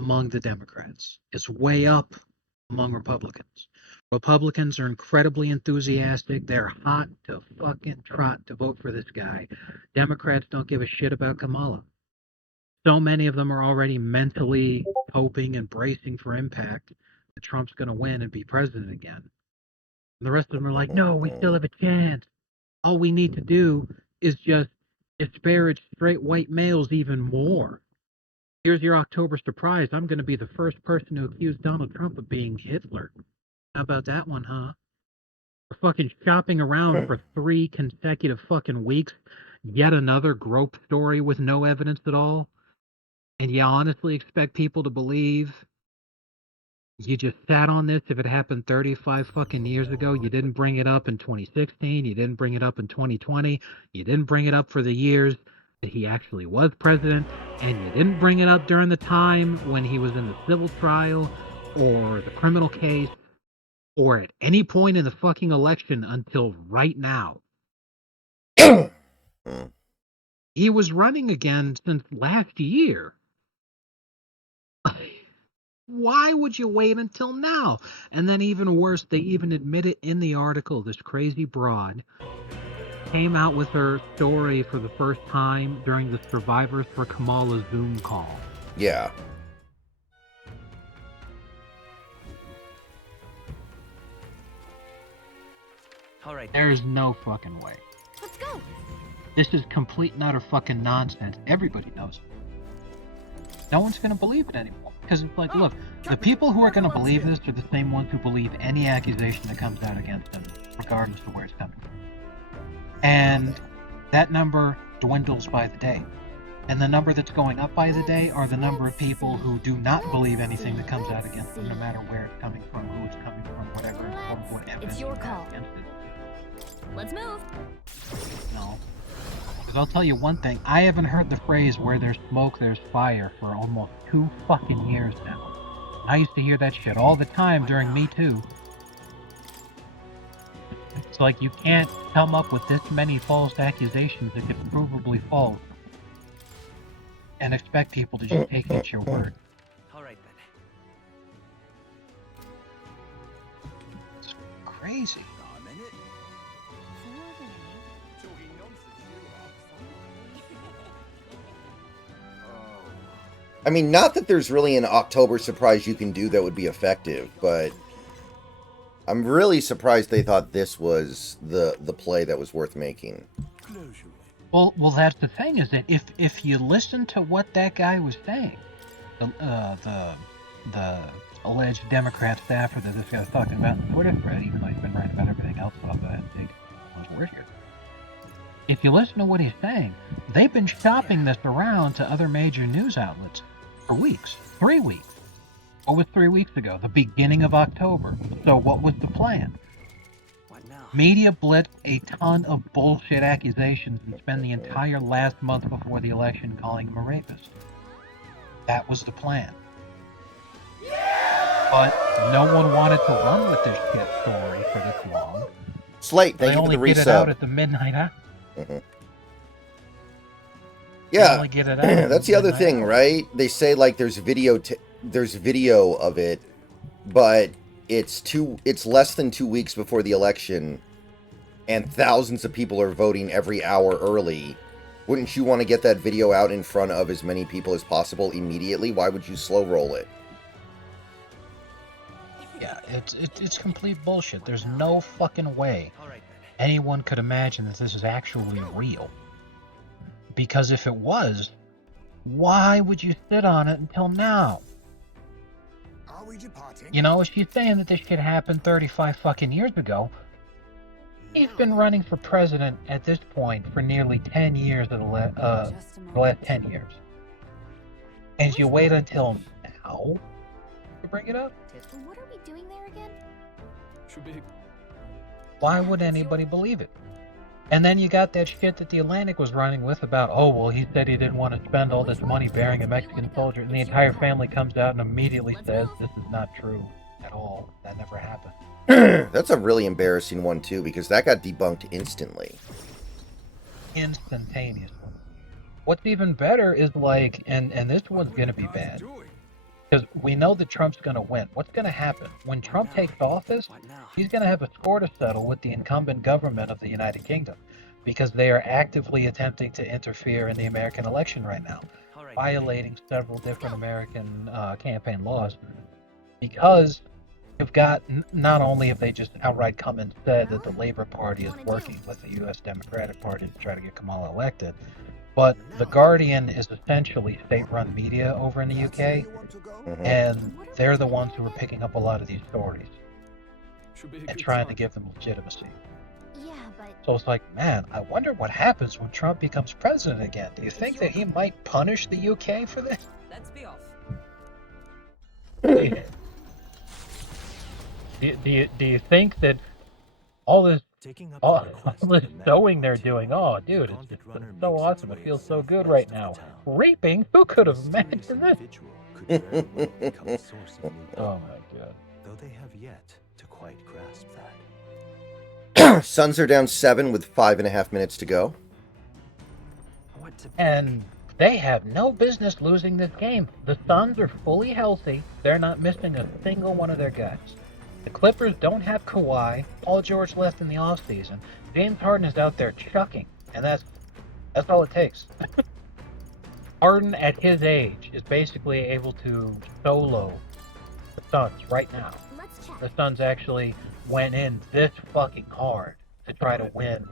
among the Democrats. It's way up among Republicans. Republicans are incredibly enthusiastic. They're hot to fucking trot to vote for this guy. Democrats don't give a shit about Kamala. So many of them are already mentally hoping and bracing for impact that Trump's going to win and be president again. And the rest of them are like, no, we still have a chance. All we need to do is just disparage straight white males even more. Here's your October surprise. I'm going to be the first person to accuse Donald Trump of being Hitler. How about that one, huh? We're fucking shopping around for 3 consecutive fucking weeks. Yet another grope story with no evidence at all. And you honestly expect people to believe you just sat on this if it happened 35 fucking years ago? You didn't bring it up in 2016. You didn't bring it up in 2020. You didn't bring it up for the years that he actually was president. And you didn't bring it up during the time when he was in the civil trial or the criminal case or at any point in the fucking election until right now. He was running again since last year. Why would you wait until now? And then even worse, they even admit it in the article. This crazy broad came out with her story for the first time during the Survivors for Kamala Zoom call. Yeah. All right. There's no fucking way. Let's go. This is complete and utter fucking nonsense. Everybody knows it. No one's going to believe it anymore. Because it's like, look, the people who are going to believe this are the same ones who believe any accusation that comes out against them, regardless of where it's coming from. And that number dwindles by the day. And the number that's going up by the day are the number of people who do not believe anything that comes out against them, no matter where it's coming from, who it's coming from, whatever, what evidence It's your call. against it. Let's move. No. Because I'll tell you one thing, I haven't heard the phrase where there's smoke, there's fire for almost 2 fucking years now. I used to hear that shit all the time during Me Too. It's like you can't come up with this many false accusations that could provably false and expect people to just take it at your word. All right then. It's crazy. I mean, not that there's really an October surprise you can do that would be effective, but I'm really surprised they thought this was the play that was worth making. Well, that's the thing, is that if you listen to what that guy was saying, the alleged Democrat staffer that this guy was talking about in the Twitter thread, even though he's been writing about everything else, so I'll go ahead and take his word here. If you listen to what he's saying, they've been shopping this around to other major news outlets for weeks, 3 weeks. What was 3 weeks ago? The beginning of October. So what was the plan? What now? Media blitz a ton of bullshit accusations and spend the entire last month before the election calling him a rapist. That was the plan. But no one wanted to run with this shit story for this long. Slate, thank you for the They only get it out at the midnight hour. Yeah, that's the other thing, right? They say like there's video of it, but it's less than 2 weeks before the election, and thousands of people are voting every hour early. Wouldn't you want to get that video out in front of as many people as possible immediately? Why would you slow roll it? Yeah, it's complete bullshit. There's no fucking way anyone could imagine that this is actually real. Because if it was, why would you sit on it until now? Are we departing? You know, if you're saying that this shit happened 35 fucking years ago, he's been running for president at this point for nearly 10 years, the last 10 years. And you wait until now to bring it up? What are we doing there again? Why would anybody believe it? And then you got that shit that the Atlantic was running with about, oh, well, he said he didn't want to spend all this money burying a Mexican soldier, and the entire family comes out and immediately says, this is not true at all. That never happened. That's a really embarrassing one, too, because that got debunked instantly. Instantaneously. What's even better is like, and this one's gonna be bad. Because we know that Trump's going to win. What's going to happen? When Trump takes office, What now? he's going to have a score to settle with the incumbent government of the United Kingdom because they are actively attempting to interfere in the American election right now, All right. violating several different American campaign laws. Because you've got, not only have they just outright come and said that the Labor Party is working with the U.S. Democratic Party to try to get Kamala elected, but The Guardian is essentially state-run media over in the That's where UK, you want to go? and they're the ones who are picking up a lot of these stories Should be a and good trying to target. give them legitimacy. Yeah, but So it's like, man, I wonder what happens when Trump becomes president again. Do you think that he might punish the UK for this? Let's be off. Do you think that all this Taking up all, the request all of this the man sewing they're party, doing? Oh, the dude, it's gauntlet just runner so makes its awesome. It way feels so good southwest right of the now. town. Reaping? Who could have Mysterious imagined this? individual could very well become a source of new Oh hope, my god. though they have yet to quite grasp that. Suns are down 7 with 5.5 minutes to go. What to And they have no business losing this game. The Suns are fully healthy. They're not missing a single one of their guys. The Clippers don't have Kawhi. Paul George left in the offseason. James Harden is out there chucking, and that's all it takes. Harden, at his age, is basically able to solo the Suns right now. let's check. The Suns actually went in this fucking hard to try to win.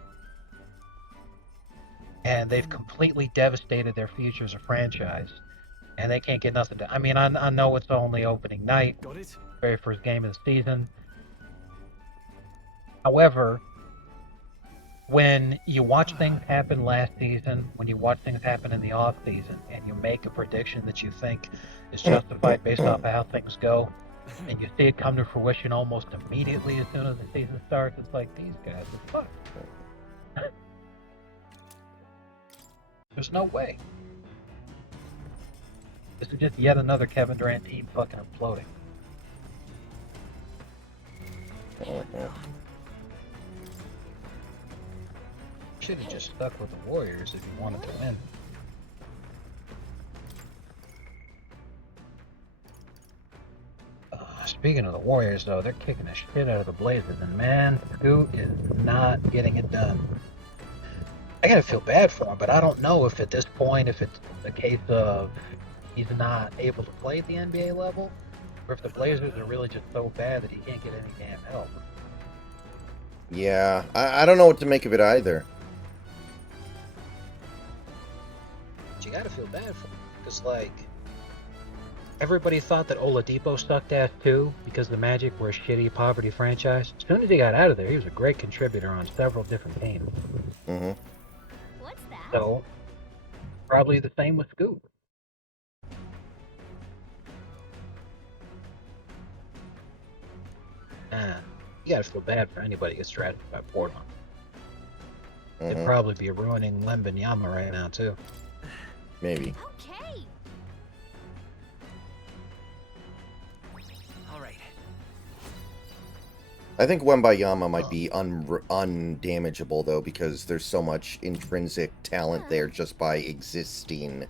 And they've completely devastated their future as a franchise. And they can't get nothing done. I mean, I know it's only opening night, Got it? very first game of the season. However, when you watch things happen last season, when you watch things happen in the off season, and you make a prediction that you think is justified based off of how things go, and you see it come to fruition almost immediately as soon as the season starts, it's like, these guys are fucked. There's no way. This is just yet another Kevin Durant team fucking imploding. Should have just stuck with the Warriors if you wanted to win. Speaking of the Warriors, though, they're kicking the shit out of the Blazers, and man, Scoot is not getting it done. I gotta feel bad for him, but I don't know if at this point, if it's a case of he's not able to play at the NBA level, or if the Blazers are really just so bad that he can't get any damn help. Yeah, I don't know what to make of it either. But you gotta feel bad for him, because, like, everybody thought that Oladipo sucked ass too, because the Magic were a shitty poverty franchise. As soon as he got out of there, he was a great contributor on several different teams. Mm-hmm. What's that? So, probably the same with Scoot. Man, you gotta feel bad for anybody who gets drafted by Portland. They'd Mm-hmm. probably be ruining Wembanyama right now too. Maybe. Okay. All right. I think Wembayama might be undamageable, though, because there's so much intrinsic talent there just by existing.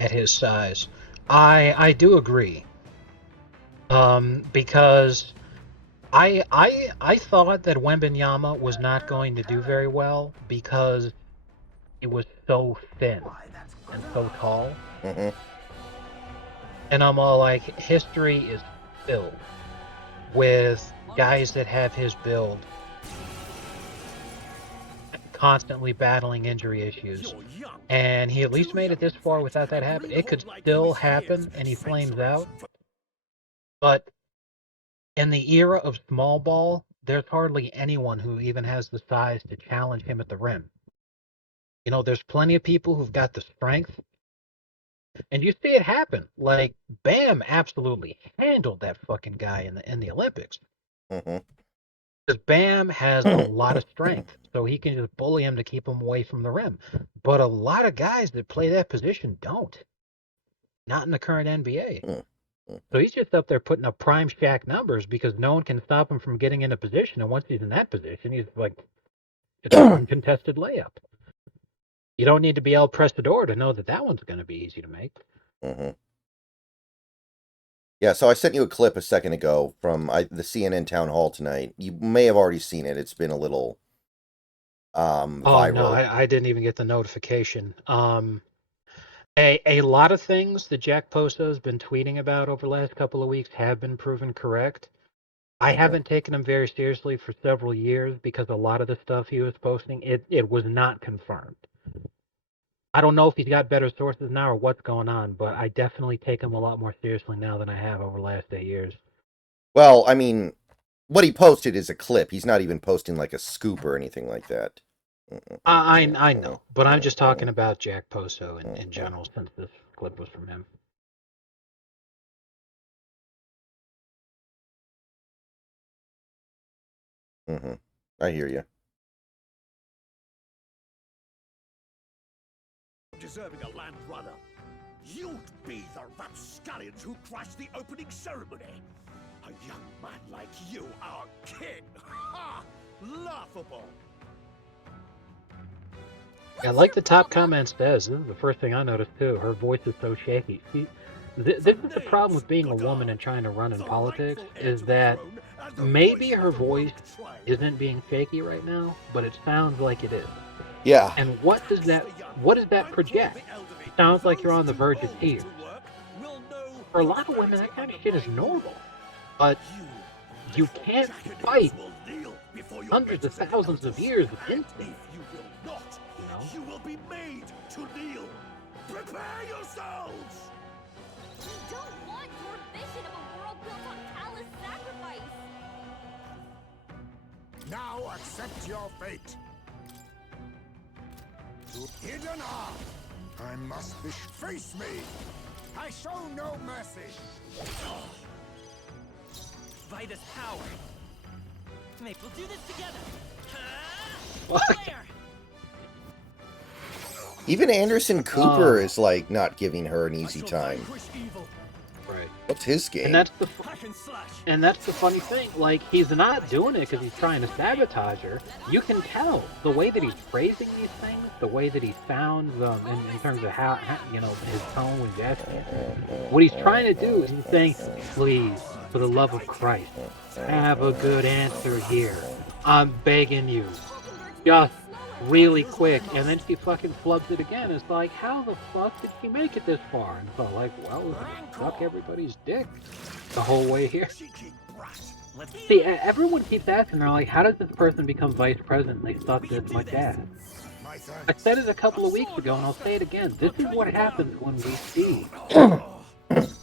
At his size, I do agree. Because I thought that Wembanyama was not going to do very well because he was so thin and so tall. Mm-hmm. And I'm all like, history is filled with guys that have his build constantly battling injury issues. And he at least made it this far without that happen. It could still happen and he flames out. But in the era of small ball, there's hardly anyone who even has the size to challenge him at the rim. You know, there's plenty of people who've got the strength. And you see it happen. Like, Bam absolutely handled that fucking guy in the Olympics. Mm-hmm. Because Bam has a lot of strength, so he can just bully him to keep him away from the rim. But a lot of guys that play that position don't. Not in the current NBA. Mm-hmm. So he's just up there putting up prime Shaq numbers because no one can stop him from getting into position. And once he's in that position, he's like, it's an uncontested layup. You don't need to be El Prestador to know that that one's going to be easy to make. Mm-hmm. Yeah, so I sent you a clip a second ago from the CNN town hall tonight. You may have already seen it. It's been a little Oh no, viral. I didn't even get the notification. A lot of things that Jack Posto has been tweeting about over the last couple of weeks have been proven correct. I haven't taken him very seriously for several years because a lot of the stuff he was posting, it was not confirmed. I don't know if he's got better sources now or what's going on, but I definitely take him a lot more seriously now than I have over the last 8 years. Well, I mean, what he posted is a clip. He's not even posting like a scoop or anything like that. I know, but I'm just talking about Jack Posto in general since this clip was from him. Mm-hmm. I hear you. Deserving a land runner. You'd be the rapscallions who crashed the opening ceremony. A young man like you, our king. Ha! Laughable. Yeah, like the top comment says, this is the first thing I noticed too. Her voice is so shaky. See, this is the problem with being a woman and trying to run in politics, is that maybe her voice isn't being shaky right now, but it sounds like it is. Yeah. And what does that project? It sounds like you're on the verge of tears. For a lot of women, that kind of shit is normal. But you can't fight hundreds of thousands of years of instinct. You will be made to kneel. Prepare yourselves! We don't want your vision of a world built on callous sacrifice. Now accept your fate. To hidden art, I must face me. I show no mercy. Vitus power. Mate, we'll do this together. Fuck. Even Anderson Cooper is like not giving her an easy time. Right. What's his game? And that's the funny thing. Like, he's not doing it because he's trying to sabotage her. You can tell the way that he's phrasing these things, the way that he sounds in terms of how you know, his tone when he's asking. What he's trying to do is he's saying, "Please, for the love of Christ, have a good answer here. I'm begging you, just really quick." And then she fucking flubs it again. It's like, how the fuck did she make it this far? And so like, well, suck everybody's dick the whole way here. See, everyone keeps asking her, like, how does this person become vice president? They suck this much ass. I said it a couple of weeks ago, and I'll say it again. This is what happens when we see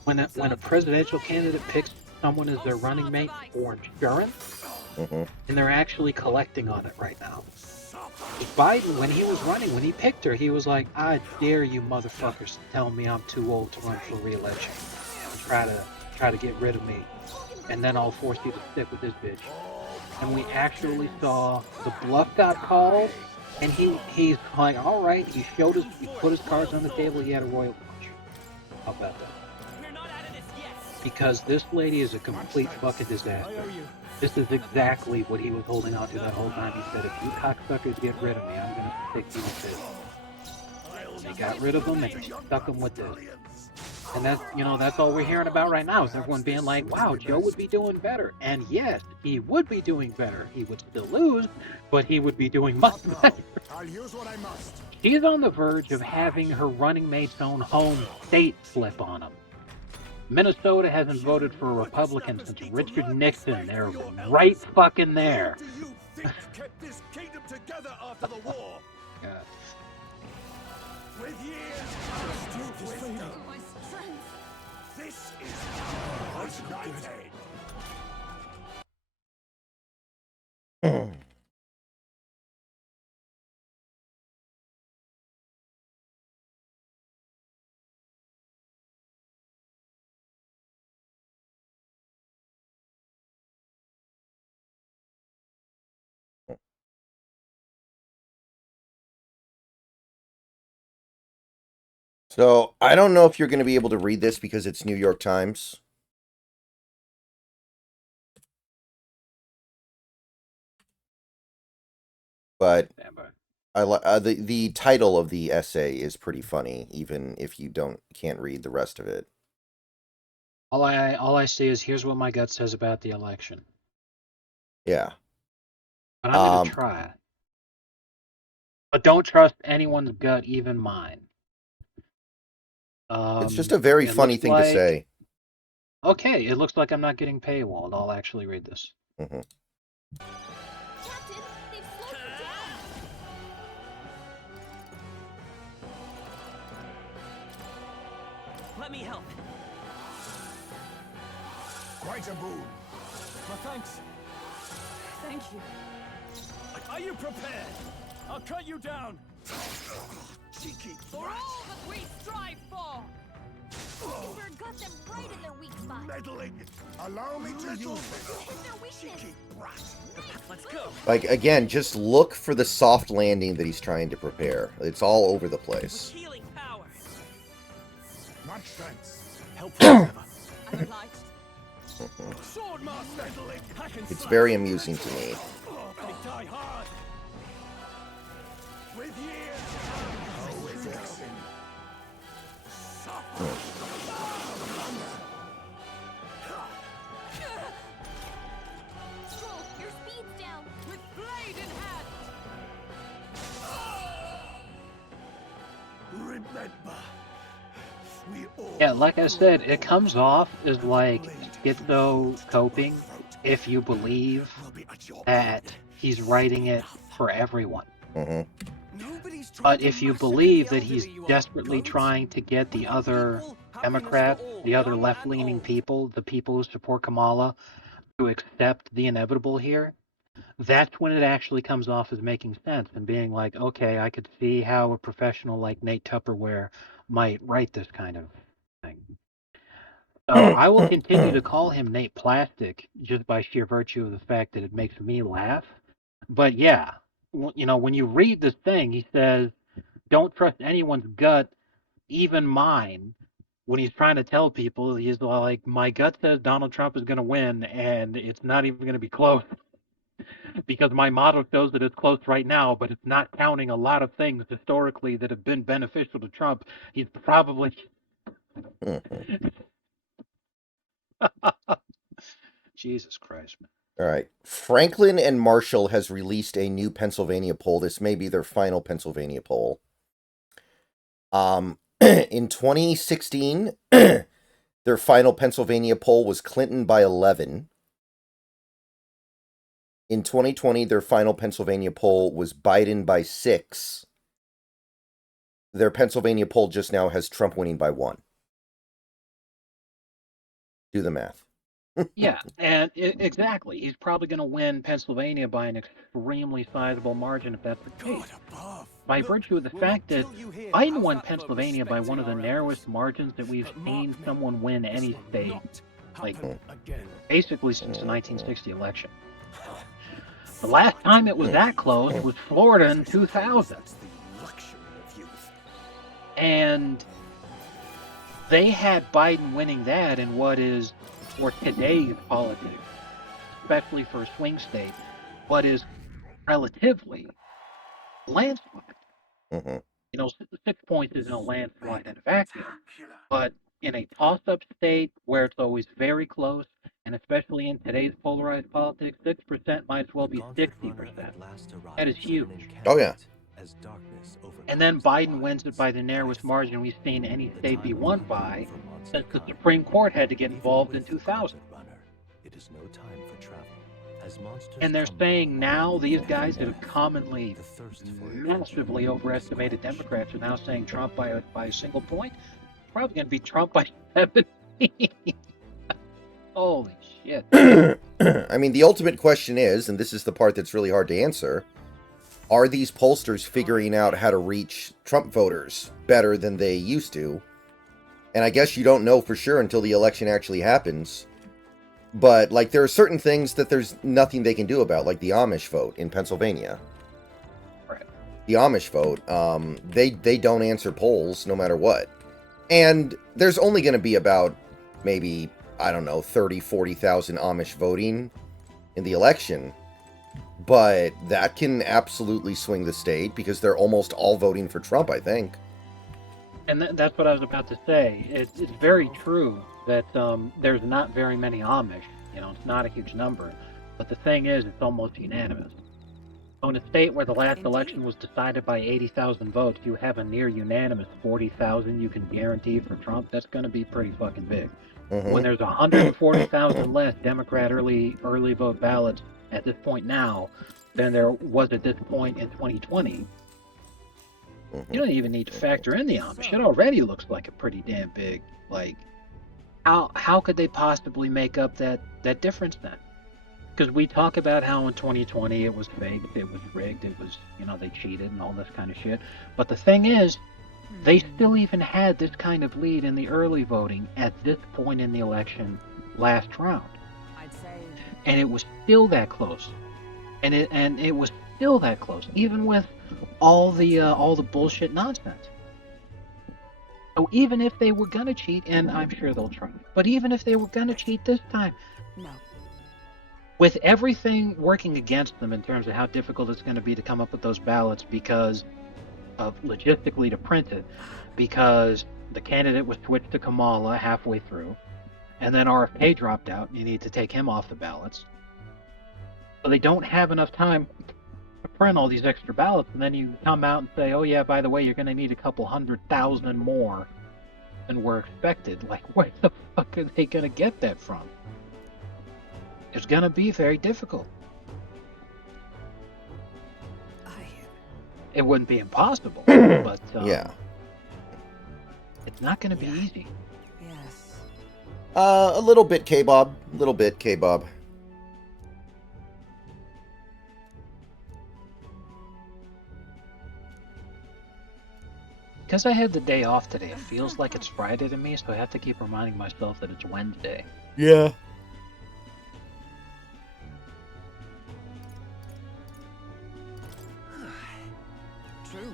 when a presidential candidate picks someone as their running mate for insurance, and they're actually collecting on it right now. Biden, when he was running, when he picked her, he was like, "I dare you motherfuckers to tell me I'm too old to run for re-election and try to get rid of me, and then I'll force you to stick with this bitch." And we actually saw the bluff got called, and he's like, "All right," he put his cards on the table, he had a royal punch. How about that? Because this lady is a complete fucking disaster. This is exactly what he was holding on to that whole time. He said, "If you cocksuckers get rid of me, I'm gonna stick you with this." They got rid of him and stuck him with this. And that's all we're hearing about right now, is everyone being like, "Wow, Joe would be doing better." And yes, he would be doing better. He would still lose, but he would be doing much better. I'll use what I must. She's on the verge of having her running mate's own home state flip on him. Minnesota hasn't voted for a Republican since Richard Nixon. They're right fucking there. Do you think kept this kingdom together after the war? God. With years of wisdom. My strength. This is united. So I don't know if you're going to be able to read this because it's New York Times. But The title of the essay is pretty funny, even if you can't read the rest of it. All I see is here's what my gut says about the election. Yeah. But I'm gonna try. But don't trust anyone's gut, even mine. It's just a very funny thing to say. Okay, it looks like I'm not getting paywalled. I'll actually read this. Mm-hmm. Captain, they've slowed you down. Let me help. Quite a boon. Well, thanks. Thank you. Are you prepared? I'll cut you down. Cheeky For brat. all that we strive for. Hindenburg got them right in their weak spot. Meddling. Allow me to use it. It's their weakness. Cheeky brat. Let's go. Like, again, just look for the soft landing that he's trying to prepare. It's all over the place. With healing power. Much thanks. Helpful as ever. I'm obliged. Swordmaster. Meddling. Hack and It's slash. very amusing to me. They die hard. With years. How is it? Stroll, your speed's down. With blade in hand. Remember. We all Yeah, like I said, it comes off as like schizo coping if you believe will be at your that end. he's writing it for everyone. Mm-hmm. Nobody's trying But to if you massacre believe the that he's elderly, you desperately goats. trying to get the We other people, happiness Democrats, for all, the other young and left-leaning old. people, the people who support Kamala, to accept the inevitable here, that's when it actually comes off as making sense and being like, okay, I could see how a professional like Nate Tupperware might write this kind of thing. So I will continue to call him Nate Plastic just by sheer virtue of the fact that it makes me laugh. But yeah, you know, when you read this thing, he says, don't trust anyone's gut, even mine. When he's trying to tell people, he's like, my gut says Donald Trump is going to win, and it's not even going to be close because my model shows that it's close right now, but it's not counting a lot of things historically that have been beneficial to Trump. He's probably. Jesus Christ, man. All right. Franklin and Marshall has released a new Pennsylvania poll. This may be their final Pennsylvania poll. In 2016, their final Pennsylvania poll was Clinton by 11. In 2020, their final Pennsylvania poll was Biden by 6. Their Pennsylvania poll just now has Trump winning by 1. Do the math. Yeah, and exactly. He's probably going to win Pennsylvania by an extremely sizable margin if that's the case. God above. By Look, virtue of the we'll fact not that kill you here. Biden How's won that for Pennsylvania by one of the respecting our narrowest elders? margins that we've But mark seen me, someone win any this will state, not like, happen again. basically since the 1960 election. The last time it was that close was Florida in 2000. That's the luxury of youth. And they had Biden winning that in what is, for today's politics, especially for a swing state, what is relatively landslide. Mm-hmm. You know, 6 points isn't a landslide in a vacuum, but in a toss-up state where it's always very close, and especially in today's polarized politics, 6% might as well be 60%. That is huge. Oh, yeah. As darkness And then overcomes the Biden wins it lines, by the narrowest margin we've seen any the state be time won of by hunting for monster since the kind. Supreme Court had to get Even involved in with 2000. Carpet Runner, it is no time for travel. As monsters And they're come saying upon now these for guys that death, have commonly the thirst for massively adventure overestimated is quenched. Democrats are now saying Trump by a single point. Probably going to be Trump by 17. Holy shit. I mean, the ultimate question is, and this is the part that's really hard to answer, are these pollsters figuring out how to reach Trump voters better than they used to? And I guess you don't know for sure until the election actually happens. But, like, there are certain things that there's nothing they can do about, like the Amish vote in Pennsylvania. Right. The Amish vote, they don't answer polls no matter what. And there's only going to be about maybe, I don't know, 30, 40,000 Amish voting in the election. but that can absolutely swing the state because they're almost all voting for Trump, I think. And that's what I was about to say. It's very true that there's not very many Amish. You know, it's not a huge number. But the thing is, it's almost unanimous. So in a state where the last election was decided by 80,000 votes, you have a near unanimous 40,000 you can guarantee for Trump. That's going to be pretty fucking big. When there's 140,000 less Democrat early vote ballots at this point now than there was at this point in 2020, you don't even need to factor in the Amish. It already looks like a pretty damn big, like, how could they possibly make up that difference then? Because we talk about how in 2020 it was faked, it was rigged, it was, you know, they cheated and all this kind of shit. But the thing is, they still even had this kind of lead in the early voting at this point in the election last round. I'd say. And it was still that close. And it was still that close, even with all the bullshit nonsense. So even if they were gonna cheat, and I'm sure they'll try, but even if they were gonna cheat this time, No. with everything working against them in terms of how difficult it's going to be to come up with those ballots because of logistically to print it, because the candidate was switched to Kamala halfway through, and then RFK dropped out, and you need to take him off the ballots. So they don't have enough time to print all these extra ballots, and then you come out and say, oh yeah, by the way, you're going to need a couple 100,000 more than were expected. Like, where the fuck are they going to get that from? It's going to be very difficult. It wouldn't be impossible, but Yeah. it's not going to be easy. Yes. A little bit, K-Bob. A little bit, K-Bob. Because I had the day off today, it feels like it's Friday to me, so I have to keep reminding myself that it's Wednesday. Yeah. True.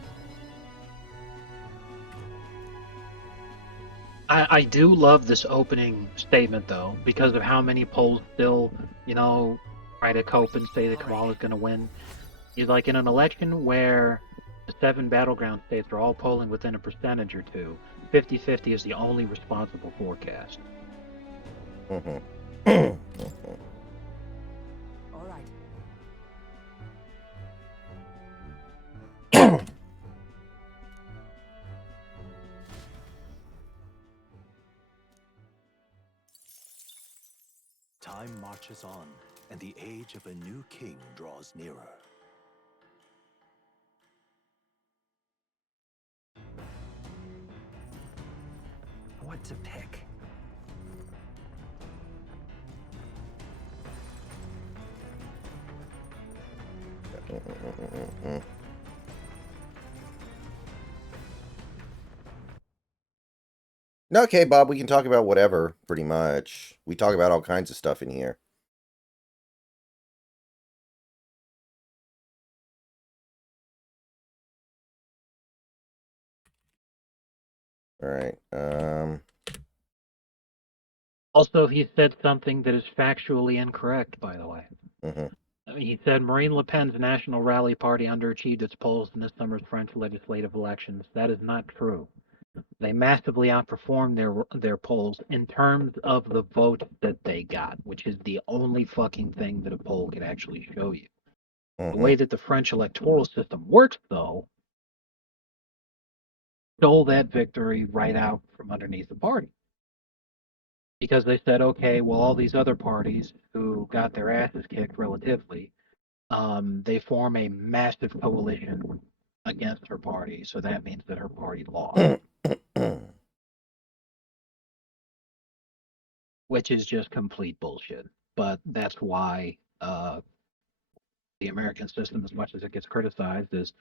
I do love this opening statement, though, because of how many polls still, you know, try to cope and say that Kamala's going to win. You're like in an election where the 7 battleground states are all polling within a percentage or two, 50-50 is the only responsible forecast. All right. Time marches on, and the age of a new king draws nearer. What to pick? No, okay, Bob, we can talk about whatever, pretty much. We talk about all kinds of stuff in here. All right. Also, he said something that is factually incorrect, by the way. I mean, he said Marine Le Pen's National Rally Party underachieved its polls in this summer's French legislative elections. That is not true. They massively outperformed their polls in terms of the vote that they got, which is the only fucking thing that a poll could actually show you. The way that the French electoral system works, though, stole that victory right out from underneath the party. Because they said, okay, well, all these other parties who got their asses kicked relatively, they form a massive coalition against her party, so that means that her party lost. Which is just complete bullshit. But that's why the American system, as much as it gets criticized, is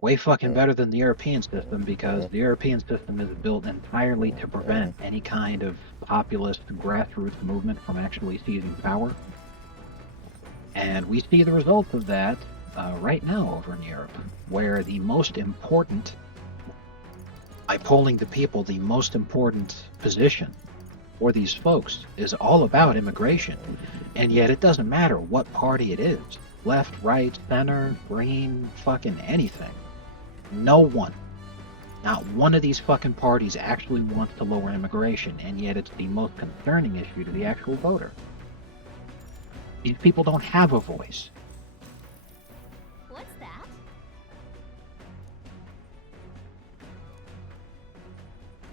way fucking better than the European system, because the European system is built entirely to prevent any kind of populist grassroots movement from actually seizing power. And we see the results of that right now over in Europe, where the most important, by polling the people, the most important position for these folks is all about immigration. And yet it doesn't matter what party it is. left, right, center, green, fucking anything. No one, not one of these fucking parties actually wants to lower immigration, and yet it's the most concerning issue to the actual voter. These people don't have a voice. What's that?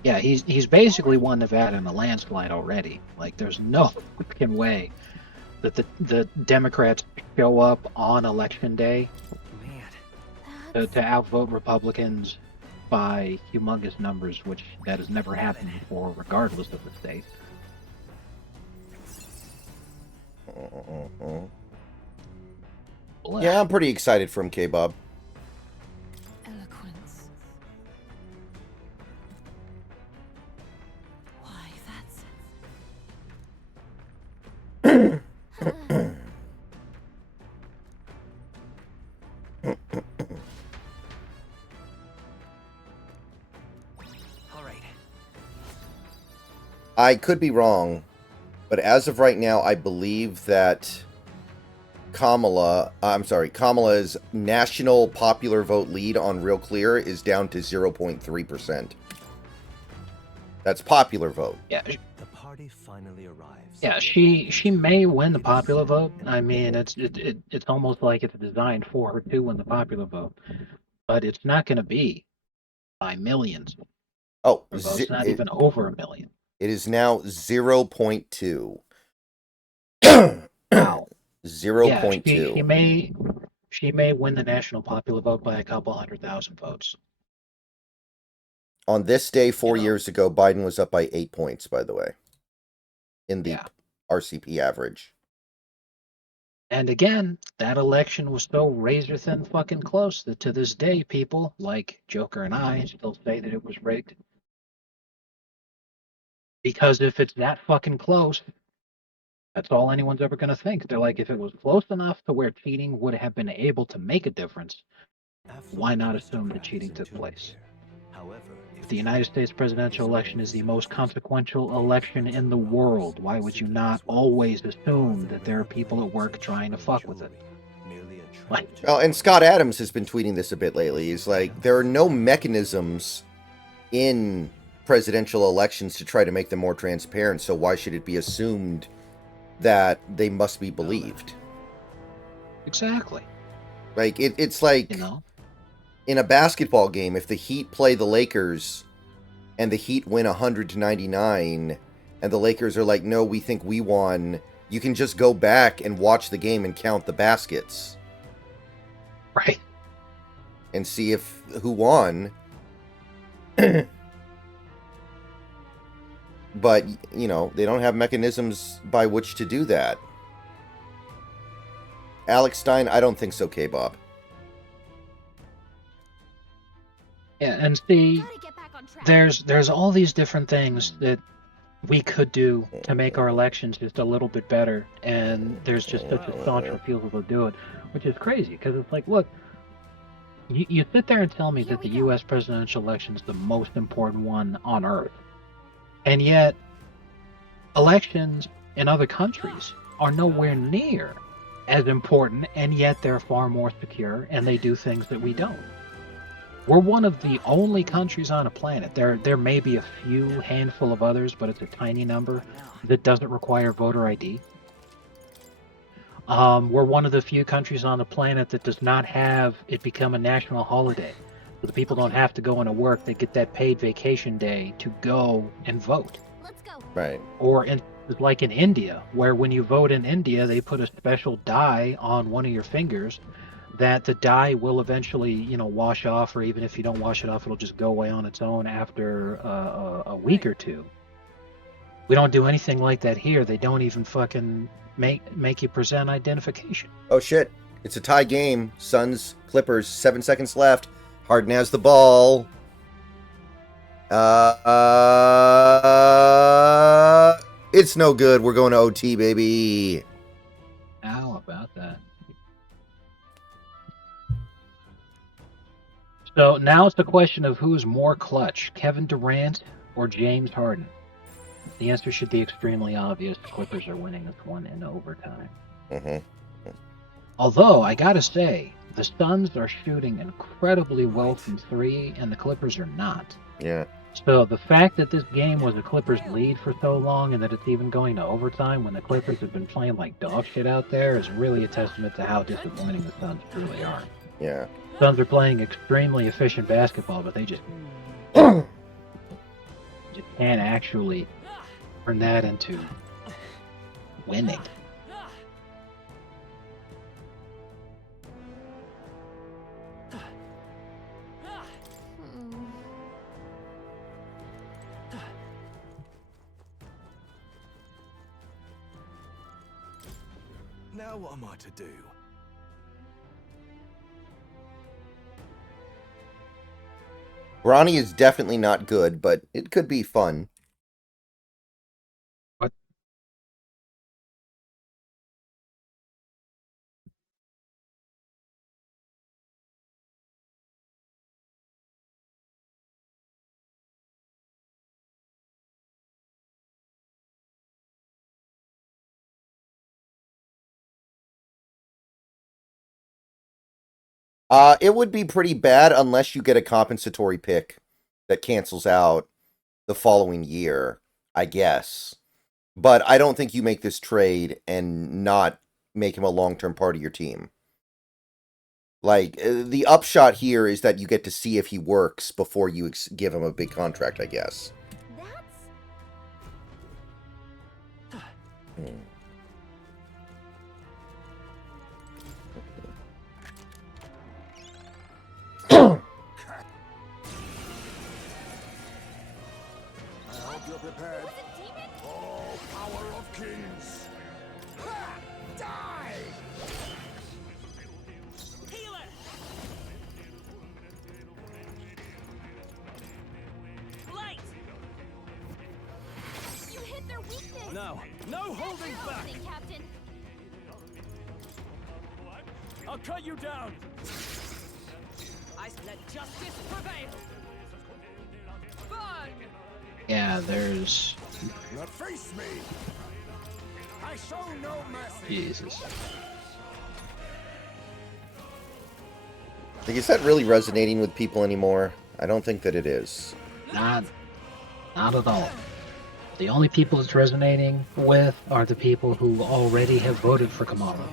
Yeah, he's basically won Nevada in a landslide already. Like, there's no fucking way that the Democrats show up on election day Man. to outvote Republicans by humongous numbers, which that has never happened before, regardless of the state. Blah. Yeah, I'm pretty excited for him, K-Bob. Eloquence. Why, that's... All right. I could be wrong, but as of right now, I believe that Kamala's national popular vote lead on Real Clear is down to 0.3%. That's popular vote. Yeah, The party finally arrives. yeah, she may win the popular vote. I mean, it's almost like it's designed for her to win the popular vote, but it's not going to be by millions. Oh, It's not even over a million. it is now 0.2. Wow. 0.2. Yeah, she may win the national popular vote by a couple 100,000 votes. On this day 4 You know. years ago, Biden was up by 8 points, by the way, in the Yeah. RCP average. And again, that election was so razor thin fucking close that to this day, people like Joker and I still say that it was rigged. Because if it's that fucking close, that's all anyone's ever going to think. They're like, if it was close enough to where cheating would have been able to make a difference, why not assume that cheating took place? If the United States presidential election is the most consequential election in the world, why would you not always assume that there are people at work trying to fuck with it? Like, Oh, and Scott Adams has been tweeting this a bit lately. He's like, there are no mechanisms in presidential elections to try to make them more transparent, so why should it be assumed that they must be believed? exactly. Like, it's like, You know? in a basketball game, if the Heat play the Lakers and the Heat win 100-99 and the Lakers are like, no, we think we won, you can just go back and watch the game and count the baskets Right. and see if who won. But, you know, they don't have mechanisms by which to do that. Alex Stein, I don't think so, K-Bob. Yeah, and see, Gotta get back on track. there's all these different things that we could do to make our elections just a little bit better, and there's just such a staunch refusal to do it, which is crazy, because it's like, look, you sit there and tell me that the U.S. presidential election is the most important one on Earth, and yet elections in other countries are nowhere near as important, and yet they're far more secure, and they do things that we don't. We're one of the only countries on a planet. There may be a few handful of others, but it's a tiny number that doesn't require voter ID. We're one of the few countries on the planet that does not have it become a national holiday. So the people don't have to go into work. They get that paid vacation day to go and vote. Let's go. Right. Or like in India, where when you vote in India, they put a special dye on one of your fingers that the dye will eventually, wash off, or even if you don't wash it off, it'll just go away on its own after a week or two. We don't do anything like that here. They don't even fucking make you present identification. Oh, shit. It's a tie game. Suns, Clippers, 7 seconds left. Harden has the ball. It's no good. We're going to OT, baby. How about that? So now it's the question of who's more clutch, Kevin Durant or James Harden. The answer should be extremely obvious. The Clippers are winning this one in overtime. Mm-hmm. Although, I gotta say, the Suns are shooting incredibly well from 3, and the Clippers are not. Yeah. So the fact that this game was a Clippers lead for so long and that it's even going to overtime when the Clippers have been playing like dog shit out there is really a testament to how disappointing the Suns truly are. Yeah. Suns are playing extremely efficient basketball, but they just can't actually turn that into winning. Now what am I to do? Bronny is definitely not good, but it could be fun. What? It would be pretty bad unless you get a compensatory pick that cancels out the following year, I guess. But I don't think you make this trade and not make him a long-term part of your team. Like, the upshot here is that you get to see if he works before you give him a big contract, I guess. That's... I hope you're prepared. Was it demon? Oh, power of kings! Ha! Die! Healer! Light! You hit their weakness. No, no holding Your back! opening, Captain. I'll cut you down! I let justice prevail! Burn! Yeah, there's... Not face me! I show no mercy! Jesus. Like, is that really resonating with people anymore? I don't think that it is. Not at all. The only people it's resonating with are the people who already have voted for Kamala.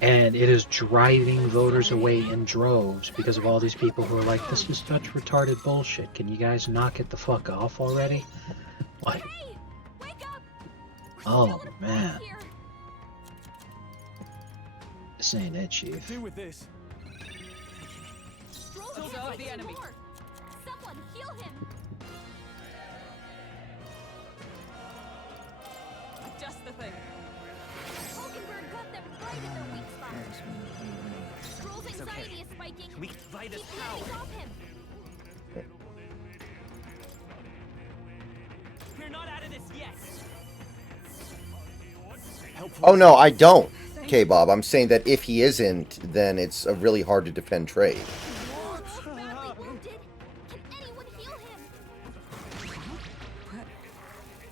And it is driving voters away in droves because of all these people who are like, this is such retarded bullshit. Can you guys knock it the fuck off already? Like, Hey! Wake up! We're oh still in a man, fight here. this ain't it, Chief. Do with this. Stroll Still can't got fight the enemy. anymore. Someone heal him. Just the thing. Hulkenberg got them right in their weak spot. Stroll's anxiety is spiking. We can fight his Keep the power. enemies off him. We're not out of this yet. Oh, no, I don't, K-Bob. I'm saying that if he isn't, then it's a really hard to defend trade. Stroll's badly wounded. Can anyone heal him?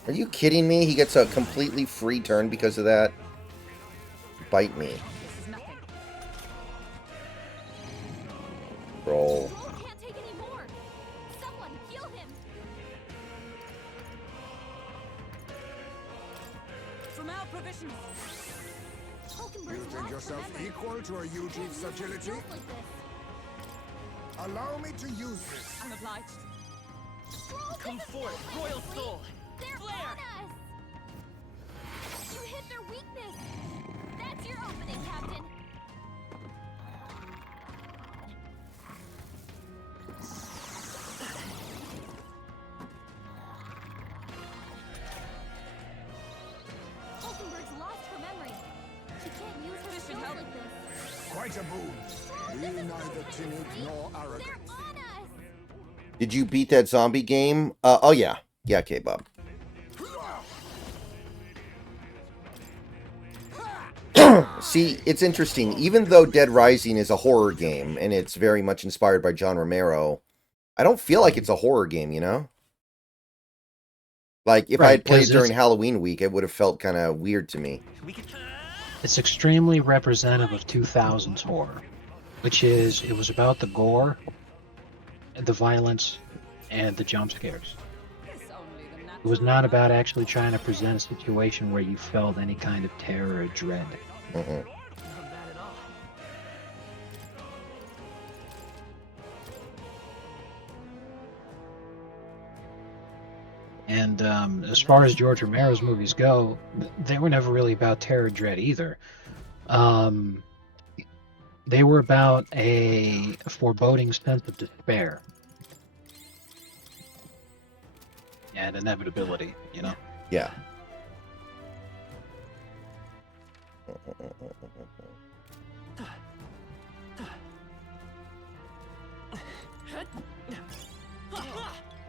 Are you kidding me? He gets a completely free turn because of that? Bite me. This is nothing. Roll. Stroll can't take any more. Someone heal him. From our provisions. Hulkenberg's You think lost yourself her memory. equal to a Can't Eugene's use her agility? skills like this. Allow me to use this. I'm obliged. Stroll, Come this is forth, no Royal place. Soul. They're Flare. on us. You hit their weakness. That's your opening, Captain. Hulkenberg's lost her memory. She can't use her This should skills help. like this. Quite a boon. Stroll, Be this is no neither place to timid sleep. nor They're arrogant. on us. Did you beat that zombie game? Oh, yeah. Yeah, K-Bob. See, it's interesting. Even though Dead Rising is a horror game, and it's very much inspired by John Romero, I don't feel like it's a horror game, you know? Like, if I Right, had played 'cause during it's- Halloween week, it would have felt kind of weird to me. We can. It's extremely representative of 2000s horror, which is it was about the gore, and the violence, and the jump scares. It's only the It was natural not about light. actually trying to present a situation where you felt any kind of terror or dread. Mm-mm. Not bad at all. And as far as George Romero's movies go, they were never really about terror or dread either. They were about a foreboding sense of despair and inevitability, you know? Yeah.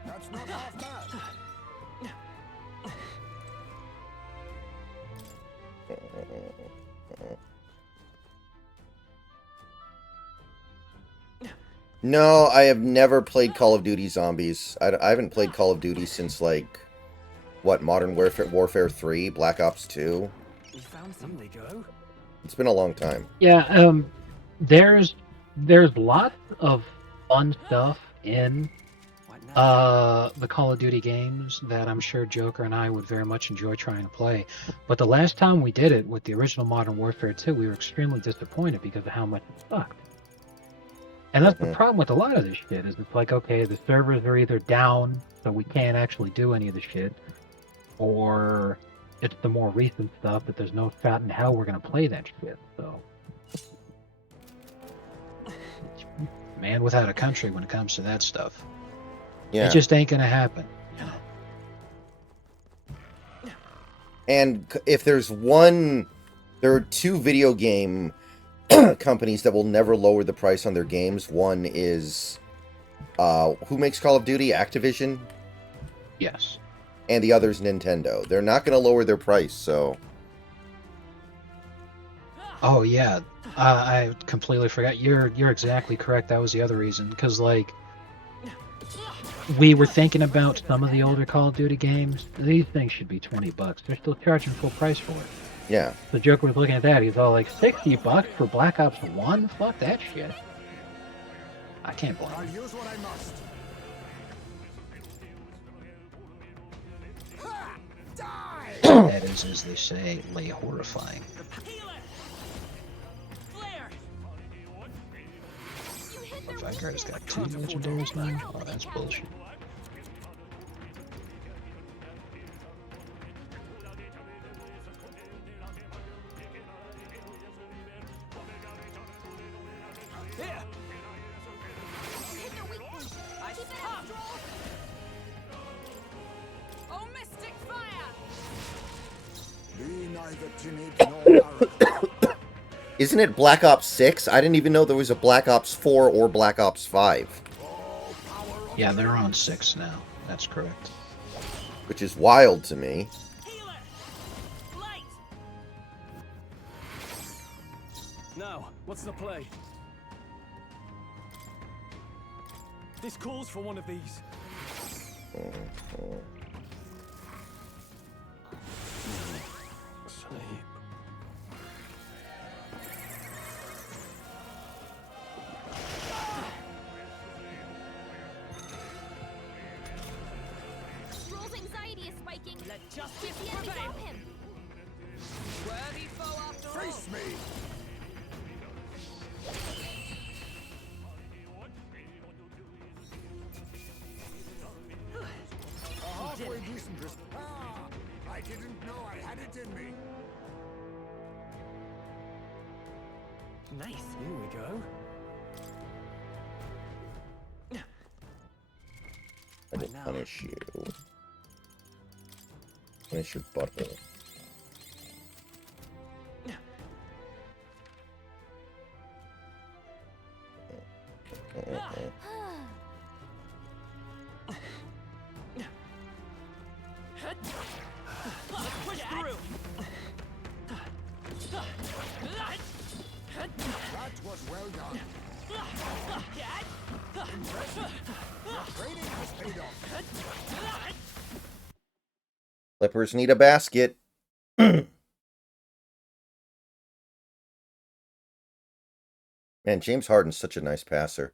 That's not half bad. No, I have never played Call of Duty Zombies. I haven't played Call of Duty since, like, what, Modern Warfare 3, Black Ops 2? We found some. Here we go. It's been a long time. Yeah, there's lots of fun stuff in What now? the Call of Duty games that I'm sure Joker and I would very much enjoy trying to play. But the last time we did it with the original Modern Warfare 2, we were extremely disappointed because of how much it sucked. And that's the problem with a lot of this shit, is it's like, okay, the servers are either down, so we can't actually do any of the shit, or it's the more recent stuff that there's no shot in hell we're going to play that shit, so. Man without a country when it comes to that stuff. Yeah. It just ain't going to happen, you know. And if there's one, there are two video game companies that will never lower the price on their games. One is, who makes Call of Duty? Activision? Yes. And the other is Nintendo. They're not going to lower their price, so... Oh, yeah. I completely forgot. You're exactly correct. That was the other reason. Because, like, we were thinking about some of the older Call of Duty games. These things should be $20. They're still charging full price for it. Yeah. The Joker was looking at that. He's all like, $60 for Black Ops 1? Fuck that shit. I can't blame I'll him. use what I must. Ha! Die! That is, as they say, lay horrifying. Healer! Flare! The Vanguard's got 2 legendaries now? Oh, that's bullshit. Here. Hit their weak point. I Keep it stop. up, Stroll. Oh, mystic fire! Be neither timid nor arrogant. Isn't it Black Ops 6? I didn't even know there was a Black Ops 4 or Black Ops 5. All power of Yeah, they're on 6 now. That's correct. Which is wild to me. Healer! Light! Now, what's the play? This calls for one of these. Sleep. Stroll's anxiety is spiking. Let justice Give the enemy prevail! off him. Worthy foe after all! face me. A halfway decent risk. Ah! I didn't know I had it in me. Nice. Here we go. I will now. punish you. Punish your butthole. Push through! That was well done. Impressive. Your training has paid off. Flippers need a basket. Man, James Harden's such a nice passer.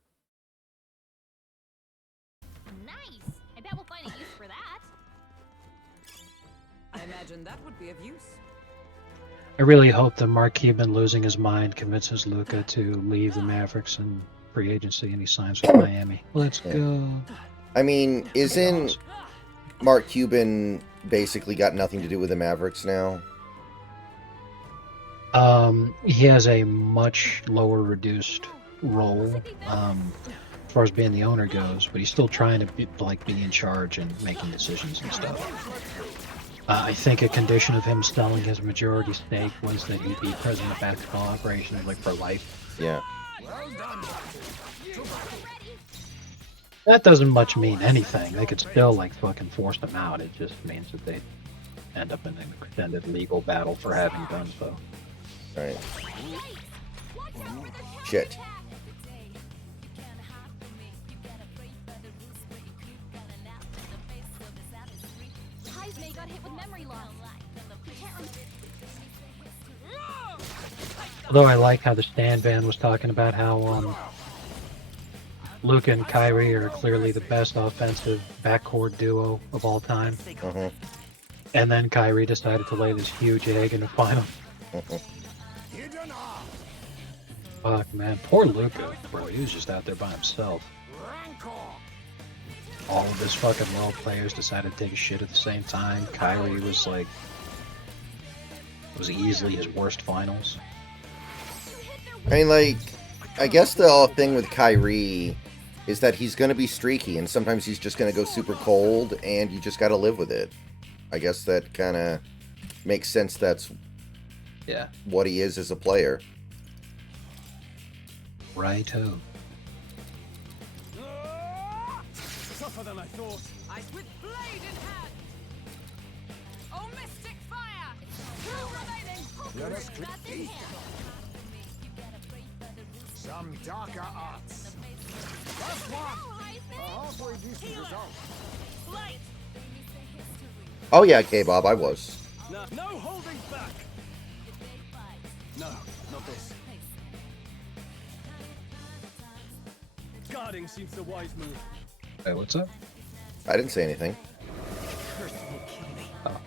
Nice. I bet we'll find a use for that. I imagine that would be of use. I really hope that Mark Cuban losing his mind convinces Luka to leave the Mavericks and free agency, and he signs with Miami. Let's go. I mean, isn't Mark Cuban basically got nothing to do with the Mavericks now? He has a much lower reduced role as far as being the owner goes, but he's still trying to be in charge and making decisions and stuff. I think a condition of him selling his majority stake was that he'd be president of basketball operations like for life. Yeah. That doesn't much mean anything. They could still like fucking force him out. It just means that they end up in an extended legal battle for having done so. Right. Shit. Heismay got hit with memory loss. He can't Although I like how the stand band was talking about how Luka and Kyrie are clearly the best offensive backcourt duo of all time. Uh-huh. And then Kyrie decided to lay this huge egg in the final. Uh-huh. Fuck, man. Poor Luka, bro. He was just out there by himself. All of his fucking role players decided to take a shit at the same time. Kyrie was like... was easily his worst finals. I mean, like, I guess the whole thing with Kyrie is that he's going to be streaky, and sometimes he's just going to go super cold, and you just got to live with it. I guess that kind of makes sense. That's what he is as a player. Righto. Tougher than I thought. Ice with blade in hand. Oh, mystic fire! Two remaining. Let us click deep. Some darker arts. Last one. A halfway decent result. Blade. Oh yeah, K-Bob, I was. No, no holding back. No, not this. Guarding seems the wise move. Hey, what's up? I didn't say anything. Oh.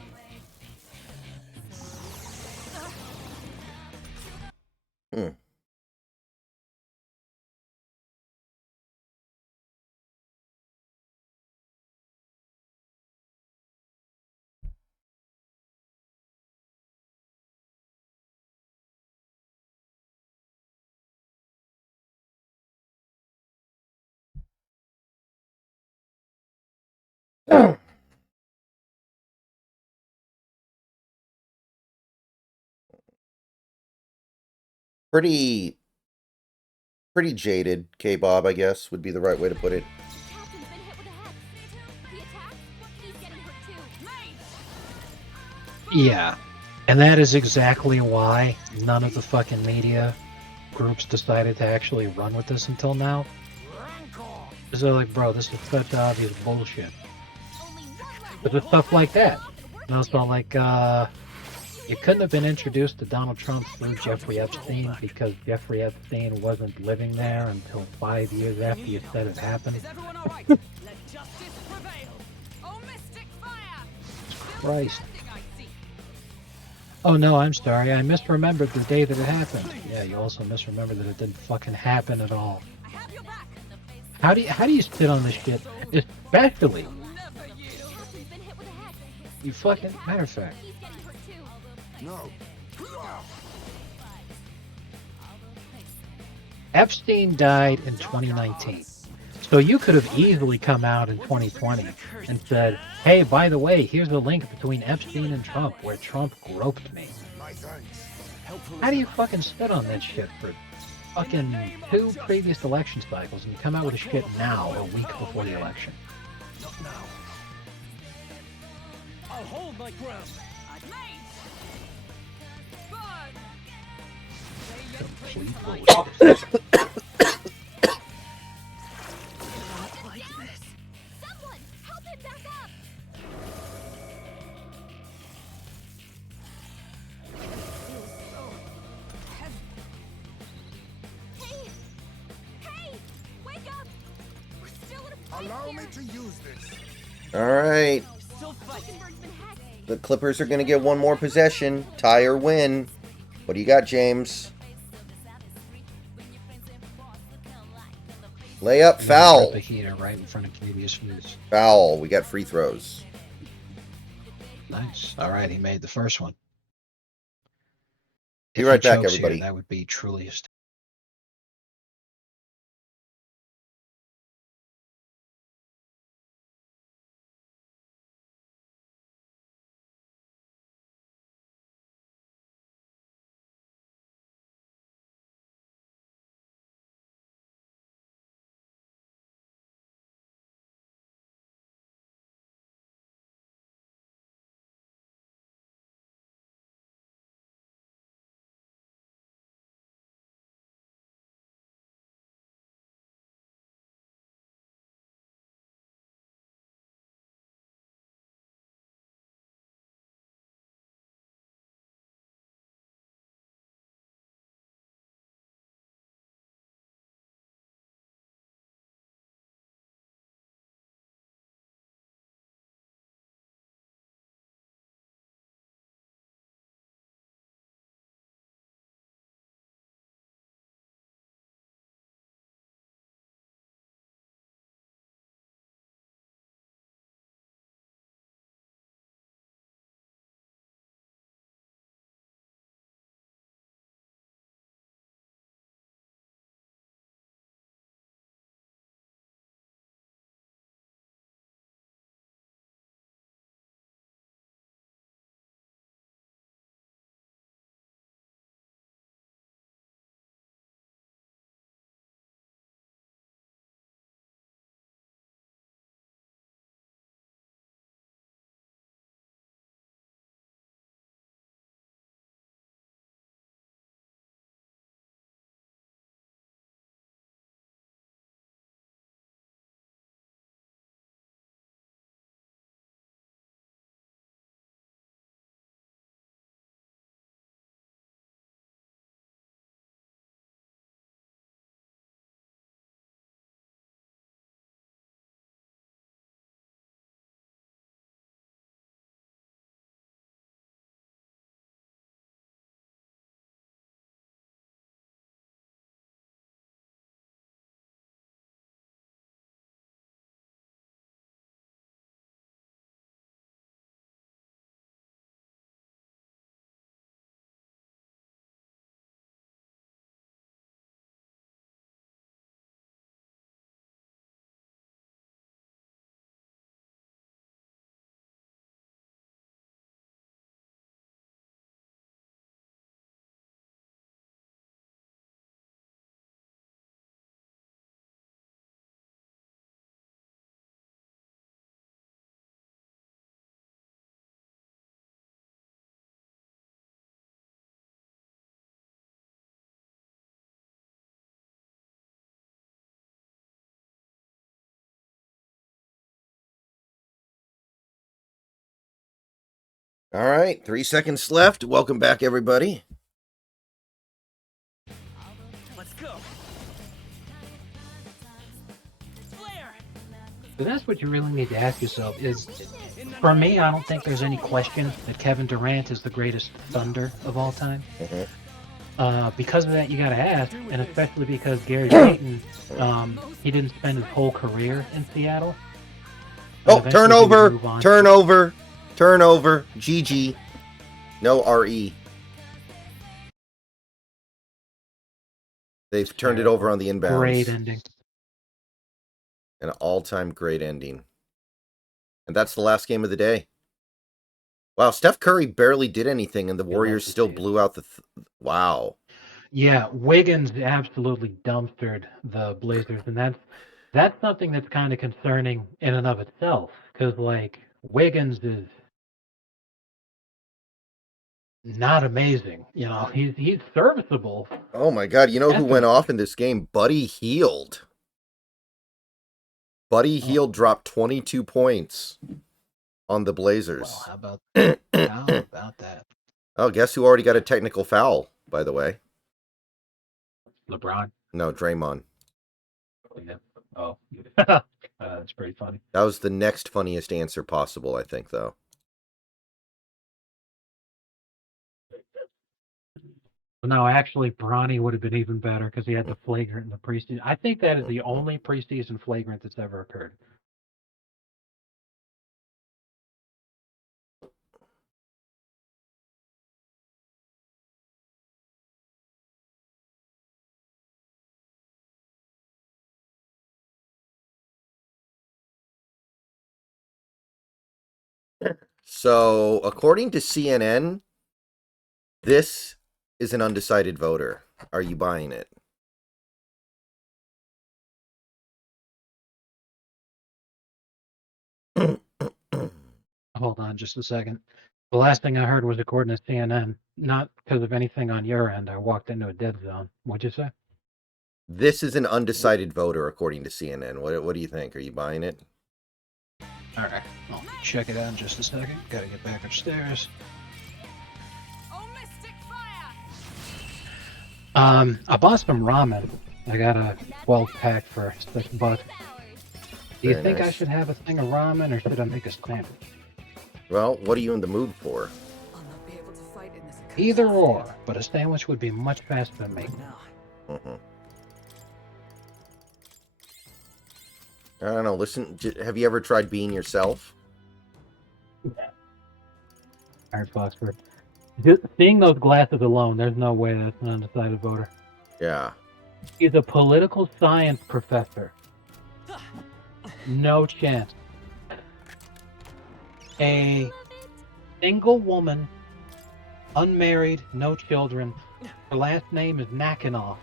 Hmm. Pretty jaded, K-Bob, I guess, would be the right way to put it. Captain's been hit with a hex. He attacks. He's getting hurt too. Yeah. And that is exactly why none of the fucking media groups decided to actually run with this until now. Because they're like, bro, this is such obvious bullshit. But it's stuff like that. And also, like, it couldn't have been introduced to Donald Trump through Jeffrey Epstein because Jeffrey Epstein wasn't living there until 5 years after you said it happened. Is everyone all right? Let justice prevail. Oh, mystic fire! Christ. Standing, I see. Oh no, I'm sorry. I misremembered the day that it happened. Yeah, you also misremembered that it didn't fucking happen at all. I have your back. How do you sit on this shit? Especially, Never yield. Captain's been hit with a hex. you fucking matter of fact. He's getting hurt too. No. Epstein died in 2019. So you could have easily come out in 2020 and said, hey, by the way, here's a link between Epstein and Trump where Trump groped me. My thanks. How do you fucking sit on that shit for fucking 2 previous election cycles and you come out with a shit now a week before the election? Not now. I'll hold my ground. Complete bullshit. Someone, help him back up. Hey, Allow me to use this. All right. Still fighting. Hulkenberg's been hacked. The Clippers are going to get one more possession. Tie or win. What do you got, James? Layup, Rip foul. the heater right in front of KB's face. Foul. We got free throws. Nice. All right, he made the first one. Be If right he back, chokes here, everybody. that would be truly a All right. 3 seconds left. Welcome back, everybody. Let's go. Flare. So that's what you really need to ask yourself is, for me, I don't think there's any question that Kevin Durant is the greatest Thunder of all time. Because of that, you got to ask, and especially because Gary Payton, he didn't spend his whole career in Seattle. Oh, Eventually he would turnover. move on. Turnover. Turnover. GG. No RE. They've turned it over on the inbounds. Great ending. An all-time great ending. And that's the last game of the day. Wow, Steph Curry barely did anything, and the Warriors still blew out the... Wow. Yeah, Wiggins absolutely dumpstered the Blazers, and that's something that's kind of concerning in and of itself, because, like, Wiggins is not amazing. You know, he's serviceable. Oh, my God. You know who went off in this game? Buddy Hield. Buddy Hield dropped 22 points on the Blazers. Well, how about that? Oh, guess who already got a technical foul, by the way? LeBron? No, Draymond. Yeah. Oh. That's pretty funny. That was the next funniest answer possible, I think, though. No, actually, Bronny would have been even better because he had the flagrant in the preseason. I think that is the only preseason flagrant that's ever occurred. So, according to CNN, this is an undecided voter. Are you buying it? Hold on just a second. The last thing I heard was according to CNN, not because of anything on your end. I walked into a dead zone. What'd you say? This is an undecided voter, according to CNN. What do you think? Are you buying it? All right, I'll check it out in just a second. Gotta get back upstairs. Oh, mystic fire! I bought some ramen. I got a 12-pack for $6. Do you Very think I nice. should have a thing of ramen or should I make a sandwich? Well, what are you in the mood for? I'll not be able to fight in this accursed Either fight. or, but a sandwich would be much faster than making. Now, Mhm. I don't know. Listen, have you ever tried being yourself? All right, Foxford. Just seeing those glasses alone, there's no way that's an undecided voter. Yeah. He's a political science professor. No chance. A single woman, unmarried, no children. Her last name is Nakanoff.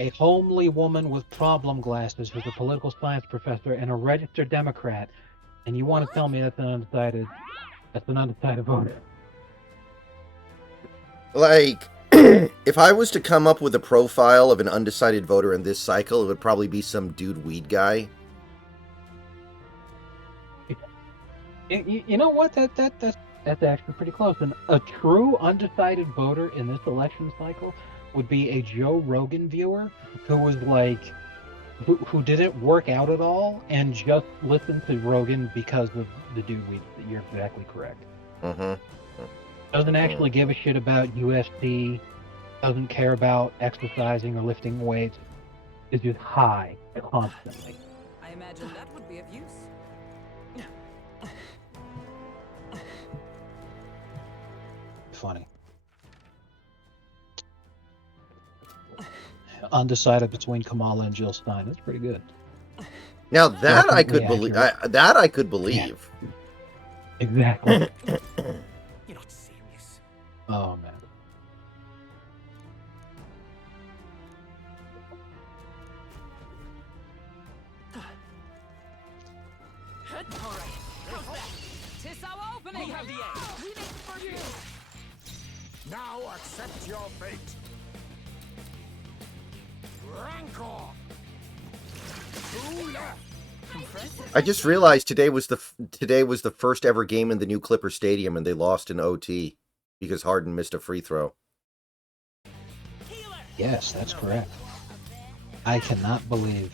A homely woman with problem glasses who's a political science professor and a registered Democrat. And you want to tell me that's an undecided voter? Like, if I was to come up with a profile of an undecided voter in this cycle, it would probably be some dude weed guy. You know what? That's actually pretty close. And a true undecided voter in this election cycle would be a Joe Rogan viewer who was like, who didn't work out at all and just listened to Rogan because of the dude weed. You're exactly correct. Mm-hmm. Doesn't actually give a shit about UFC. Doesn't care about exercising or lifting weights. Is just high constantly. I imagine that would be of use. Funny. Undecided between Kamala and Jill Stein. That's pretty good. Now that I could Definitely believe. accurate. That I could believe. Exactly. You're not serious. Oh man. All right, how's that? 'Tis our opening. We have the edge. We make it for you. Now accept your fate. Rancor. Who left? Impressive. I just realized today was the first ever game in the new Clipper Stadium, and they lost in OT because Harden missed a free throw. Yes, that's correct. I cannot believe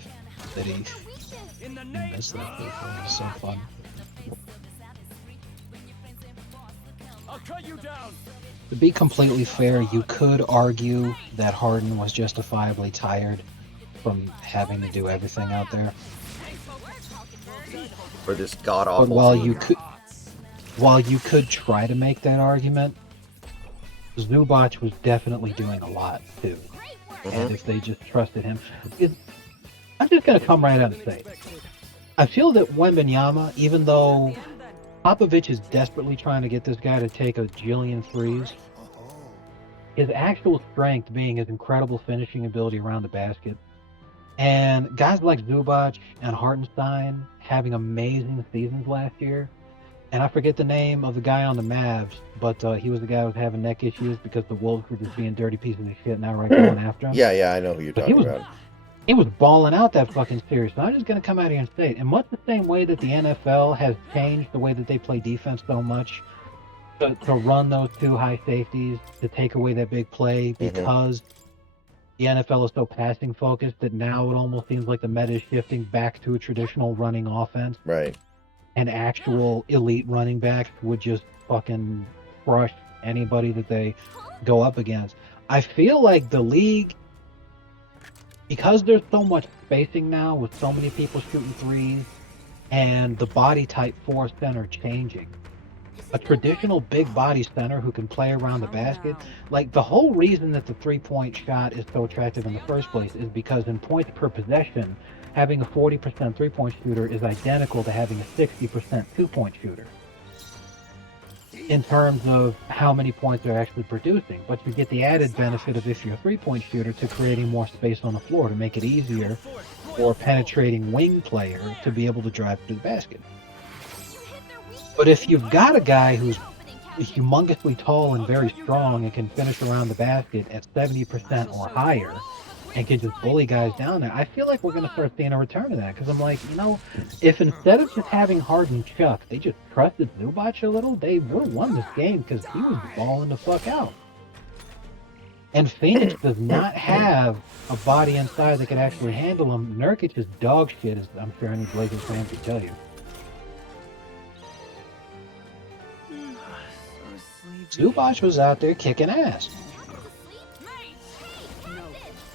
that he In the name missed that free throw. It's so fun. I'll cut you down. To be completely fair, you could argue that Harden was justifiably tired from having to do everything out there. For this god But awful. while you could try to make that argument, Zubac was definitely doing a lot too. And if they just trusted him, I'm just gonna come right out and say, I feel that Wembanyama, even though Popovich is desperately trying to get this guy to take a jillion threes, his actual strength being his incredible finishing ability around the basket, and guys like Zubac and Hartenstein having amazing seasons last year. And I forget the name of the guy on the Mavs, but he was the guy who was having neck issues because the Wolves were just being dirty pieces of shit and outright going after him. Yeah, I know who you're But he talking was about. He was balling out that fucking series. So I'm just going to come out here and say it. In much the same way that the NFL has changed the way that they play defense so much, to run those two high safeties, to take away that big play, because the NFL is so passing focused that now it almost seems like the meta is shifting back to a traditional running offense, Right. and actual elite running backs would just fucking crush anybody that they go up against. I feel like the league, because there's so much spacing now with so many people shooting threes and the body type for center changing, a traditional big body center who can play around the basket, like the whole reason that the 3-point shot is so attractive in the first place is because in points per possession, having a 40% 3-point shooter is identical to having a 60% 2-point shooter in terms of how many points they're actually producing. But you get the added benefit of, if you're a 3-point shooter, to creating more space on the floor to make it easier for a penetrating wing player to be able to drive to the basket. But if you've got a guy who's humongously tall and very strong and can finish around the basket at 70% or higher and can just bully guys down there, I feel like we're going to start seeing a return to that. Because I'm like, if instead of just having Harden chuck, they just trusted Zubac a little, they would have won this game because he was balling the fuck out. And Phoenix does not have a body inside that can actually handle him. Nurkic is dog shit, as I'm sure any Blazers fan could tell you. Zubac was out there kicking ass.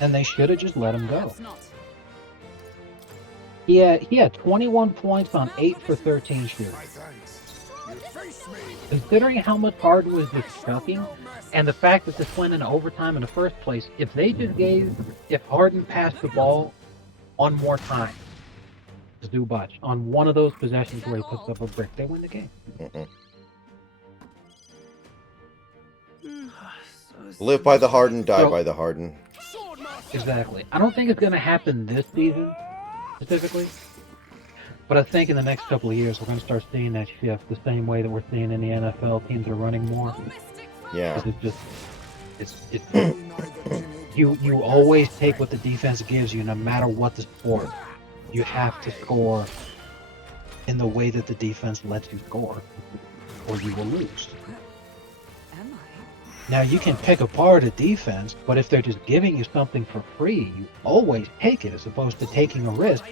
And they should have just let him go. He had 21 points on 8 for 13 shooting. Considering how much Harden was just chucking, and the fact that this went into overtime in the first place, if Harden passed the ball one more time to Zubac on one of those possessions where he puts up a brick, they win the game. Live by the Harden, die by the Harden. Exactly. I don't think it's going to happen this season, specifically. But I think in the next couple of years, we're going to start seeing that shift the same way that we're seeing in the NFL. Teams are running more. Yeah. You always take what the defense gives you, no matter what the sport. You have to score in the way that the defense lets you score, or you will lose. Now, you can pick apart a defense, but if they're just giving you something for free, you always take it, as opposed to taking a risk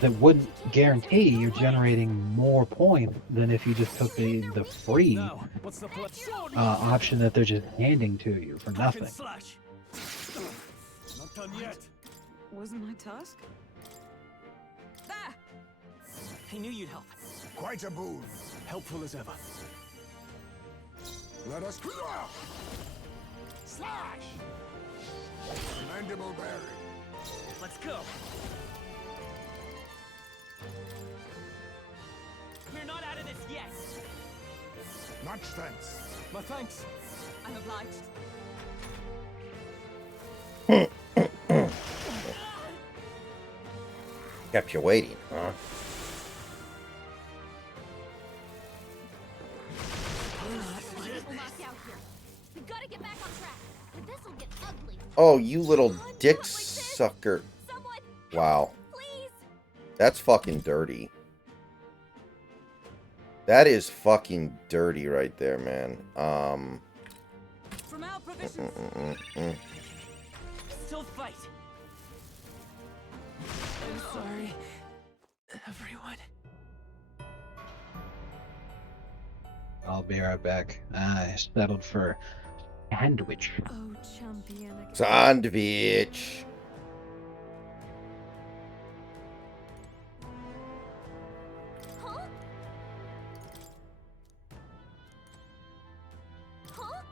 that wouldn't guarantee you're generating more points than if you just took the free option that they're just handing to you for nothing. Not done yet. Wasn't my task? There! I knew you'd help. Quite a boon. Helpful as ever. Let us slash. Mandible bearing. Let's go. We're not out of this yet. Much thanks. My thanks. I'm obliged. Kept you waiting, huh? We've got to get back on track, or this'll get ugly. Oh, you little dick sucker. Someone, Wow. please. That's fucking dirty. That is fucking dirty right there, man. From our provisions. Still fight. I'm sorry, everyone. I'll be right back. I settled for sandwich. Oh, champion. Sandwich. Huh? Huh?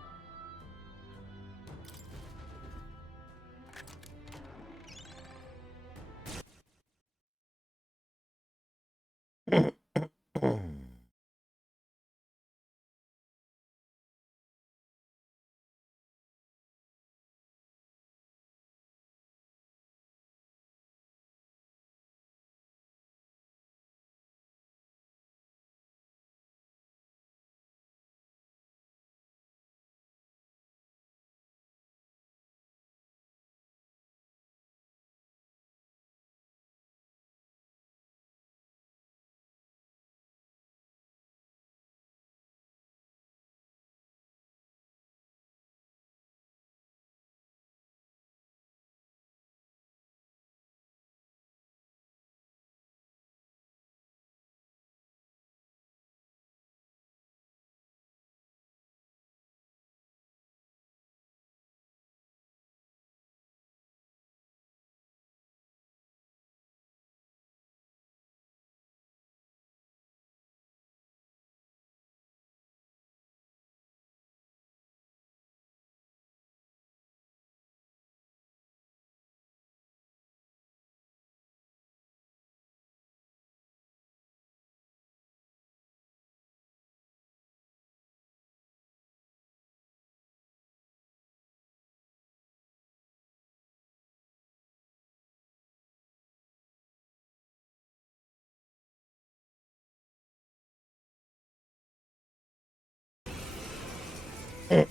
This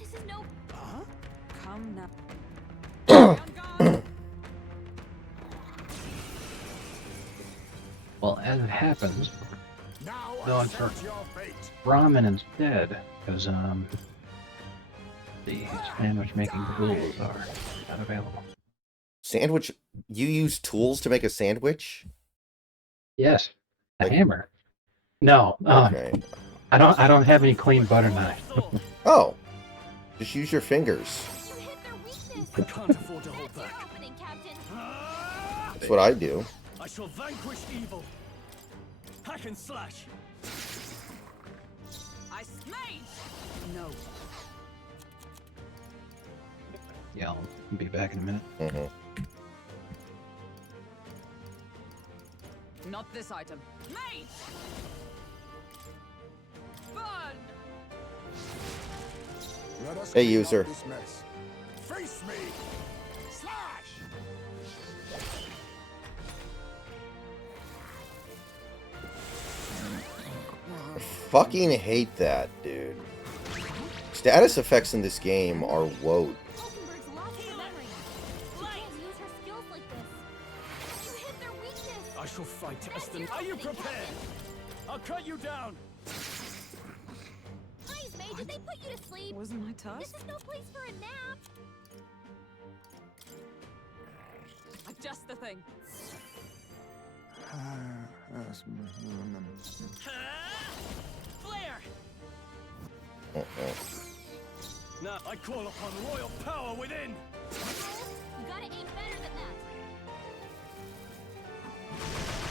is no. Come now. Stay on guard. Well, as it happens, Now going for accept your fate. ramen instead, because the sandwich making tools are not available. Sandwich? You use tools to make a sandwich? Yes, a Like- hammer. No, Okay. I don't have any clean butter knife. Oh. Just use your fingers. You hit their weakness. I can't afford to hold That's your back. opening, Captain. That's what I do. I shall vanquish evil. Hack and slash. I made. No. Yeah, I'll be back in a minute. Mhm. Not this item. Made. Burn. Let us Hey, clean up user. this mess. Face me. Slash. Fucking hate that, dude. Status effects in this game are woke. Hulkenberg's lost her memory. She can't use her skills like this. You hit their weakness. I shall fight as That's the. your Are you opening, prepared? I'll cut you down. Please, May, did they put you to sleep? Wasn't my This task? is no place for a nap. Just the thing. Flare. Now I call upon royal power within. You gotta aim better than that.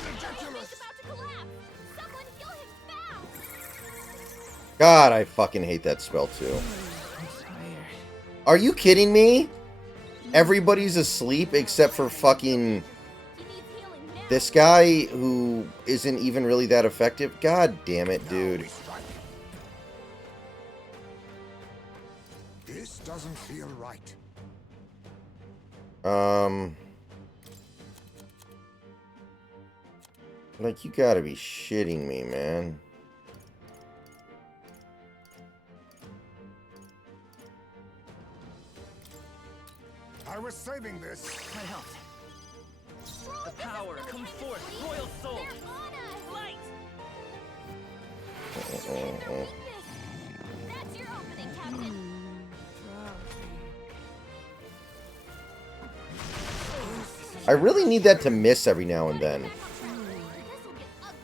Ridiculous. He's about to collapse. Someone heal him fast. God, I fucking hate that spell too. Are you kidding me? Everybody's asleep except for fucking He needs healing now. this guy who isn't even really that effective. God damn it, dude. This doesn't feel right. Like, you gotta be shitting me, man. I was saving this. I helped. Stroll, The this is power, no come time to forth, sleep. royal soul. They're on us. Light. You hit their weakness. That's your opening, Captain. I really need that to miss every now and then. This'll get ugly.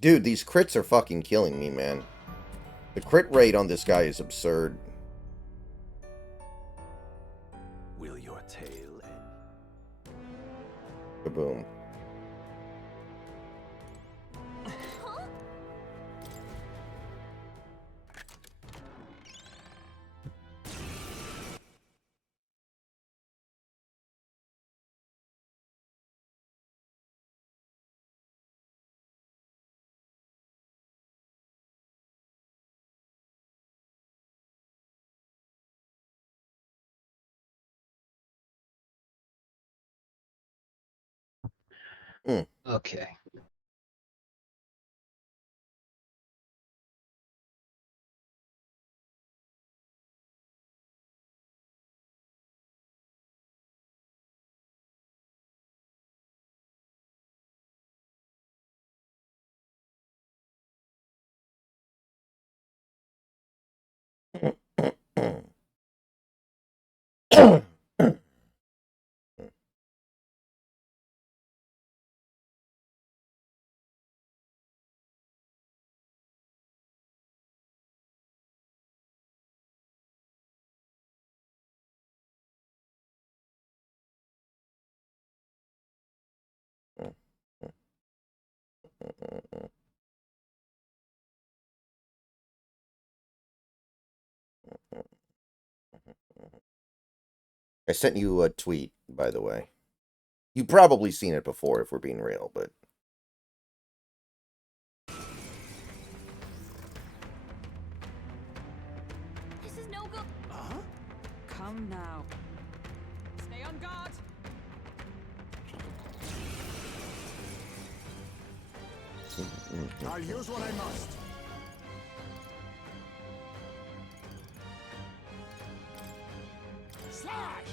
Dude, these crits are fucking killing me, man. The crit rate on this guy is absurd. Will your tale end? Kaboom. Huh? Okay. I sent you a tweet, by the way. You've probably seen it before, if we're being real, but... This is no good. Come now. Stay on guard. I'll use what I must. Slash!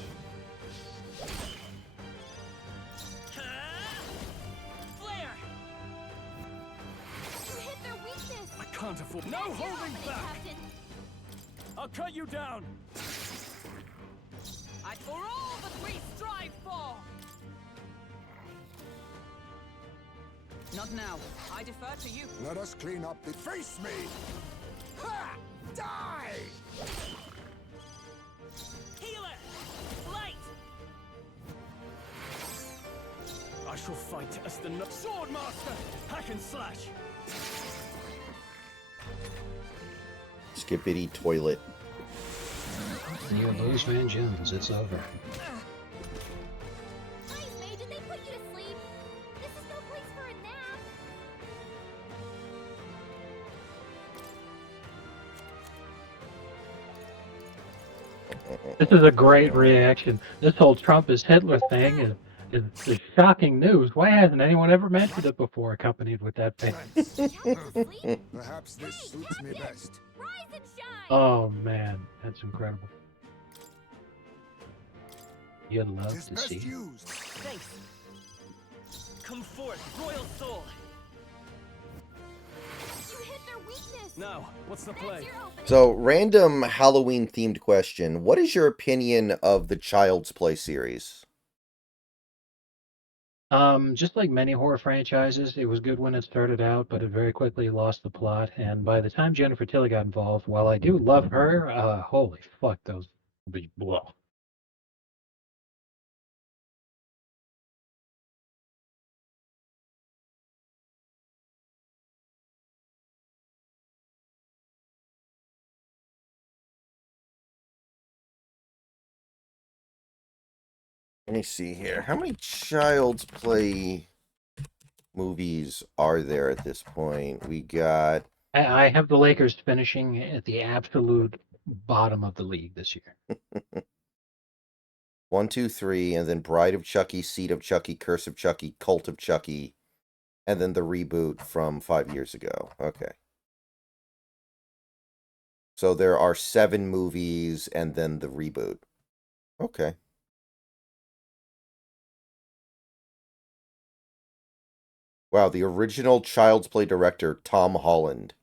Flare! You hit their weakness. I can't afford. No That's your holding opening, back! Captain. I'll cut you down! And for all that we strive for! Not now. I defer to you. Let us clean up the face me! Ha! Die! Healer! Light! I shall fight as the Sword Master! Hack and slash! Skippity toilet. You lose Van Jones, it's over. Ice Mage, did they put you to sleep? This is no place for a nap. This is a great reaction. This whole Trump is Hitler thing is shocking news. Why hasn't anyone ever mentioned it before, accompanied with that face? Chapter sleep? Perhaps this Hey, suits me Captain! best. Rise and shine! Oh man, that's incredible. You'd love Tis to best see. used. Thanks! Come forth, Royal Soul! You hit their weakness. Now, what's the That's play? your opening. So, random Halloween themed question. What is your opinion of the Child's Play series? Just like many horror franchises, it was good when it started out, but it very quickly lost the plot. And by the time Jennifer Tilly got involved, while I do love her, holy fuck, those be blah. Let me see here. How many Child's Play movies are there at this point? We got... I have the Lakers finishing at the absolute bottom of the league this year. 1, 2, 3, and then Bride of Chucky, Seed of Chucky, Curse of Chucky, Cult of Chucky, and then the reboot from 5 years ago. Okay. So there are 7 movies and then the reboot. Okay. Wow, the original Child's Play director, Tom Holland.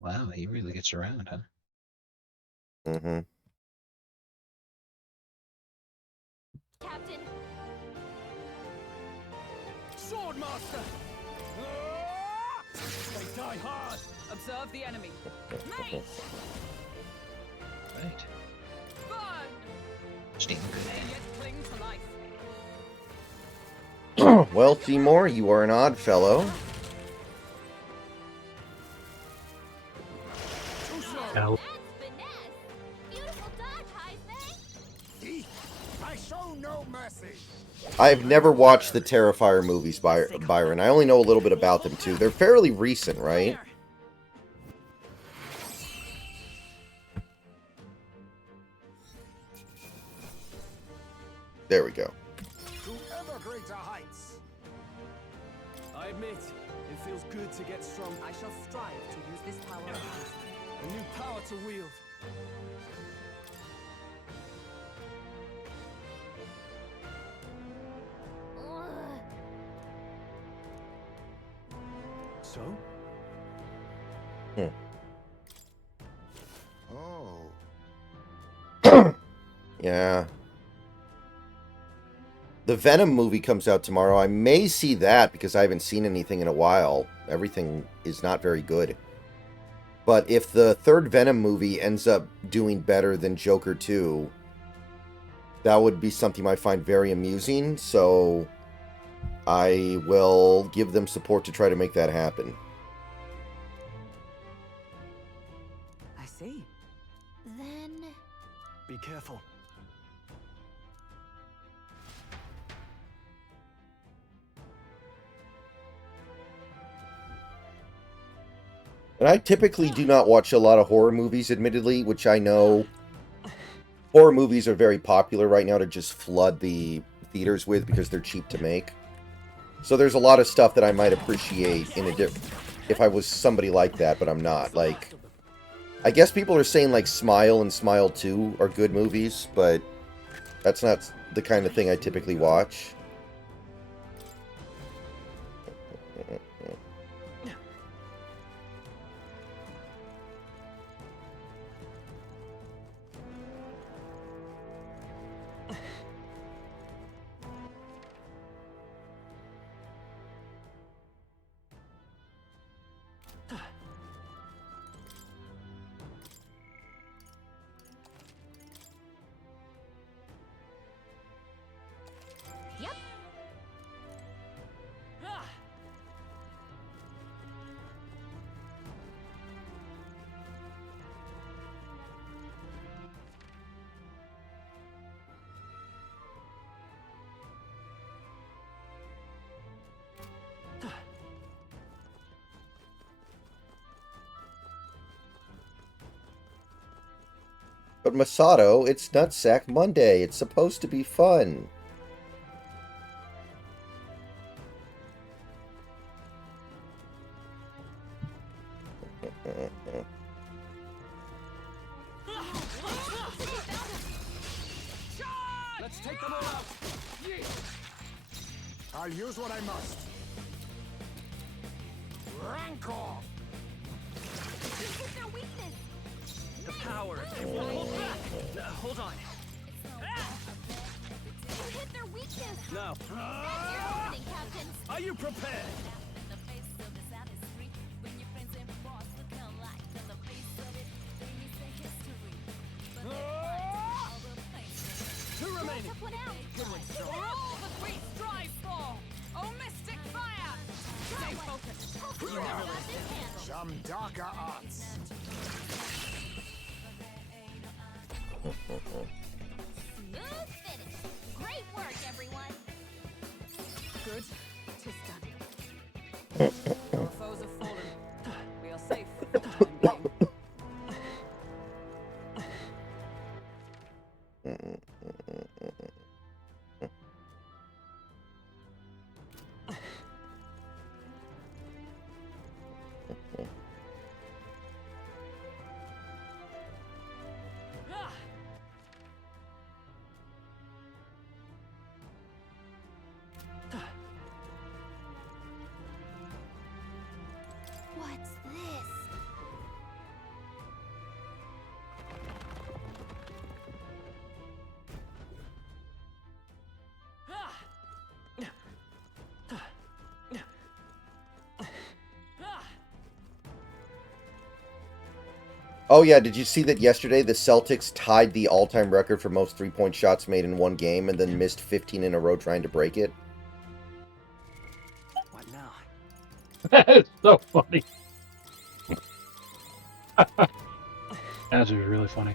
Wow, he really gets around, huh? Mm-hmm. Captain, Sword Master! Ah! They die hard! Observe the enemy. Mate! Right. Burn! Sting. They yet cling to life. Well, Seymour, you are an odd fellow. Now, that's finesse. Beautiful dodge, Heisman. I show no mercy. I've never watched the Terrifier movies, Byron. I only know a little bit about them, too. They're fairly recent, right? Fire! There we go. To ever greater heights. I admit, it feels good to get strong. I shall strive to use this power of Heisman. A new power to wield. Ugh. So? Oh. Yeah. The Venom movie comes out tomorrow. I may see that because I haven't seen anything in a while. Everything is not very good. But if the third Venom movie ends up doing better than Joker 2, that would be something I find very amusing. So I will give them support to try to make that happen. I see. Then Be careful. And I typically do not watch a lot of horror movies, admittedly, which I know horror movies are very popular right now to just flood the theaters with because they're cheap to make. So there's a lot of stuff that I might appreciate in a if I was somebody like that, but I'm not. Like, I guess people are saying like Smile and Smile 2 are good movies, but that's not the kind of thing I typically watch. Yep. Ah! But Masato, it's Nutsack Monday. It's supposed to be fun. Let's take them all out. I'll use what I must. Rancor! This is their weakness. The power of everyone. Hold on. You hit their weakness. No. That's your opening, Captain. Are you prepared? Two remaining. Took one out. For all that we strive for! Oh, mystic fire! Stay focused! You never got this handle. Some darker arts. Smooth finish. Great work, everyone. Good. Tis done. Our foes have fallen. We are safe for the time being. Ah! What's this? Ah! Ah! Oh yeah, did you see that yesterday the Celtics tied the all-time record for most three-point shots made in one game and then missed 15 in a row trying to break it? What now? That is so funny. That's really funny.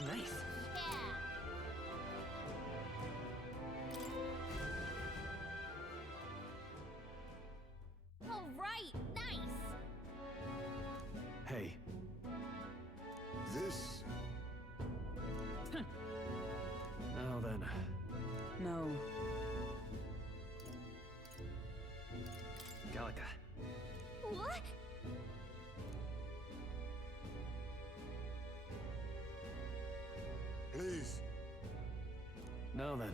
Nice. Yeah. All right. Nice. Hey, This now then. No. Gallica. What? please. Now then.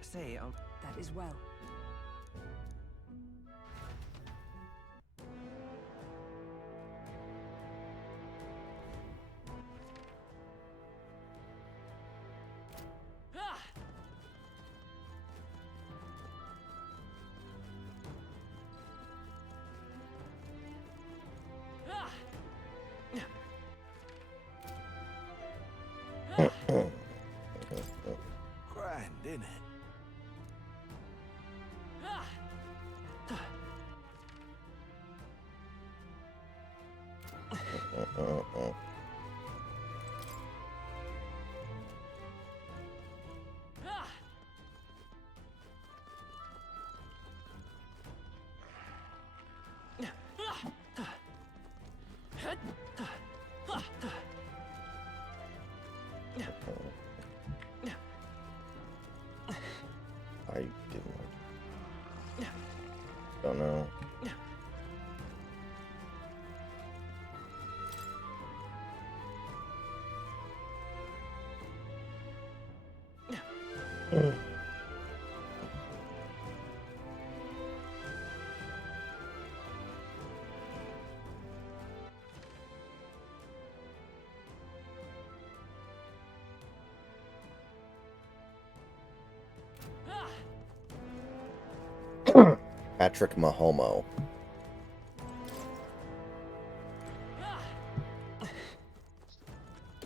Say, That is well. Ah! Ah! Grand, innit? Ah! Ah! Patrick Mahomo.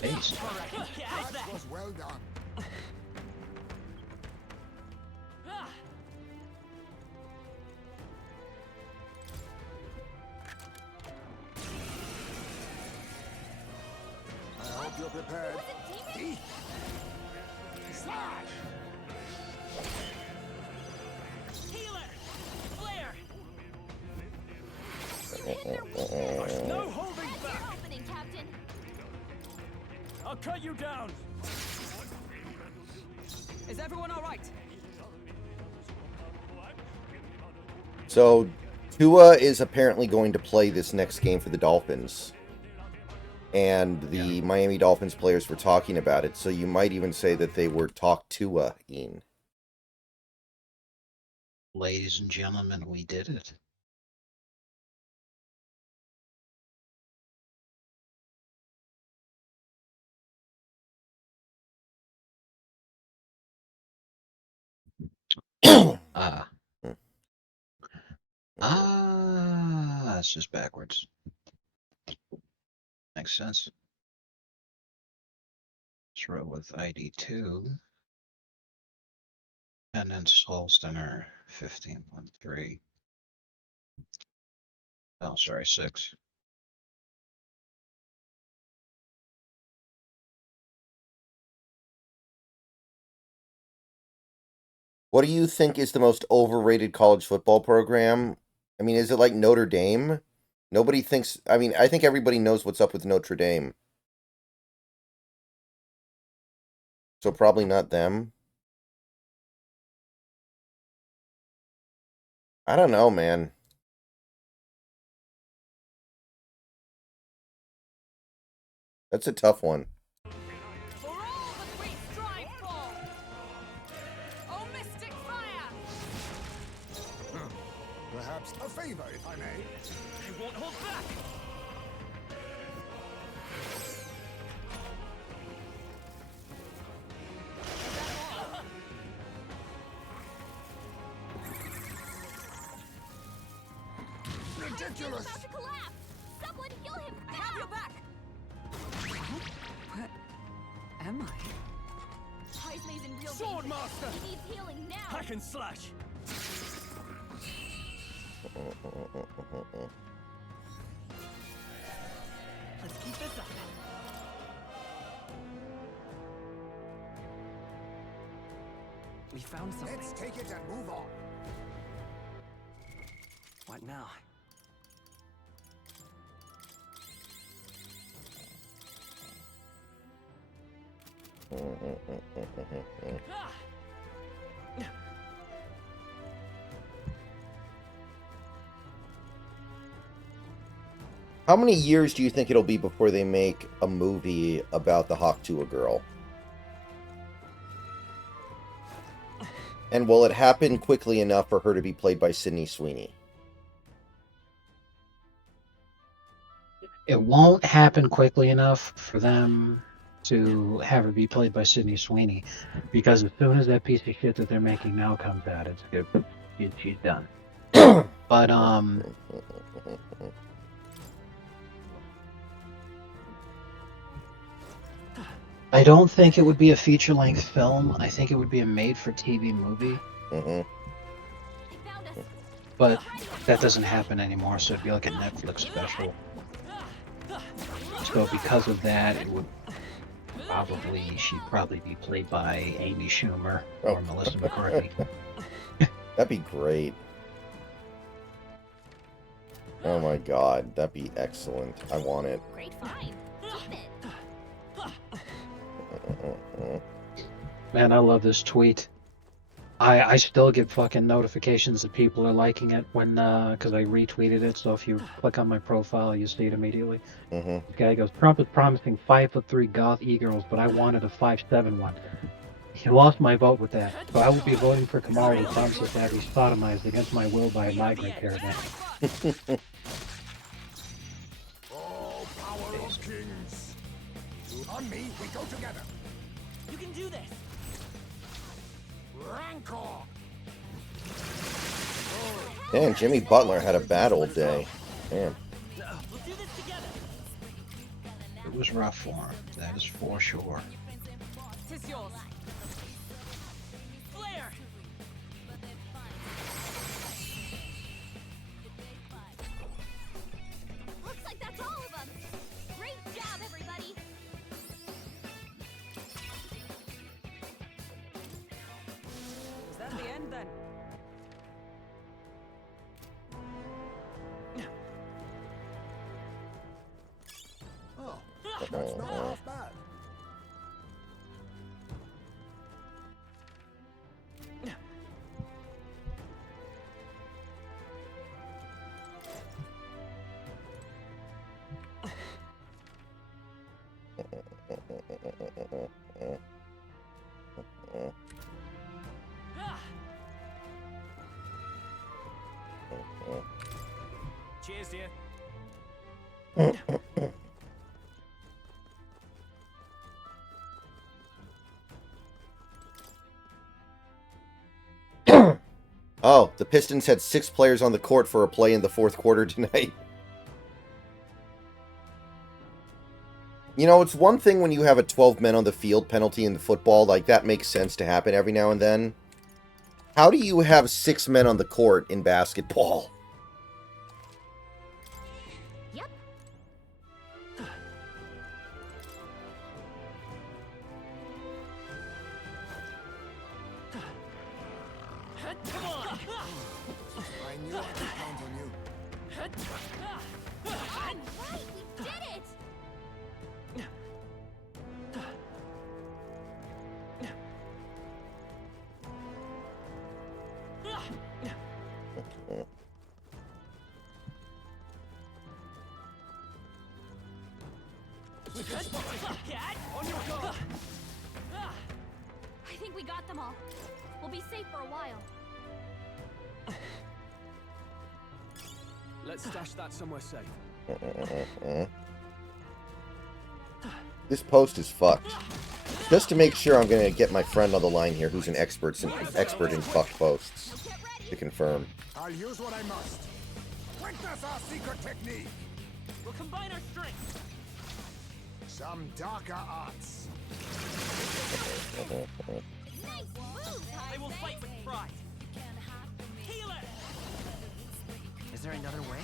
Based. That was well done. I hope you're prepared. Eat. Slash. Healer! Flare! You hit their weakness. No holding That's your back! opening, Captain. I'll cut you down! Is everyone all right? So, Tua is apparently going to play this next game for the Dolphins. And the Miami Dolphins players were talking about it, so you might even say that they were talk Tua-ing. Ladies and gentlemen, we did it. That's just backwards. Makes sense. Let's roll with ID 2. And then Solsteiner 15.3. Oh, sorry, 6. What do you think is the most overrated college football program? I mean, is it like Notre Dame? Nobody thinks... I mean, I think everybody knows what's up with Notre Dame. So probably not them. I don't know, man. That's a tough one. For all that we strive for! Oh, mystic fire! Perhaps a favor, if I may. I won't hold back! Ridiculous! About to collapse. Someone heal him I have your back! Where am I? Paisley's in real Sword danger. Master! He needs healing now. Hack and slash! Let's keep this up. We found something. Let's take it and move on. What now? Ah! How many years do you think it'll be before they make a movie about the Hawk Tuah girl? And will it happen quickly enough for her to be played by Sydney Sweeney? It won't happen quickly enough for them to have her be played by Sydney Sweeney, because as soon as that piece of shit that they're making now comes out, it's good. She's done. But I don't think it would be a feature-length film. I think it would be a made-for-TV movie. Mm-hmm. They found us. But that doesn't happen anymore, so it'd be like a Netflix special. So because of that, it would she'd probably be played by Amy Schumer or Melissa McCarthy. That'd be great. Oh my god, that'd be excellent. I want it. Great find. Keep it. Man, I love this tweet. I still get fucking notifications that people are liking it when because I retweeted it. So if you click on my profile, you see it immediately. Mm-hmm. This guy goes, Trump is promising 5'3" goth e-girls, but I wanted a 5'7" one. He lost my vote with that, so I will be voting for Kamala Thompson to have me sodomized against my will by a migrant caravan. Oh, power of kings! On me, we go together. You can do this. Rancor! Damn, Jimmy Butler had a bad old day. Damn. We'll do this together. It was rough for him, that is for sure. Tis yours. Flare. Looks like that's all of them. Great job, everybody. Is that the end then? Oh, that's not half bad. Ah. Cheers, dear. Oh, the Pistons had 6 players on the court for a play in the 4th quarter tonight. You know, it's one thing when you have a 12 men on the field penalty in the football, like that makes sense to happen every now and then. How do you have 6 men on the court in basketball? Yep. Come on. I knew I could count on you. All right, we did it. On your go. I think we got them all. We'll be safe for a while. Let's stash that somewhere safe. This post is fucked. Just to make sure, I'm going to get my friend on the line here who's an expert in fucked posts So get ready. to confirm. I'll use what I must. Witness our secret technique. We'll combine our strength. Some darker arts. Nice moves, I will fight with pride. Heal it. Is there another way?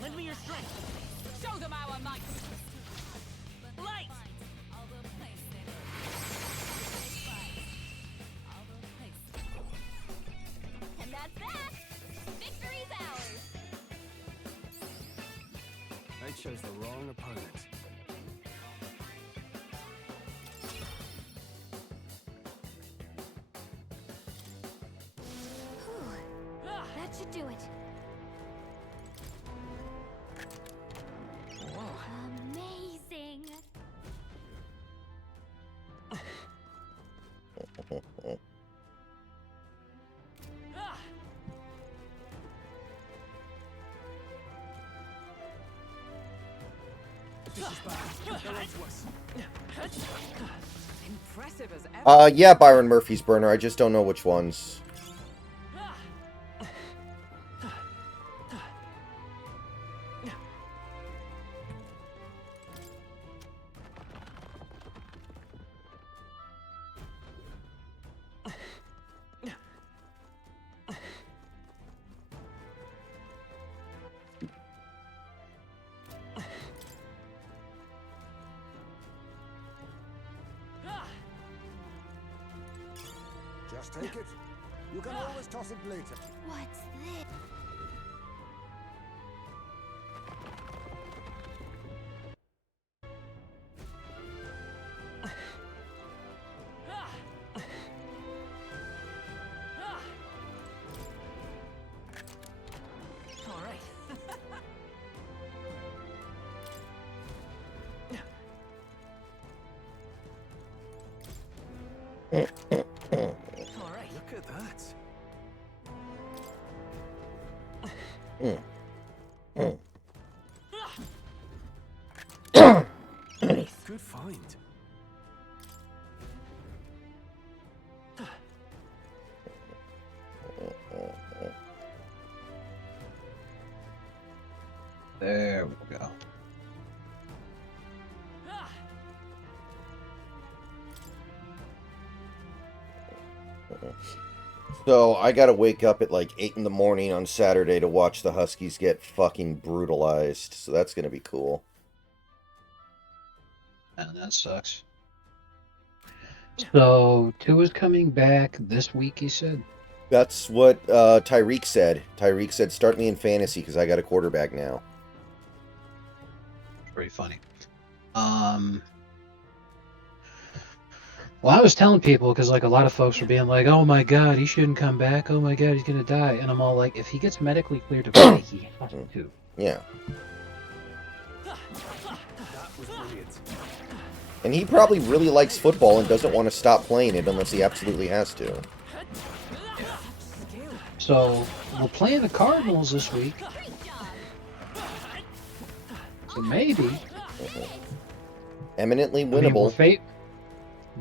Lend me your strength. Show them our might. Light. And that's that. Victory's ours. I chose the wrong opponent. Whew. That should do it. Amazing. Ah. This is bad. They're onto us. Impressive as ever. Yeah, Byron Murphy's burner. I just don't know which ones. Ah. Ah. Just take it. You can always toss it later. What's this? Ah. Ah. All right. All right. Look at that. Good find. There we go. So I gotta wake up at like 8 in the morning on Saturday to watch the Huskies get fucking brutalized. So that's gonna be cool. And that sucks. So Tua's coming back this week, he said. That's what Tyreek said. Tyreek said, "Start me in fantasy because I got a quarterback now." Pretty funny. Well, I was telling people because like a lot of folks were being like, "Oh my God, he shouldn't come back. Oh my God, he's gonna die." And I'm all like, if he gets medically cleared to play, he has to. Yeah. That was brilliant. And he probably really likes football and doesn't want to stop playing it unless he absolutely has to. So we're playing the Cardinals this week. So maybe Eminently I mean, winnable.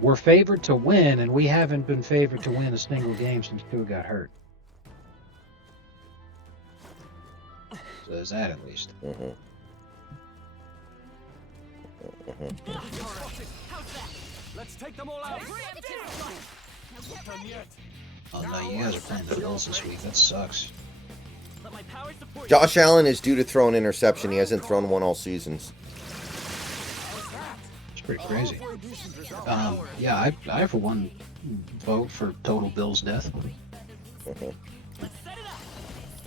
we're favored to win, and we haven't been favored to win a single game since Tua got hurt. So there's that at least. Let's take them all out. Not done yet. Oh no, you guys are playing the Bills this week. That sucks. Let my power support you. Josh Allen is due to throw an interception. He hasn't thrown one all seasons. It's pretty crazy. Yeah, I for one vote for total Bills death.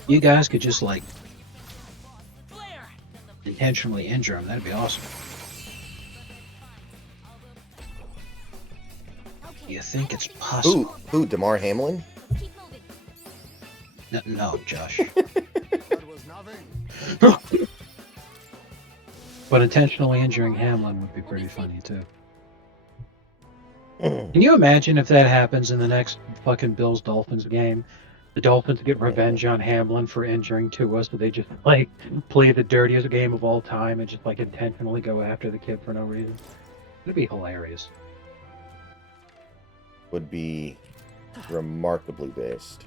You guys could just like intentionally injure him. That'd be awesome. You think it's possible? Who? DeMar Hamlin? Keep moving. No, Josh. That was nothing. But intentionally injuring Hamlin would be pretty funny too. Can you imagine if that happens in the next fucking Bills-Dolphins game? The Dolphins get revenge on Hamlin for injuring Tua, so they just like play the dirtiest game of all time and just like intentionally go after the kid for no reason. It'd be hilarious. Would be remarkably based.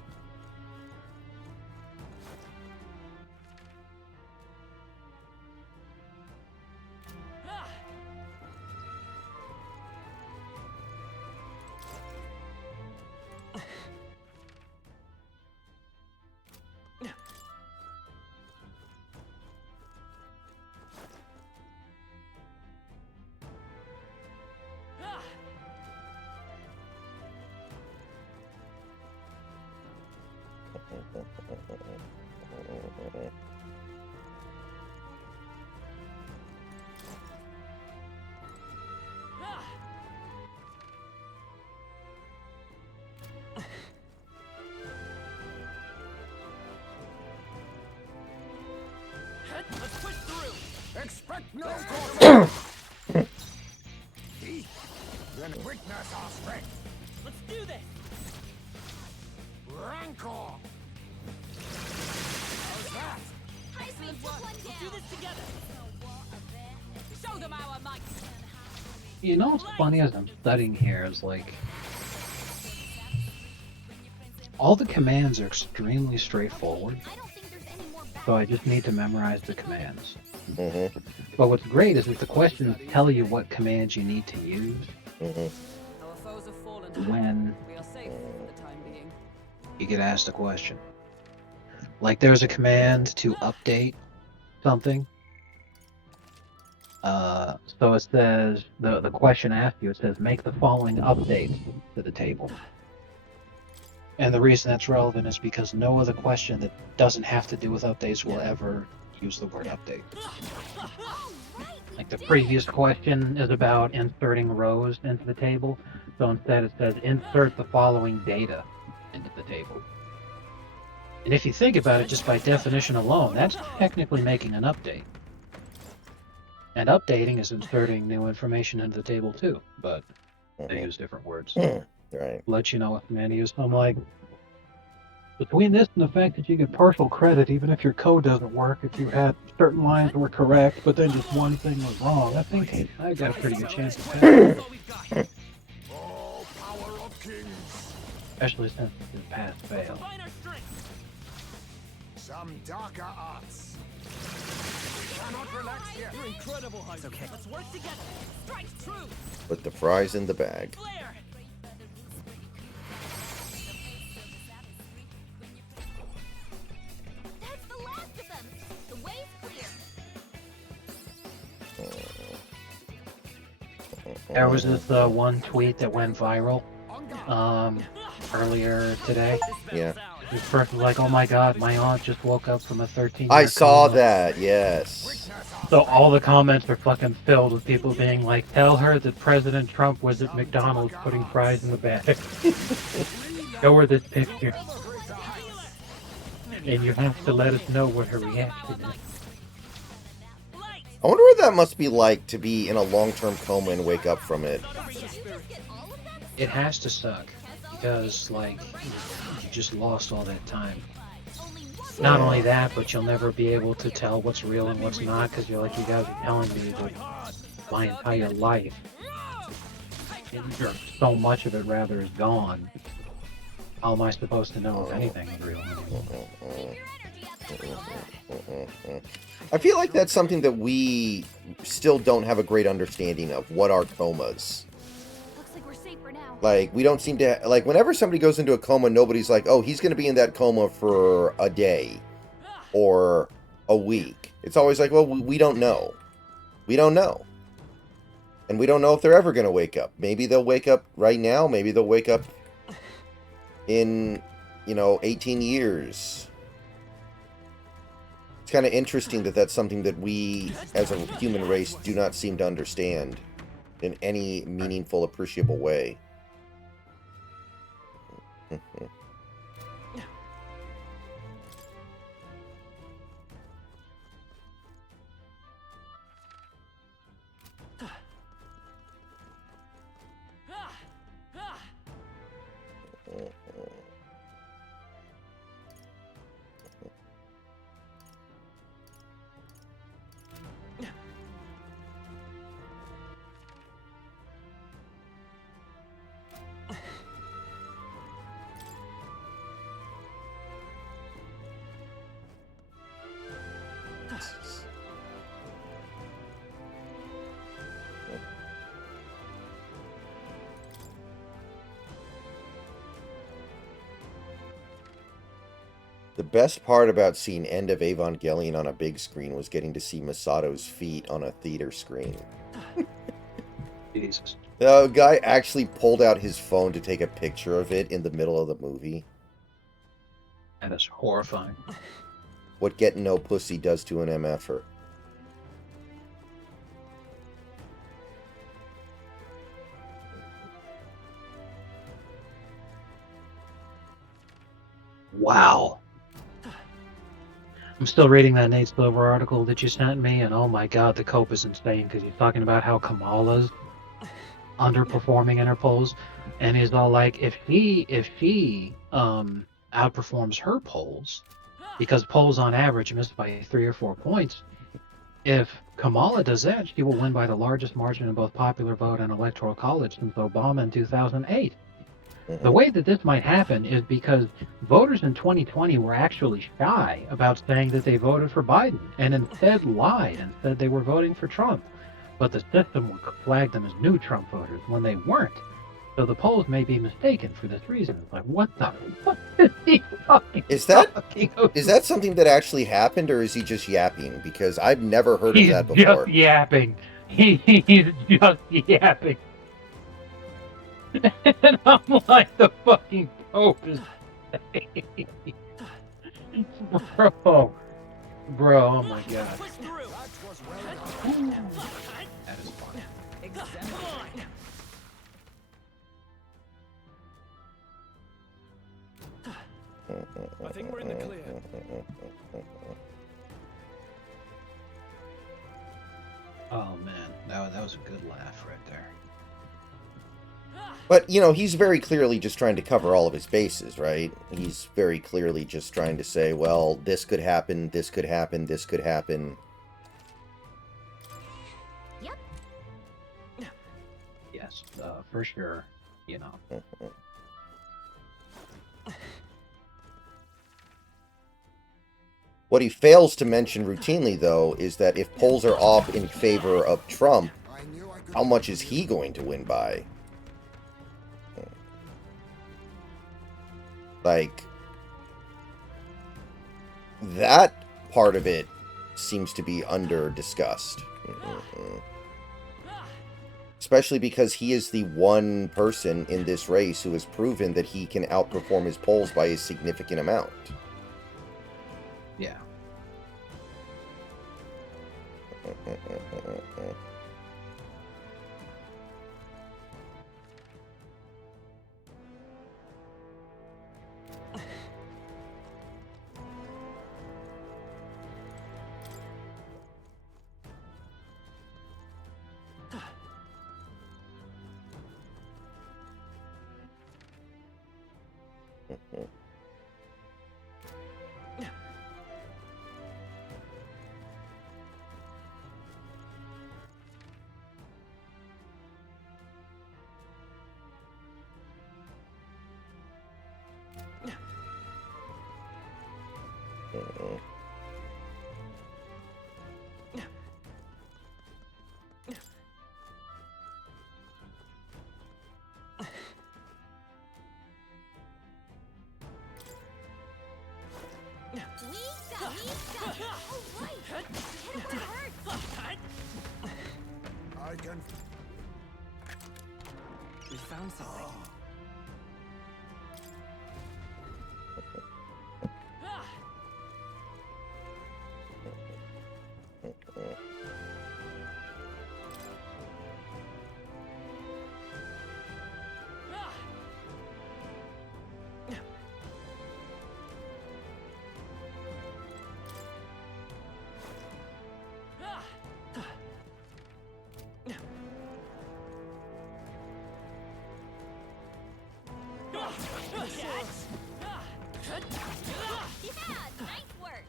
Let's push through. Expect no quarter. Then witness our strength. Let's do this. Rancor. How's that? Excellent work. Let's do this together. Show them our might. You know what's funny as I'm studying here is like all the commands are extremely straightforward, I don't think there's any more back. so I just need to memorize the commands. Mm-hmm. But what's great is that the questions tell you what commands you need to use Mm-hmm. Our foes have fallen. when We are safe for the time being. you get asked a question. Like there's a command to update something. So it says, the question asks you, it says, make the following updates to the table. And the reason that's relevant is because no other question that doesn't have to do with updates will ever use the word update. Like the previous question is about inserting rows into the table, so instead it says insert the following data into the table. And if you think about it, just by definition alone, that's technically making an update. And updating is inserting new information into the table too, but they use different words. Right. let you know if Manny is. I'm like, between this and the fact that you get partial credit, even if your code doesn't work, if you had certain lines were correct, but then just one thing was wrong, I think I got a pretty good chance of passing, Oh, power of kings. especially since the pass failed. Some darker arts. Cannot relax here. You're incredible, Heidi. Okay. Let's work together. Strike true. Put the fries in the bag. Flare. That's the last of them. The way's clear. There was this one tweet that went viral earlier today. Yeah. This person was like, "Oh my God, my aunt just woke up from a 13-year I saw coma." that, yes. So all the comments are fucking filled with people being like, "Tell her that President Trump was at McDonald's putting fries in the bag." Show her this picture, and you have to let us know what her reaction is. I wonder what that must be like to be in a long-term coma and wake up from it. It has to suck because, like, you just lost all that time. Not only that, but you'll never be able to tell what's real and what's not because you're like, you guys are telling me that my entire life, or so much of it rather, is gone. How am I supposed to know if anything is real anymore? I feel like that's something that we still don't have a great understanding of. What are comas? Looks like we're safe for now. Like, we don't seem to... Like, whenever somebody goes into a coma, nobody's like, oh, he's going to be in that coma for a day or a week. It's always like, well, we don't know. We don't know. And we don't know if they're ever going to wake up. Maybe they'll wake up right now. Maybe they'll wake up in, 18 years. It's kind of interesting that that's something that we, as a human race, do not seem to understand in any meaningful, appreciable way. The best part about seeing End of Evangelion on a big screen was getting to see Masato's feet on a theater screen. Jesus. The guy actually pulled out his phone to take a picture of it in the middle of the movie. That is horrifying. What getting no pussy does to an MFer. Wow. I'm still reading that Nate Silver article that you sent me, and oh my God, the cope is insane because he's talking about how Kamala's underperforming Interpols, and he's all like, if she outperforms her polls, because polls on average miss by 3 or 4 points, if Kamala does that, she will win by the largest margin in both popular vote and electoral college since Obama in 2008. The way that this might happen is because voters in 2020 were actually shy about saying that they voted for Biden and instead lied and said they were voting for Trump. But the system flagged them as new Trump voters when they weren't. So the polls may be mistaken for this reason. It's like, what the fuck is he fucking Is that talking about? is that something that actually happened, or is he just yapping? Because I've never heard of that He's before. just yapping. He's just yapping. And I'm like, the fucking Pope is Bro, oh my God. Push through. That is fun. Come on. I think we're in the clear. Oh man, that was a good laugh right there. But, you know, he's very clearly just trying to cover all of his bases, right? He's very clearly just trying to say, well, this could happen, this could happen, this could happen. Yep. Yes, for sure. You know. What he fails to mention routinely, though, is that if polls are off in favor of Trump, how much is he going to win by? Like, that part of it seems to be under-discussed. Especially because he is the one person in this race who has proven that he can outperform his polls by a significant amount. Yeah. We got it. Oh, right. Hit him where it hurts. I can. We found something. Yeah, nice work.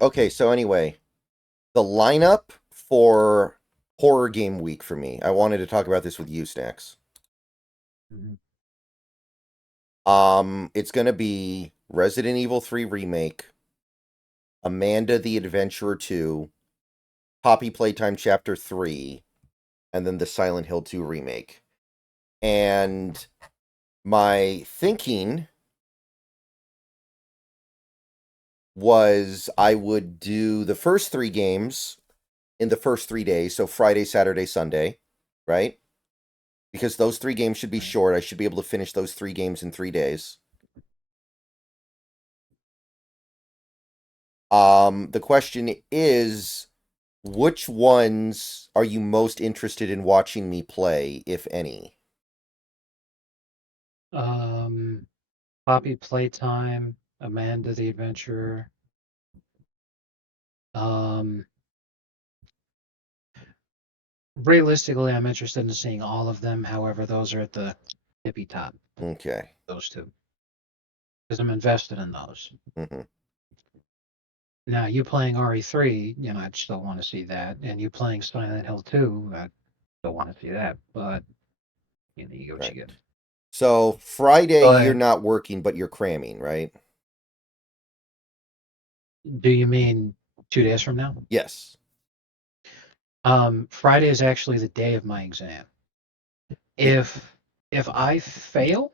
Okay, so anyway, the lineup for Horror Game Week for me. I wanted to talk about this with you, Snacks. Mhm. It's gonna be Resident Evil 3 Remake, Amanda the Adventurer 2, Poppy Playtime Chapter 3, and then the Silent Hill 2 Remake. And my thinking was I would do the first 3 games in the first 3 days, so Friday, Saturday, Sunday, right? Because those 3 games should be short. I should be able to finish those 3 games in 3 days. The question is, which ones are you most interested in watching me play, if any? Poppy Playtime, Amanda the Adventurer. Realistically, I'm interested in seeing all of them. However, those are at the tippy top. Okay. Those two, because I'm invested in those. Mm-hmm. Now, you playing RE3, you know, I'd still want to see that, and you playing Silent Hill 2, I still want to see that. But you know, you get what you Right. get. So Friday, But you're not working, but you're cramming, right? do you mean 2 days from now? Yes. Friday is actually the day of my exam. If I fail,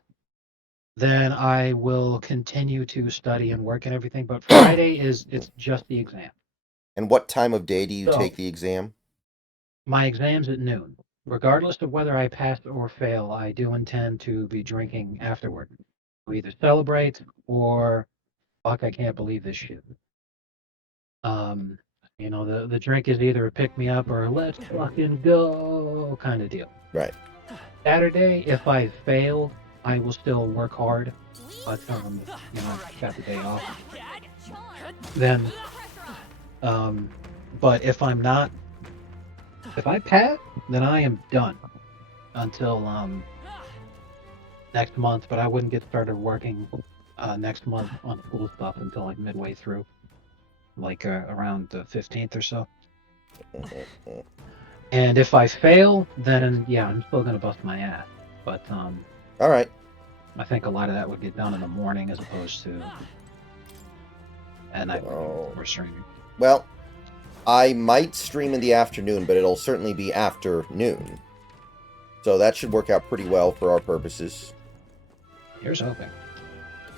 then I will continue to study and work and everything. But Friday it's just the exam. And what time of day do you So take the exam? my exam's at noon. Regardless of whether I pass or fail, I do intend to be drinking afterward. We either celebrate or fuck, I can't believe this shit. You know, the drink is either a pick me up or a let's fucking go kind of deal. Right. Saturday, if I fail, I will still work hard, We but got you know, I've got the day off. Charm. Then Pressure on. But if I'm not, if I pass, then I am done until next month. But I wouldn't get started working next month on the pool stuff until like midway through, like around the 15th or so. And if I fail, then yeah, I'm still gonna bust my ass. But All right. I think a lot of that would get done in the morning as opposed to at night Oh. or streaming. Well, I might stream in the afternoon, but it'll certainly be after noon. So that should work out pretty well for our purposes. Here's hoping.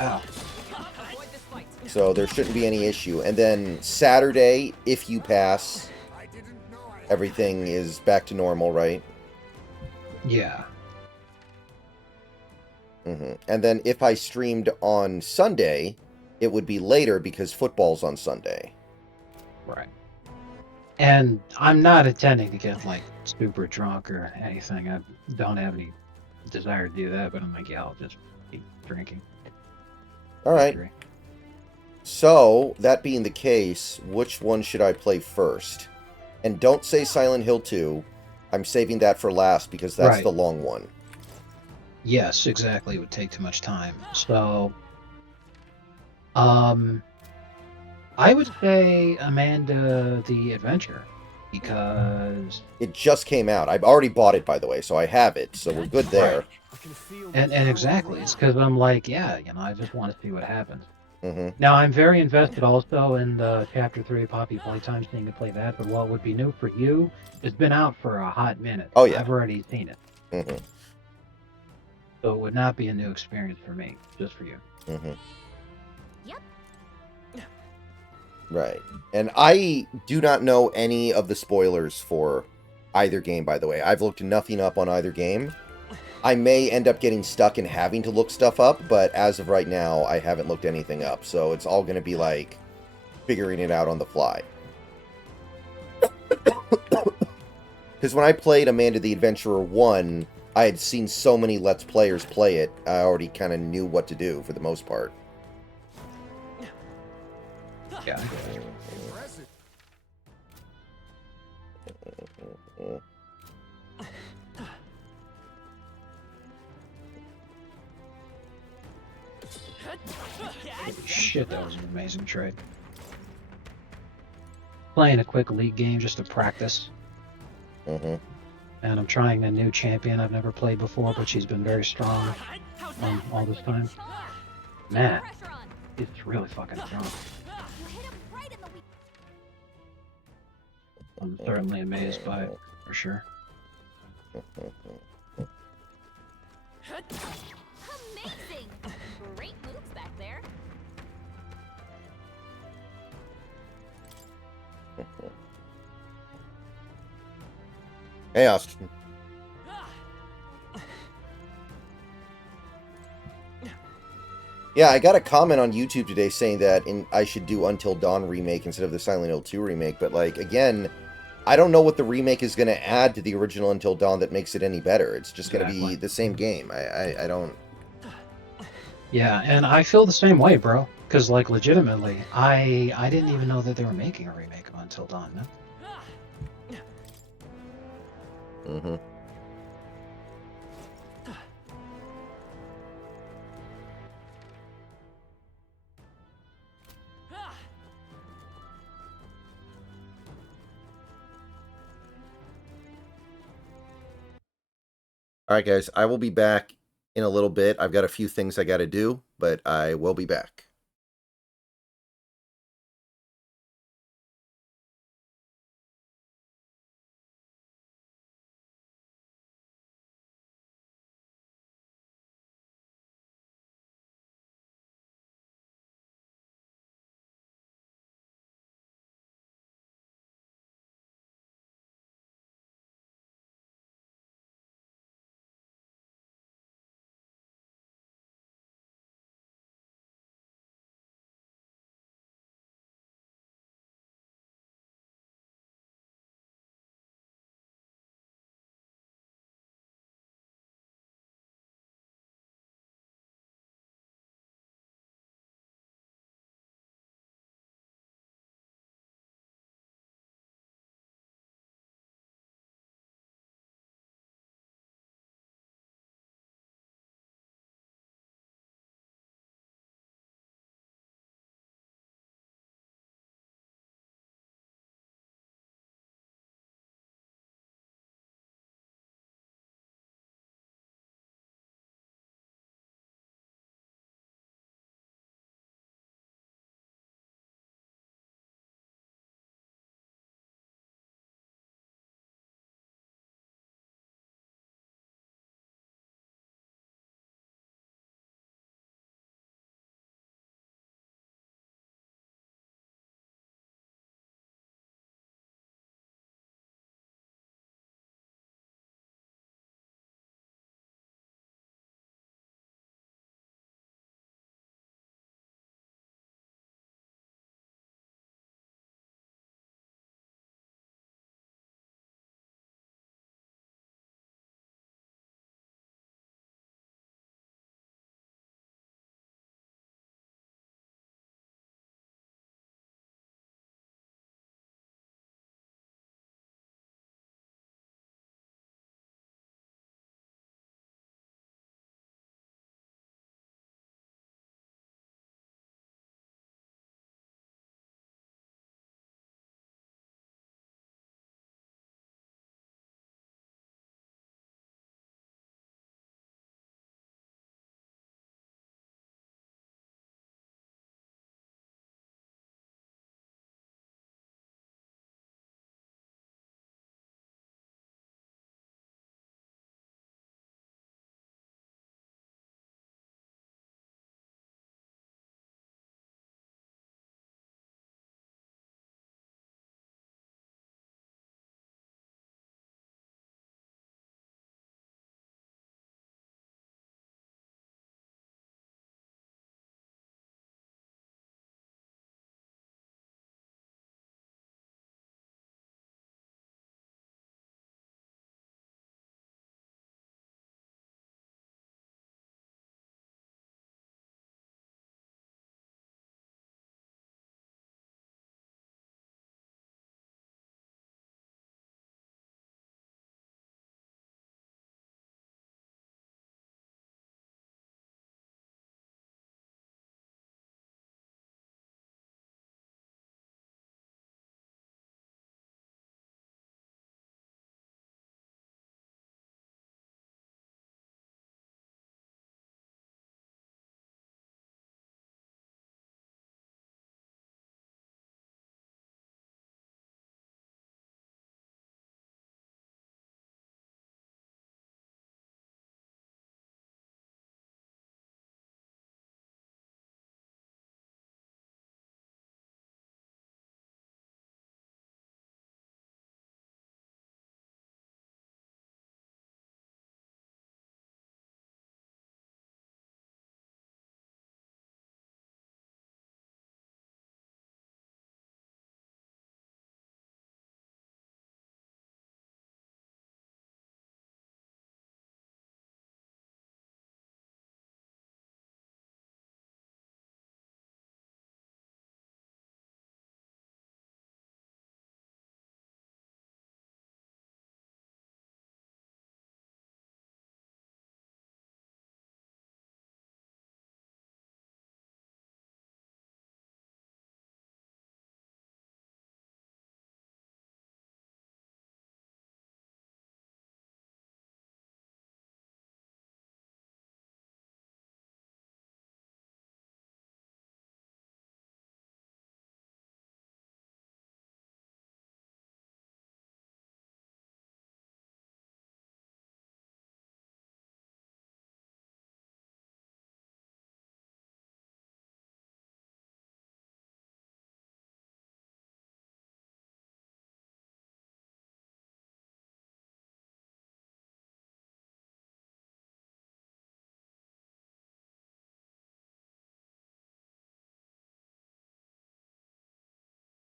Ow. Avoid this fight. So there shouldn't be any issue. And then Saturday, if you pass, everything is back to normal, right? Yeah. And then if I streamed on Sunday, it would be later because football's on Sunday. Right. And I'm not intending to get like super drunk or anything. I don't have any desire to do that, but I'm like, yeah, I'll just be drinking. All right. So, that being the case, which one should I play first? And don't say Silent Hill 2. I'm saving that for last because that's Right. the long one. Yes, exactly. It would take too much time. So, I would say Amanda the Adventure because It just came out. I've already bought it, by the way, so I have it. So we're good there. Right. And exactly, it's because I'm like, yeah, I just want to see what happens. Now I'm very invested also in the Chapter 3 Poppy Playtime, seeing to play that. But what would be new for you? It's been out for a hot minute. Oh, yeah. I've already seen it. So it would not be a new experience for me, just for you. Yep. Right. And I do not know any of the spoilers for either game, by the way. I've looked nothing up on either game. I may end up getting stuck and having to look stuff up, but as of right now, I haven't looked anything up. So it's all going to be like figuring it out on the fly. Because when I played Amanda the Adventurer 1, I had seen so many Let's Players play it, I already kind of knew what to do for the most part. Yeah. Holy shit, that was an amazing trade. Playing a quick league game just to practice. And I'm trying a new champion I've never played before, but she's been very strong all this time. Man, it's really fucking strong. I'm certainly amazed by it, for sure. Amazing! Great moves back there. Hey, Austin. Yeah, I got a comment on YouTube today saying that I should do Until Dawn remake instead of the Silent Hill 2 remake, but like, again, I don't know what the remake is going to add to the original Until Dawn that makes it any better. It's just going to be the same game. I don't... Yeah, and I feel the same way, bro. Because, like, legitimately, I didn't even know that they were making a remake of Until Dawn, man. Alright, guys, I will be back in a little bit. I've got a few things I got to do, but I will be back.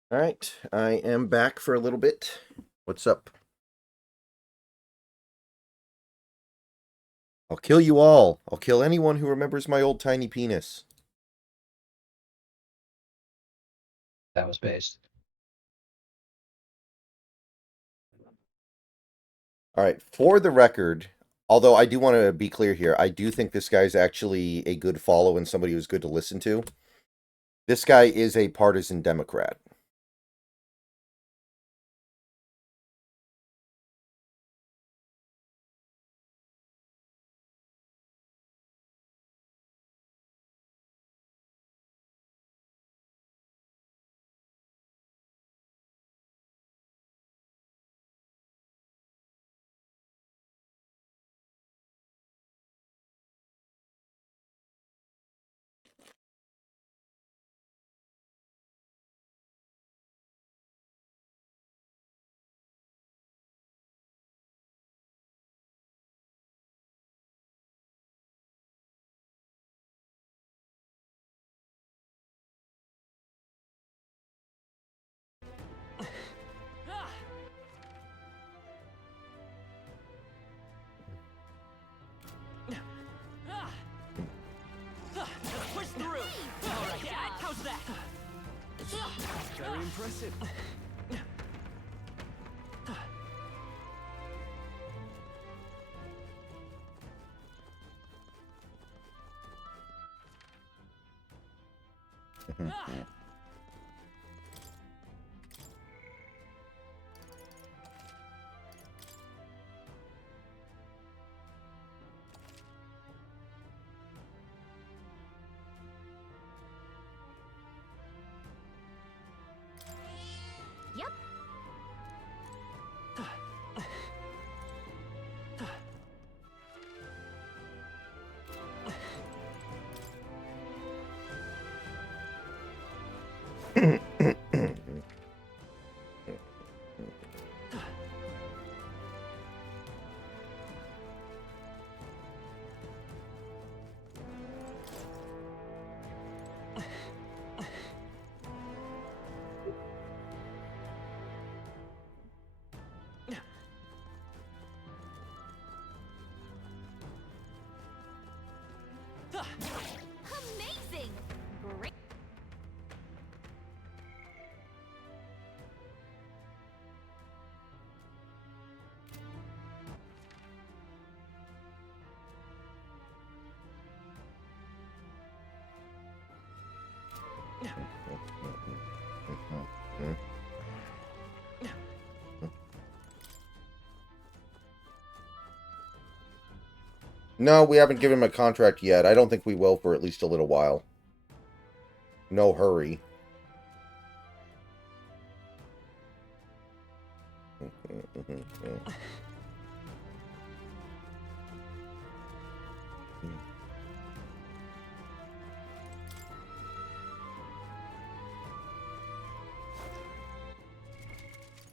All right, I am back for a little bit. What's up? I'll kill you all. I'll kill anyone who remembers my old tiny penis. That was based. All right, for the record, although I do want to be clear here, I do think this guy's actually a good follow and somebody who's good to listen to. This guy is a partisan Democrat. Push through. All right, yeah, how's that? Very impressive. Yep. Amazing. Great. No, we haven't given him a contract yet. I don't think we will for at least a little while. No hurry.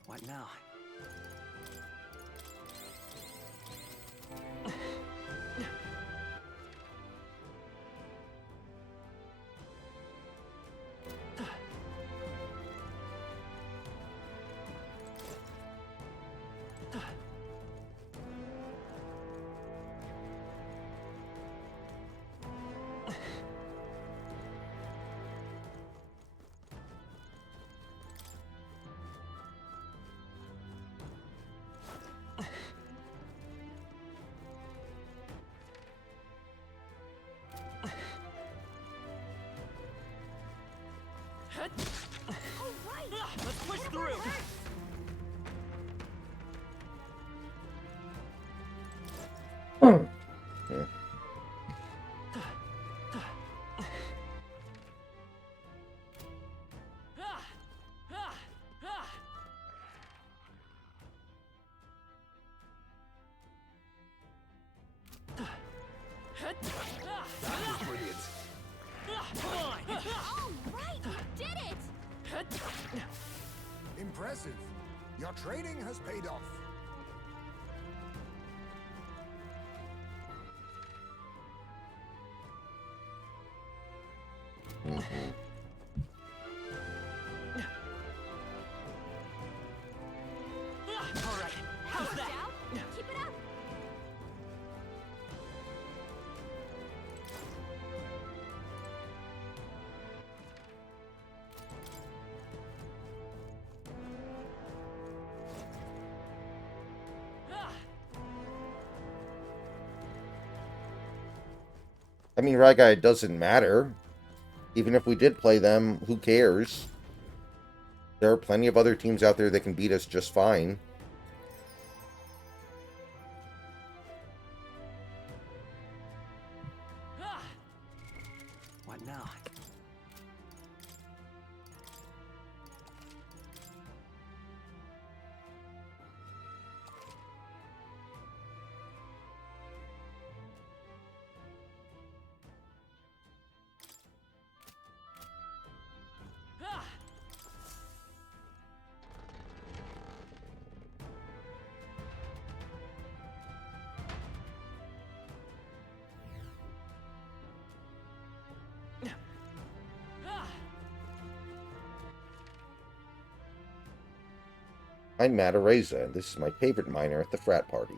What now? All right. Let's push through. That was brilliant. Come on. All right. You did it. Impressive. Your training has paid off. I mean, Ryguy, it doesn't matter. Even if we did play them, who cares? There are plenty of other teams out there that can beat us just fine. What now? I'm Matt Areza, and this is my favorite miner at the frat party.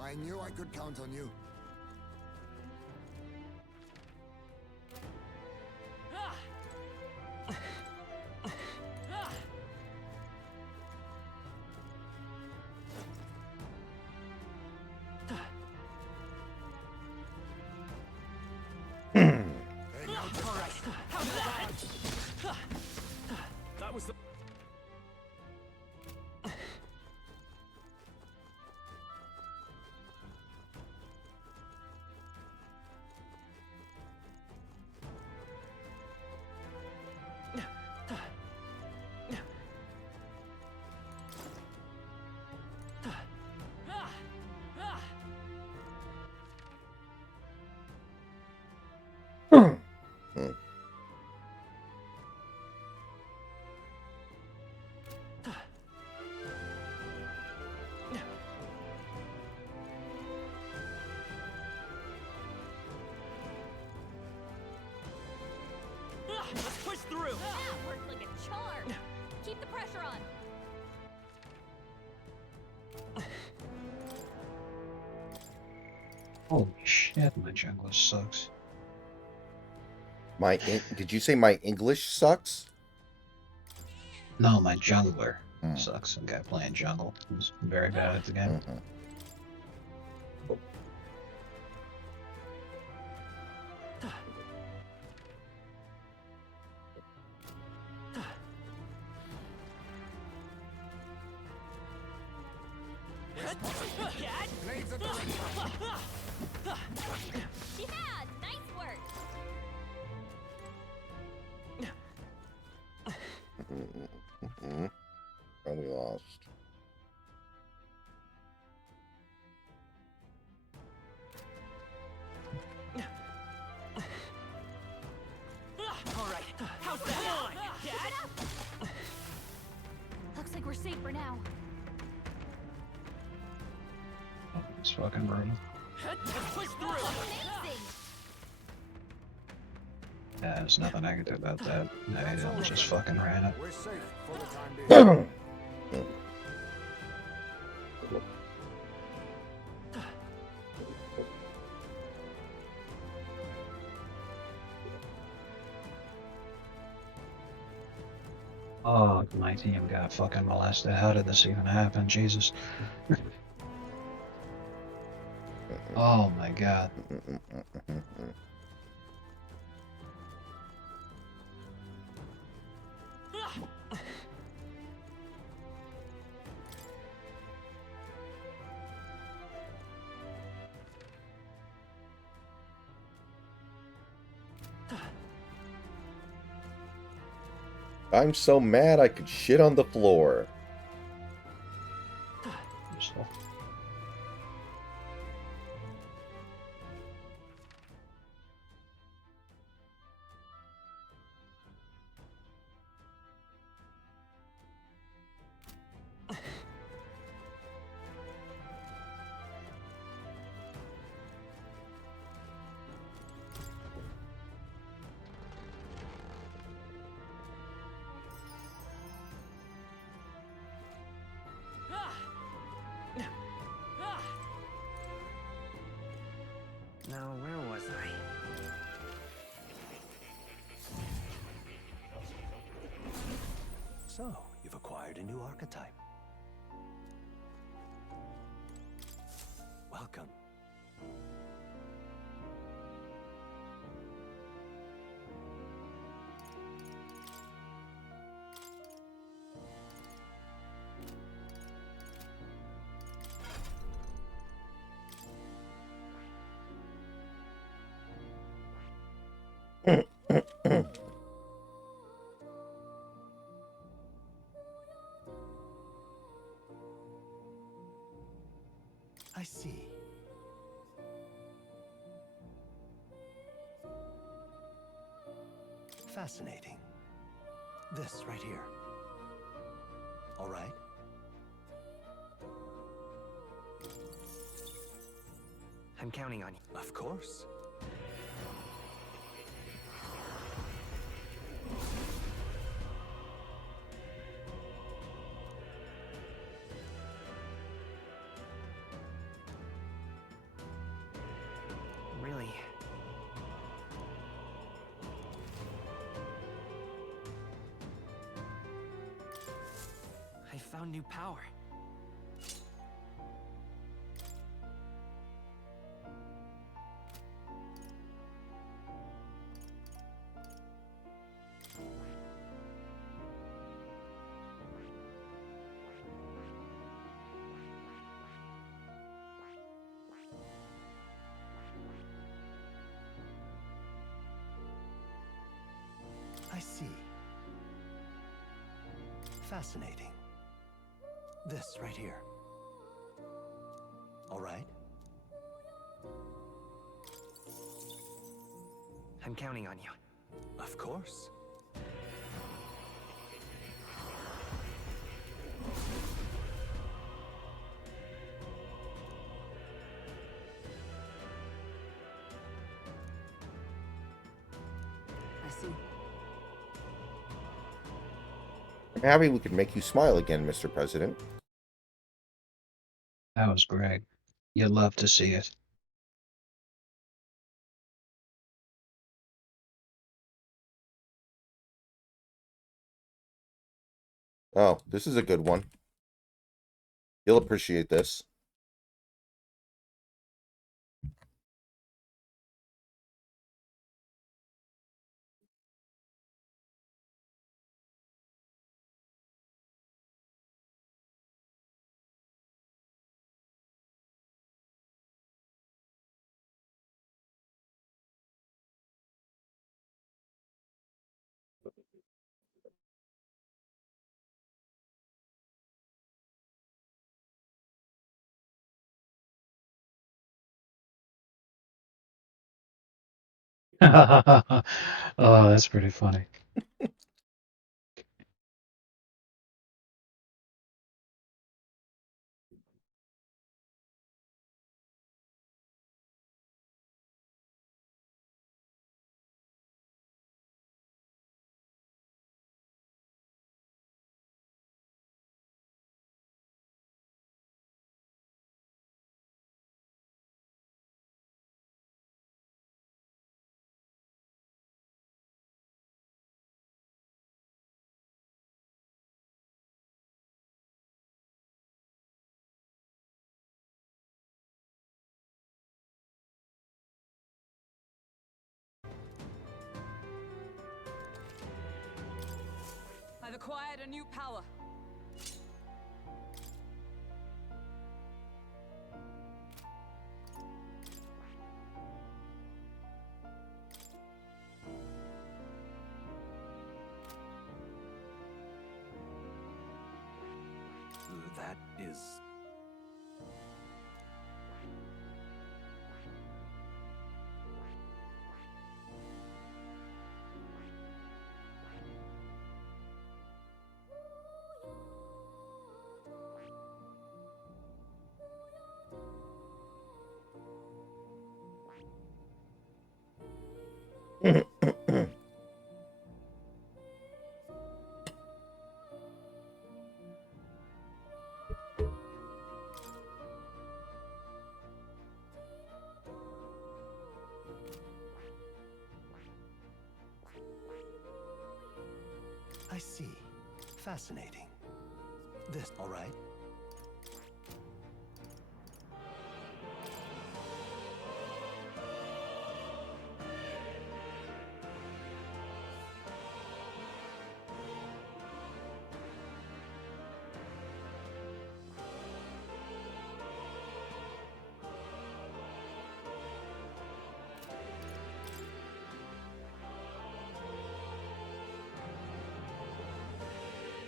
I knew I could count on you. That was the. Let's push through. That worked like a charm. Keep the pressure on. Holy shit, my jungler sucks. Did you say my English sucks? No, my jungler sucks. Some guy playing jungle is very bad at the game. Mhm. Blades at the ready. Yeah, nice work. Mhm. And we lost. All right. How's that? Come on, Dad. Looks like we're safe for now. Oh, it's fucking brutal. Let's push through. Amazing. Yeah, there's nothing I can do about that. I just fucking ran it. We're safe for the time being. Oh, my team got fucking molested. How did this even happen? Jesus. Oh my god. I'm so mad I could shit on the floor. Useful. So, you've acquired a new archetype. Welcome. I see. Fascinating. This right here. All right? I'm counting on you. Of course. Really? I found new power. I see. Fascinating. This right here. All right? I'm counting on you. Of course. I see. I'm happy we could make you smile again, Mr. President. That was great. You'd love to see it. Oh, this is a good one. You'll appreciate this. Oh, that's pretty funny. I've acquired a new power. That is... I see. Fascinating. This, all right?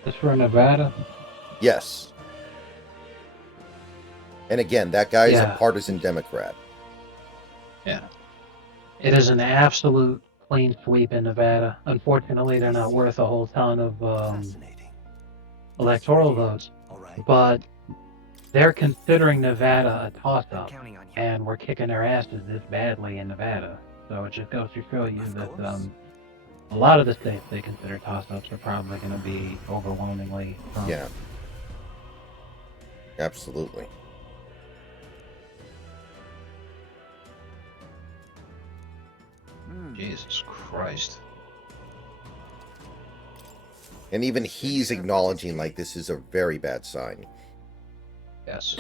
This for Nevada? Yes. And again, that guy is a Yeah. partisan Democrat. Yeah. It is an absolute clean sweep in Nevada. Unfortunately, they're not worth a whole ton of Fascinating. electoral votes. All right. But they're considering Nevada a toss-up, Counting on you. and we're kicking their asses this badly in Nevada. So it just goes to show you Of that course. a lot of the states they consider toss-ups are probably going to be overwhelmingly Trump. Yeah. Absolutely. Jesus Christ. And even he's acknowledging like this is a very bad sign. Yes.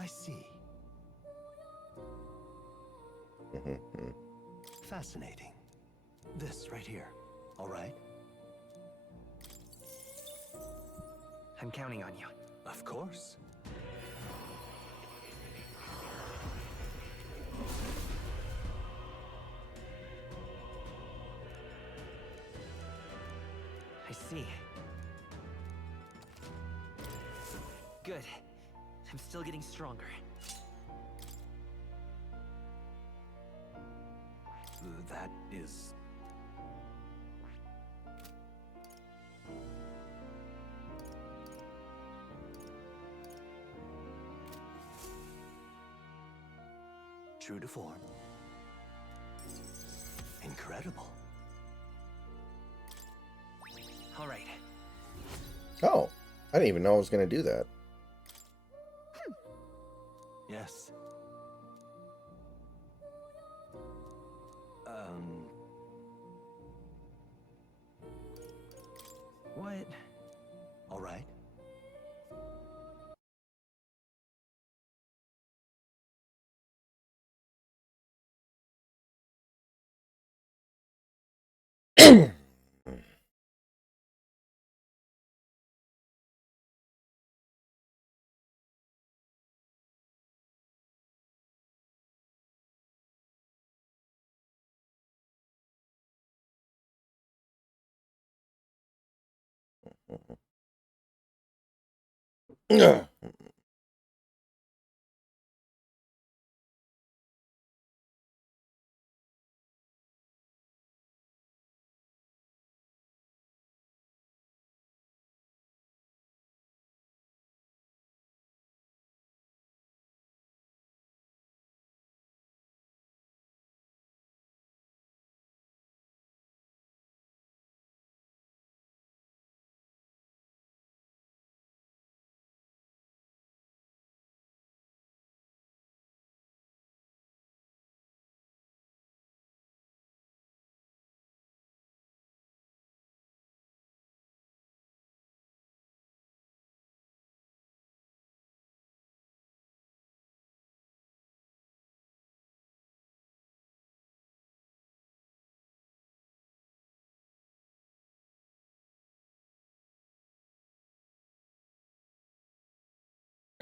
I see. Fascinating. This right here. All right? I'm counting on you. Of course. I see. Good. I'm still getting stronger. That is... true to form. Incredible. All right. Oh, I didn't even know I was going to do that. Yes. What? All right.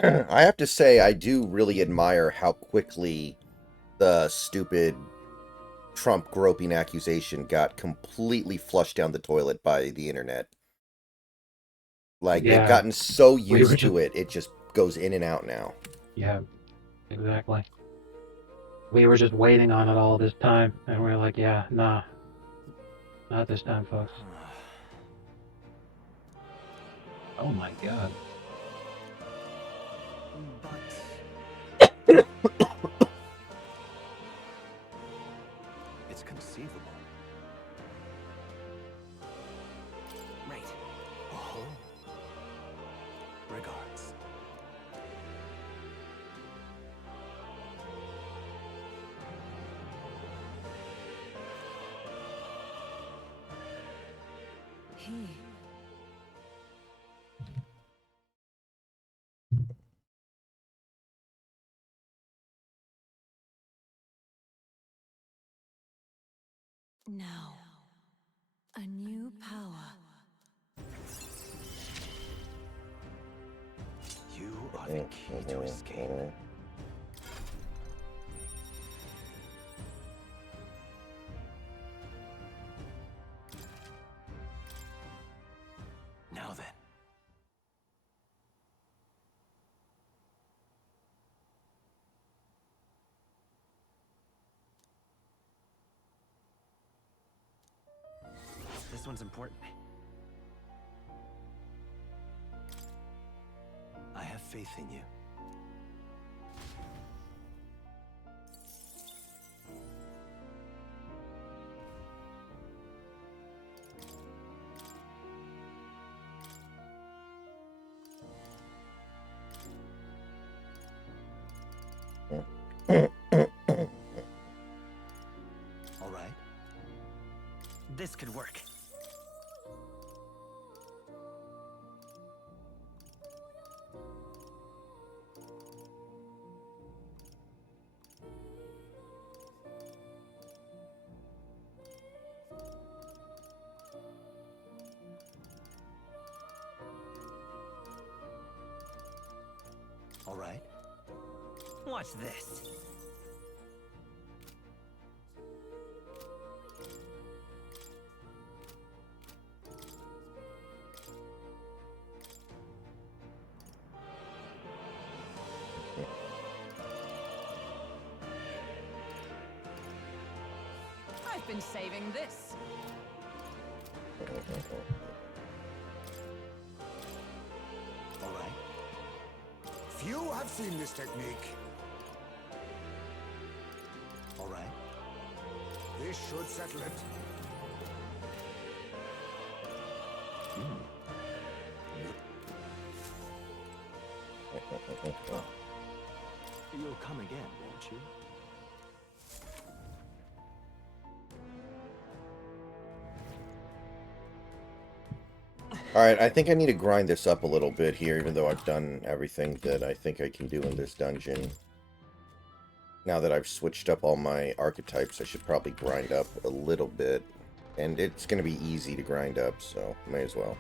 I have to say, I do really admire how quickly the stupid Trump groping accusation got completely flushed down the toilet by the internet. Like, they've Yeah. gotten so We were used just- to it, it just goes in and out now. Yeah, exactly. We were just waiting on it all this time, and we are like, yeah, nah. Not this time, folks. Oh my god. But it's conceivable. Right. Oh. Regards. He. Now, a new power. You are the key to escape. Now then. This one's important. I have faith in you. All right. This could work. All right. Watch this. I've been saving this. All right. Few have seen this technique. All right. This should settle it. You'll come again, won't you? Alright, I think I need to grind this up a little bit here, even though I've done everything that I think I can do in this dungeon. Now that I've switched up all my archetypes, I should probably grind up a little bit. And it's going to be easy to grind up, so may as well.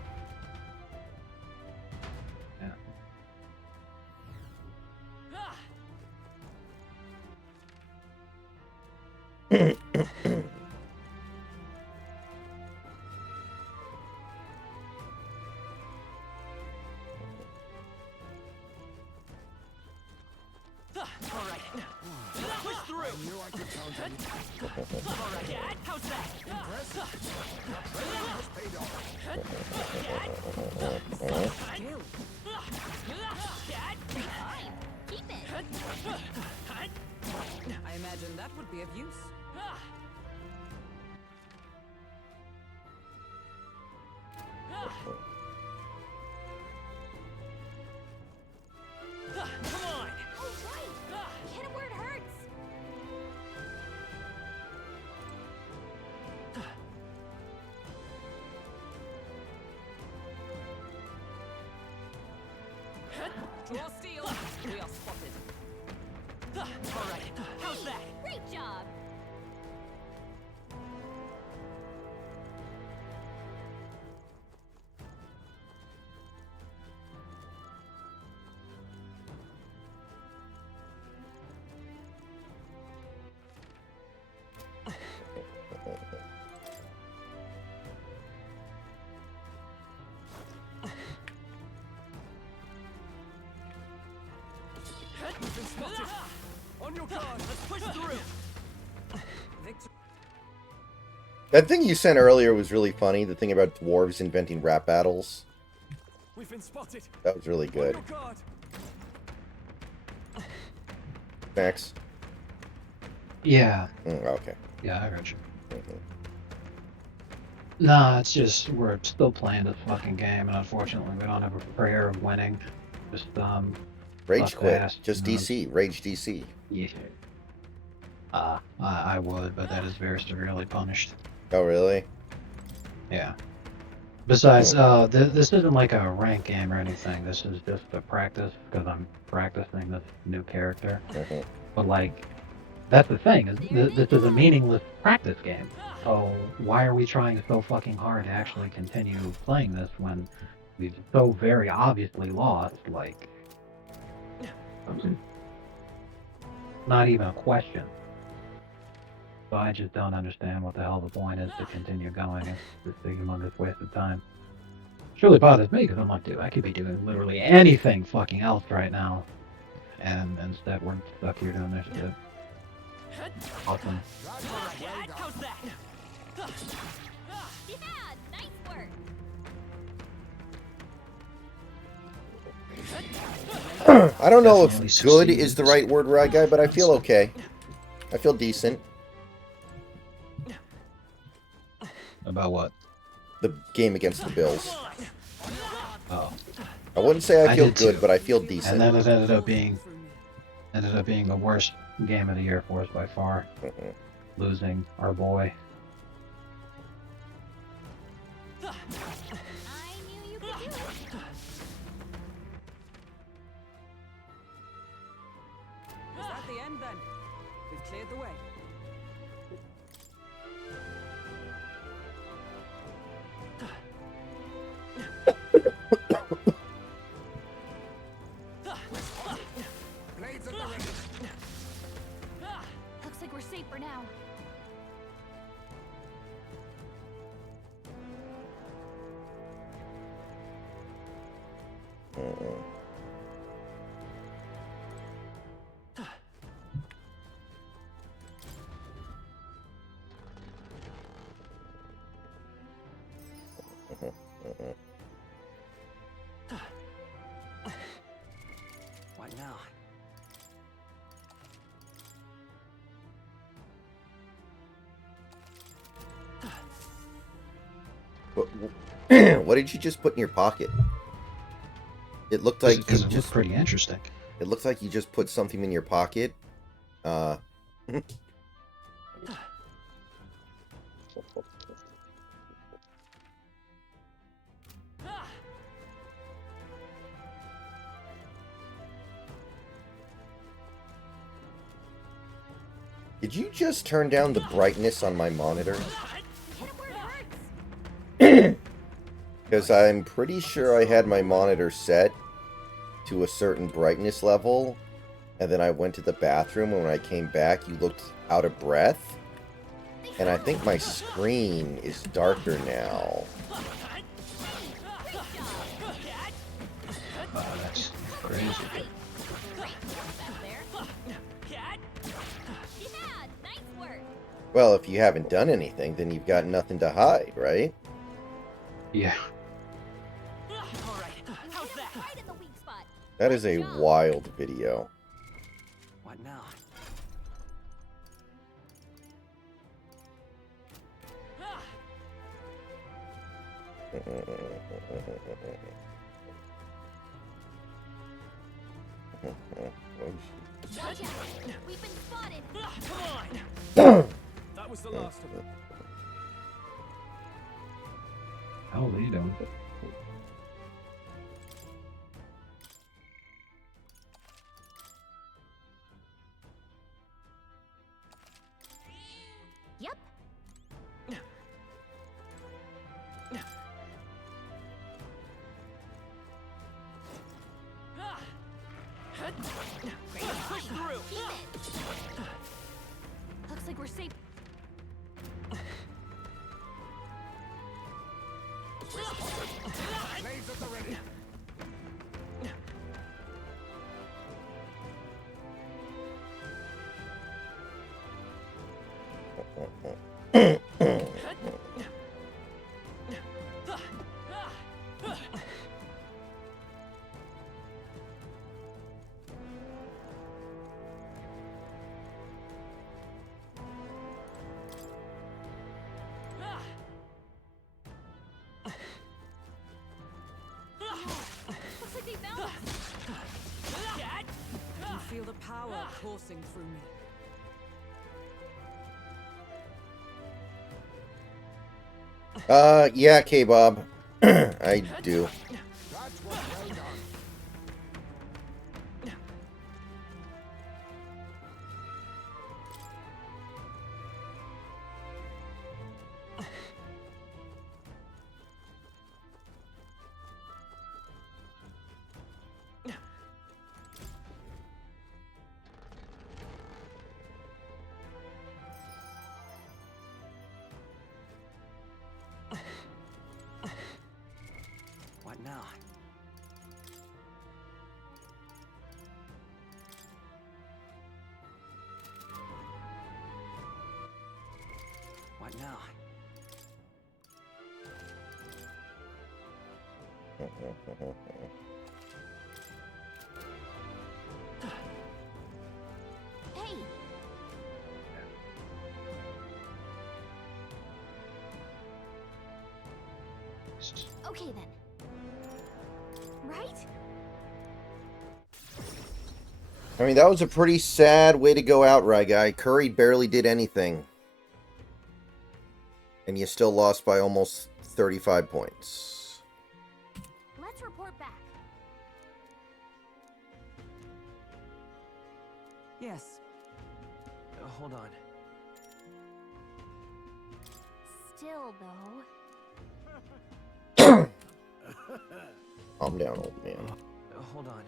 I imagine that would be of use. Come on! Oh, right! Hit it where it hurts! Draw steel. We are spotted. All right, how's that? Great job! On your guard, let's push through! Victor. That thing you sent earlier was really funny, the thing about dwarves inventing rap battles. We've been spotted. That was really On good. your guard. Max? Yeah, Okay. yeah, I heard you. Mhm. Nah, it's just we're still playing this fucking game, and unfortunately, we don't have a prayer of winning. Just Rage left quit. fast, Just you know. DC. Rage DC. Yeah. I would, but that is very severely punished. Oh, really? Yeah. Besides, this isn't like a rank game or anything. This is just a practice because I'm practicing this new character. Mhm. But like, that's the thing. Is this is a meaningless practice game. So why are we trying so fucking hard to actually continue playing this when we've so very obviously lost? Like, not even a question. So I just don't understand what the hell the point is to continue going. It's just a humongous waste of time. Surely bothers me because I'm like, dude, I could be doing literally anything fucking else right now. And instead we're stuck here doing this shit. Awesome. How's that? Yeah, nice work. I don't know Definitely if good succeeded. is the right word, right, guy, but I feel okay. I feel decent. About what? The game against the Bills. Oh. I wouldn't say I I feel did good, too. but I feel And decent. then it ended up being the worst game of the year for us by far. Mhm. Losing our boy. I knew you could do it. Is that the end then? We've cleared the way. Blades at the ready. Looks like we're safe for now. Mhm. Mhm. Mhm. What now? What did you just put in your pocket? It looked like you Because it looked just. pretty interesting. It looks like you just put something in your pocket. Uh. Did you just turn down the brightness on my monitor? Hit it where it hurts. Because I'm pretty sure I had my monitor set to a certain brightness level, and then I went to the bathroom, and when I came back, you looked out of breath. And I think my screen is darker now. That's crazy. Yeah, nice work. Well, if you haven't done anything, then you've got nothing to hide, right? Yeah. You hit him right in the weak spot. That is a Good job. wild video. What now? Watch out. We've been spotted. That was the last of them. How are you doing? Yep. Push through. Keep it. Looks like we're safe. Blades at the ready. I can feel the power coursing through me. Yeah, K-Bob. I do. That's what well done. What now? What now? Hey! Okay then. Right? I mean, that was a pretty sad way to go out, Rye Guy. Curry barely did anything. And you still lost by almost 35 points. Let's report back. Yes. Hold on. Still, though. Calm down, old man. Hold on.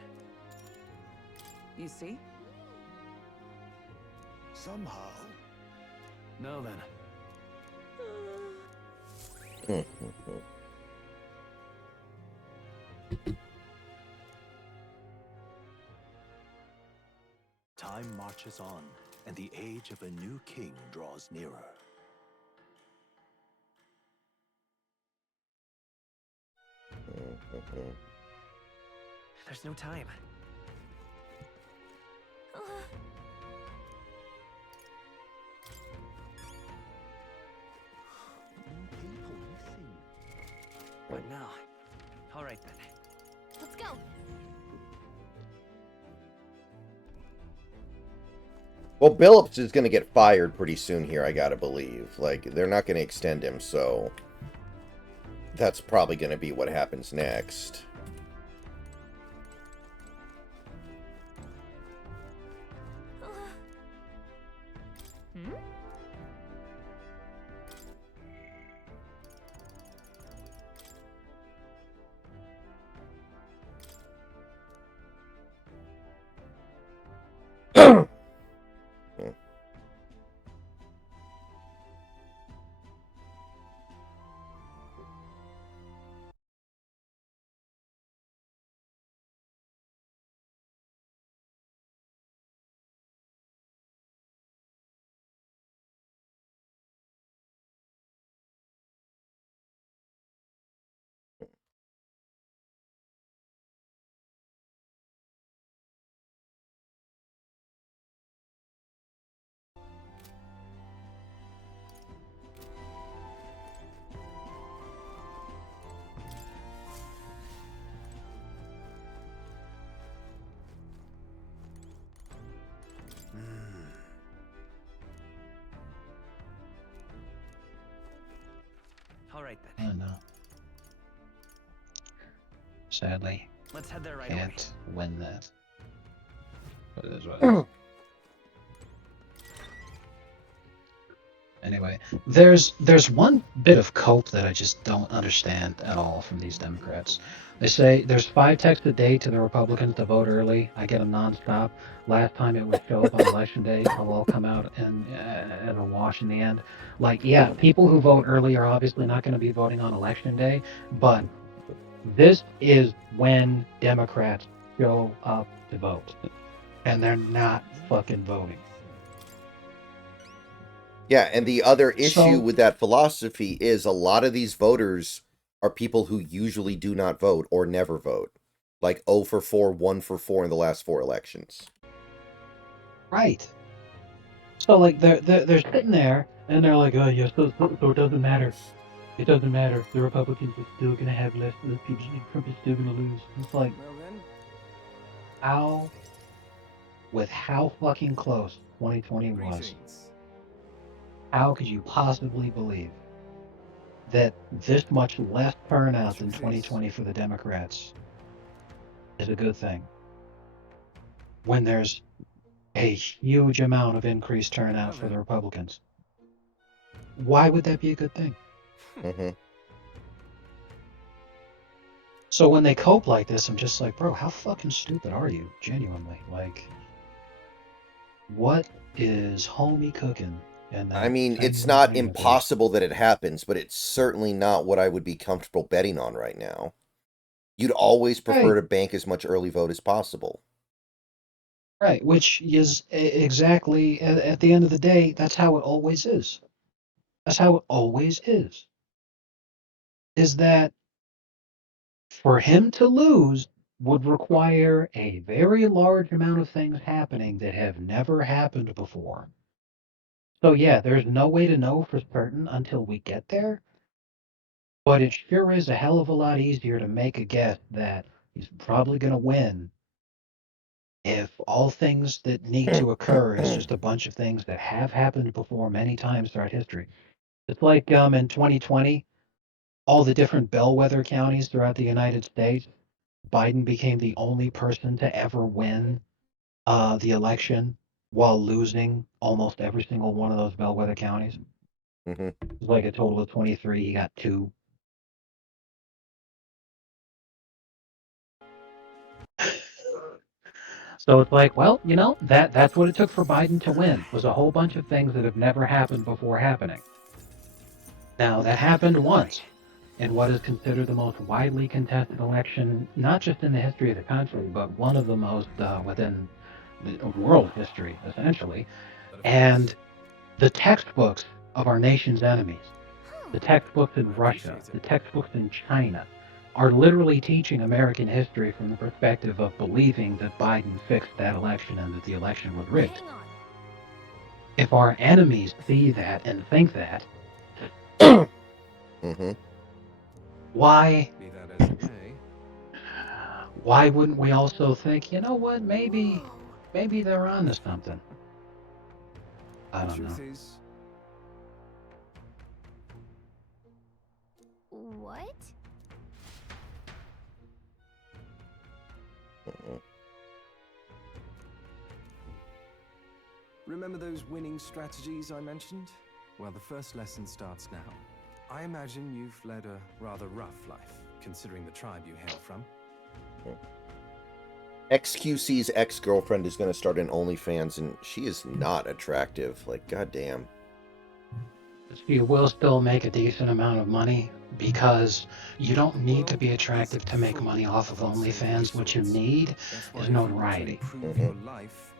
You see? Somehow. No then. Time marches on, and the age of a new king draws nearer. There's no time. What now? All right then. Let's go. Well, Billups is going to get fired pretty soon here, I gotta believe. Like, they're not going to extend him, so that's probably going to be what happens next. All right then. I know. Sadly, Let's head there right away. can't win that. But it is what it is. Anyway, there's one bit of cult that I just don't understand at all from these Democrats. They say there's 5 texts a day to the Republicans to vote early. I get them nonstop. Last time it would show up on election day. It'll all come out and a wash in the end. Like, yeah, people who vote early are obviously not going to be voting on election day, but this is when Democrats show up to vote, and they're not fucking voting. Yeah, and the other issue So- with that philosophy is a lot of these voters are people who usually do not vote or never vote. Like 0 for 4, 1 for 4 in the last 4 elections. Right. So like they're sitting there and they're like, oh yes, so it doesn't matter. It doesn't matter. The Republicans are still gonna have less people. Trump is still gonna lose. It's like, Well then, with how fucking close 2020 was, Greetings. how could you possibly believe that this much less turnout than Truth is- 2020 for the Democrats is a good thing? When there's a huge amount of increased turnout for the Republicans. Why would that be a good thing? Mm-hmm. So when they cope like this, I'm just like, bro, how fucking stupid are you? Genuinely. Like, what is homie cooking? And I mean, it's not impossible that it happens, but it's certainly not what I would be comfortable betting on right now. You'd always prefer Right. to bank as much early vote as possible. Right, which is exactly, at the end of the day, that's how it always is. That's how it always is. Is that for him to lose would require a very large amount of things happening that have never happened before. So yeah, there's no way to know for certain until we get there, but it sure is a hell of a lot easier to make a guess that he's probably going to win if all things that need to occur is just a bunch of things that have happened before many times throughout history. It's like in 2020, all the different bellwether counties throughout the United States, Biden became the only person to ever win the election while losing almost every single one of those bellwether counties. Mm-hmm. It was like a total of 23. He got 2. So it's like, well, that's what it took for Biden to win, was a whole bunch of things that have never happened before happening. Now, that happened once in what is considered the most widely contested election, not just in the history of the country, but one of the most within the world history, essentially. And the textbooks of our nation's enemies, the textbooks in Russia, the textbooks in China, are literally teaching American history from the perspective of believing that Biden fixed that election and that the election was rigged. Hang on. If our enemies see that and think that, Mm-hmm. why Be that as it may. why wouldn't we also think, you know what, maybe they're onto something? I don't know. Truth is, What? remember those winning strategies I mentioned? Well, the first lesson starts now. I imagine you've led a rather rough life, considering the tribe you hail from. XQC's ex-girlfriend is going to start an OnlyFans, and she is not attractive. Like, goddamn. She will still make a decent amount of money because you don't need to be attractive to make money off of OnlyFans. What you need is notoriety. Your life,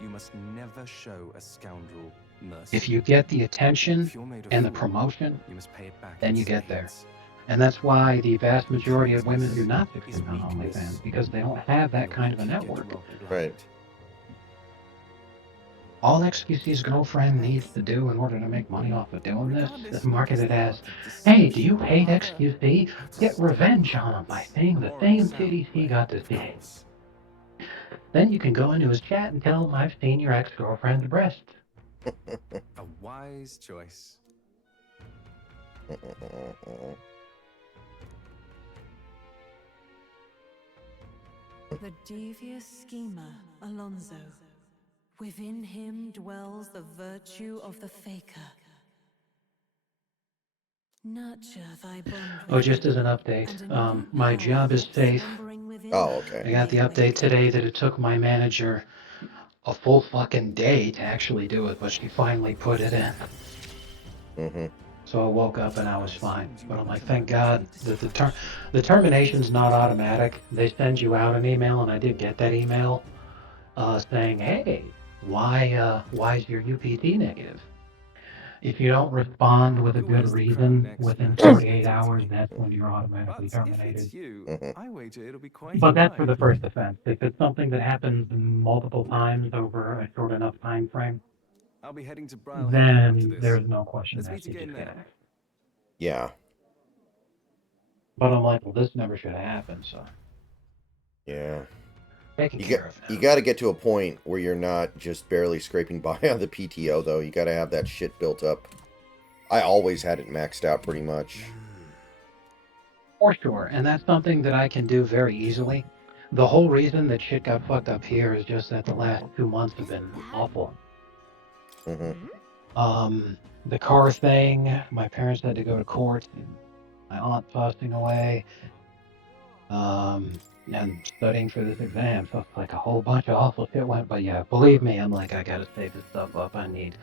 you must never show a scoundrel mercy. If you get the attention If you're made a and the fool, promotion, you must pay it back then in you get there. spades. And that's why the vast majority of women do not Is succeed on weakness. OnlyFans, because they don't have that kind of a Get network. robbed blind. Right. All XQC's girlfriend needs to do in order to make money off of doing this is market it as, hey, do you hate XQC? Get revenge on him by seeing the same titties he got to see. Then you can go into his chat and tell him I've seen your ex-girlfriend's breasts. A wise choice. The devious schemer, Alonso. Within him dwells the virtue of the faker. Nurture thy bond. Oh, just as an update, my job is safe. Oh, I okay. got the update today that it took my manager a full fucking day to actually do it, but she finally put it in. Mm-hmm. So I woke up and I was fine. But I'm like, thank God that the termination's not automatic. They send you out an email, and I did get that email saying, hey, why is your UPT negative? If you don't respond with a good reason within 48 hours, that's when you're automatically But if terminated. it's you, Mhm. I wager it'll be quite But that's for the alright. first offense. If it's something that happens multiple times over a short enough time frame, I'll be heading to Brilehaven after then this. there's no question Let's that meet you again just get then. axed. Yeah. But I'm like, well, this never should have happened, so. Yeah. taken care of now. You got to get to a point where you're not just barely scraping by on the PTO, though. You got to have that shit built up. I always had it maxed out pretty much. For sure, and that's something that I can do very easily. The whole reason that shit got fucked up here is just that the last 2 months have been awful. The car thing, my parents had to go to court, my aunt passing away, and studying for this exam. So it's like a whole bunch of awful shit went. But yeah, believe me, I'm like, I gotta save this stuff up. I need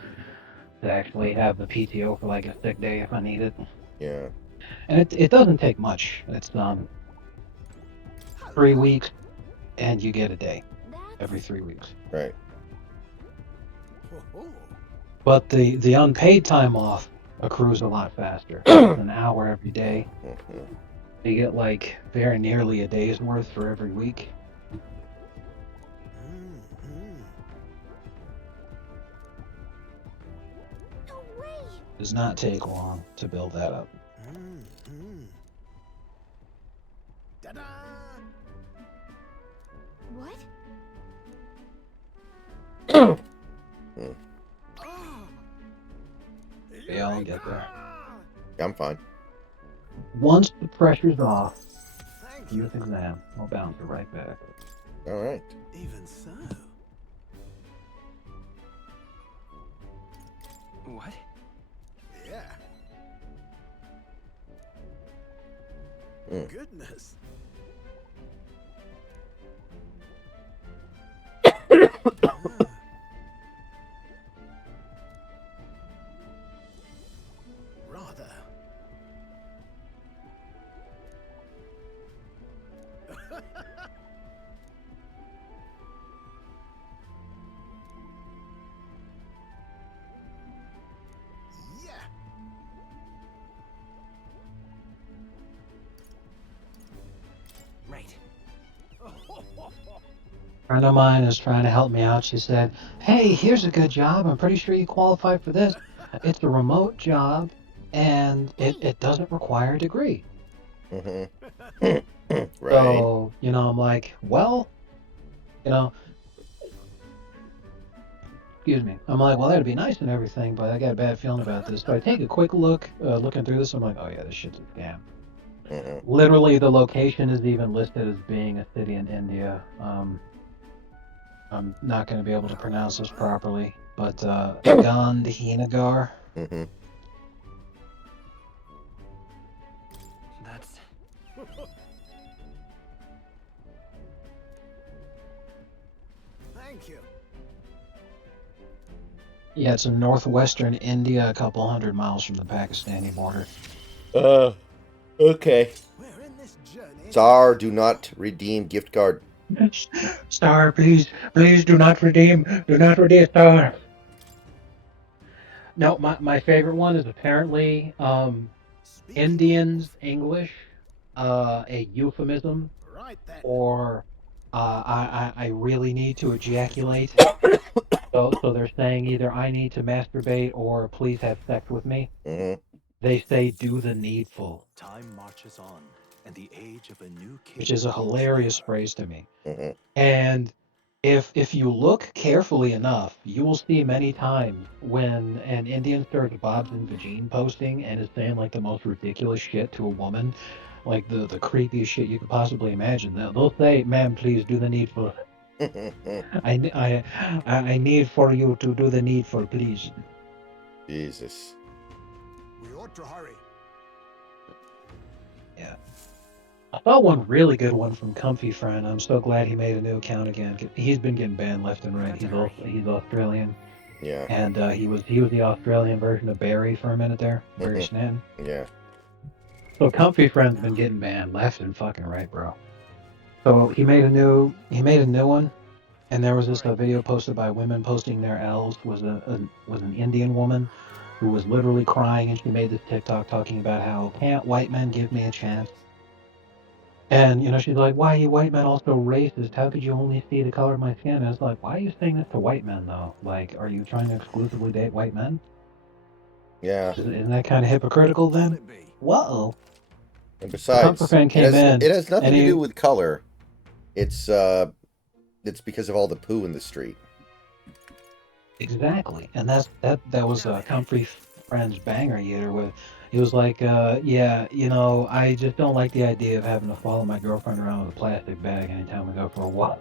to actually have the PTO for like a sick day if I need it. Yeah. And it doesn't take much. It's 3 weeks, and you get a day every 3 weeks. Right. But the unpaid time off accrues a lot faster. It's an hour every day. You get like very nearly a day's worth for every week. No way. Does not take long to build that up. Ta-da! What? Yeah, I'll get there. Yeah, I'm fine. Once the pressure's off, youth exam, I'll bounce it right back. All right. Even so. What? Yeah. Goodness. Rather. Yeah. Right. A friend of mine is trying to help me out. She said, "Hey, here's a good job. I'm pretty sure you qualify for this. It's a remote job, and it doesn't require a degree." Right. So, I'm like, well, excuse me. I'm like, well, that'd be nice and everything, but I got a bad feeling about this. So I take a quick look, looking through this. I'm like, oh yeah, this shit's a scam. Literally, the location is even listed as being a city in India. I'm not going to be able to pronounce this properly, but Gandhinagar. That's... Thank you. Yeah, it's in northwestern India, a couple 100 miles from the Pakistani border. Okay. We're in this journey. Tsar, do not redeem gift card. Star, please do not redeem, Star. No, my favorite one is apparently Indians English, a euphemism, Right then. or I really need to ejaculate. So they're saying either I need to masturbate or please have sex with me. They say do the needful. Time marches on, and the age of a new king. Which is a hilarious phrase to me. And if you look carefully enough, you will see many times when an Indian starts Bob's and Vagine posting and is saying like the most ridiculous shit to a woman, like the creepiest shit you could possibly imagine. They'll say, "Ma'am, please do the needful. I need for you to do the needful, please." Jesus. We ought to hurry. Yeah. I saw one really good one from Comfy Friend. I'm so glad he made a new account again. He's been getting banned left and right. He's Australian. Yeah. And he was the Australian version of Barry for a minute there. Barry Snan. Yeah. So Comfy Friend's been getting banned left and fucking right, bro. So he made a new one, and there was this video posted by women posting their L's. Was an Indian woman who was literally crying, and she made this TikTok talking about how can't white men give me a chance. And, she's like, why are you white men also racist? How could you only see the color of my skin? And it's like, why are you saying this to white men, though? Like, are you trying to exclusively date white men? Yeah. Isn't that kind of hypocritical then? Whoa. And besides, Fan came in, it has nothing to do with color. It's because of all the poo in the street. Exactly, and that was Comfrey Friend's banger year where he was like, yeah, you know, I just don't like the idea of having to follow my girlfriend around with a plastic bag anytime we go for a walk.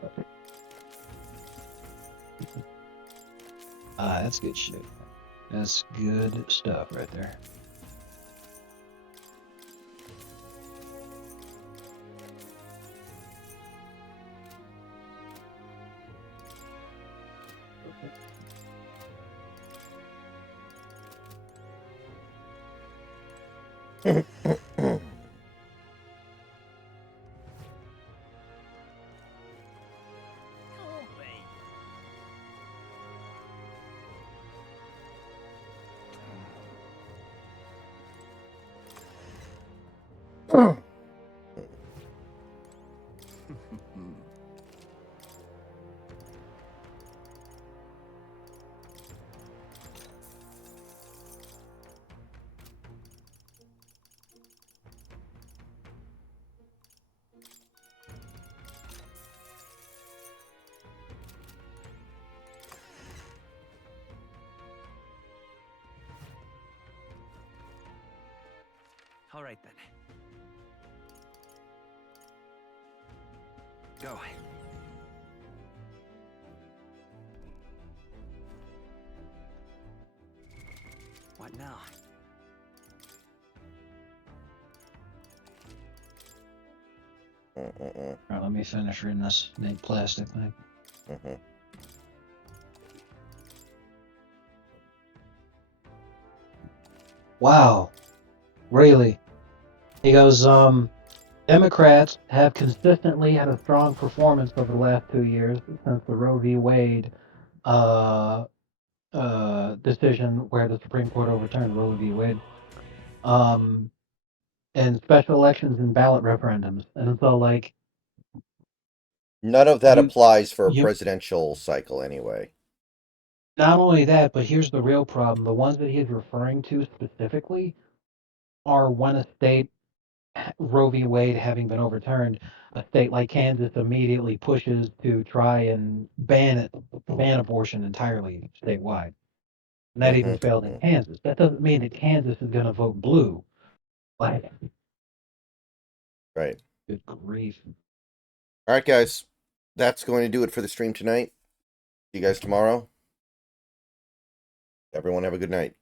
That's good shit. That's good stuff right there. All right then. Go. What now? Alright, let me finish reading this big plastic thing. Wow, really? He goes, Democrats have consistently had a strong performance over the last 2 years since the Roe v. Wade decision where the Supreme Court overturned Roe v. Wade, and special elections and ballot referendums. And it's all like, None of that you, applies for a you, presidential cycle anyway. not only that, but here's the real problem. The ones that he's referring to specifically are when a state, Roe v. Wade having been overturned, a state like Kansas immediately pushes to try and ban abortion entirely statewide. And that even failed in Kansas. That doesn't mean that Kansas is going to vote blue. Like, Right. good grief. All right, guys. That's going to do it for the stream tonight. See you guys tomorrow. Everyone have a good night.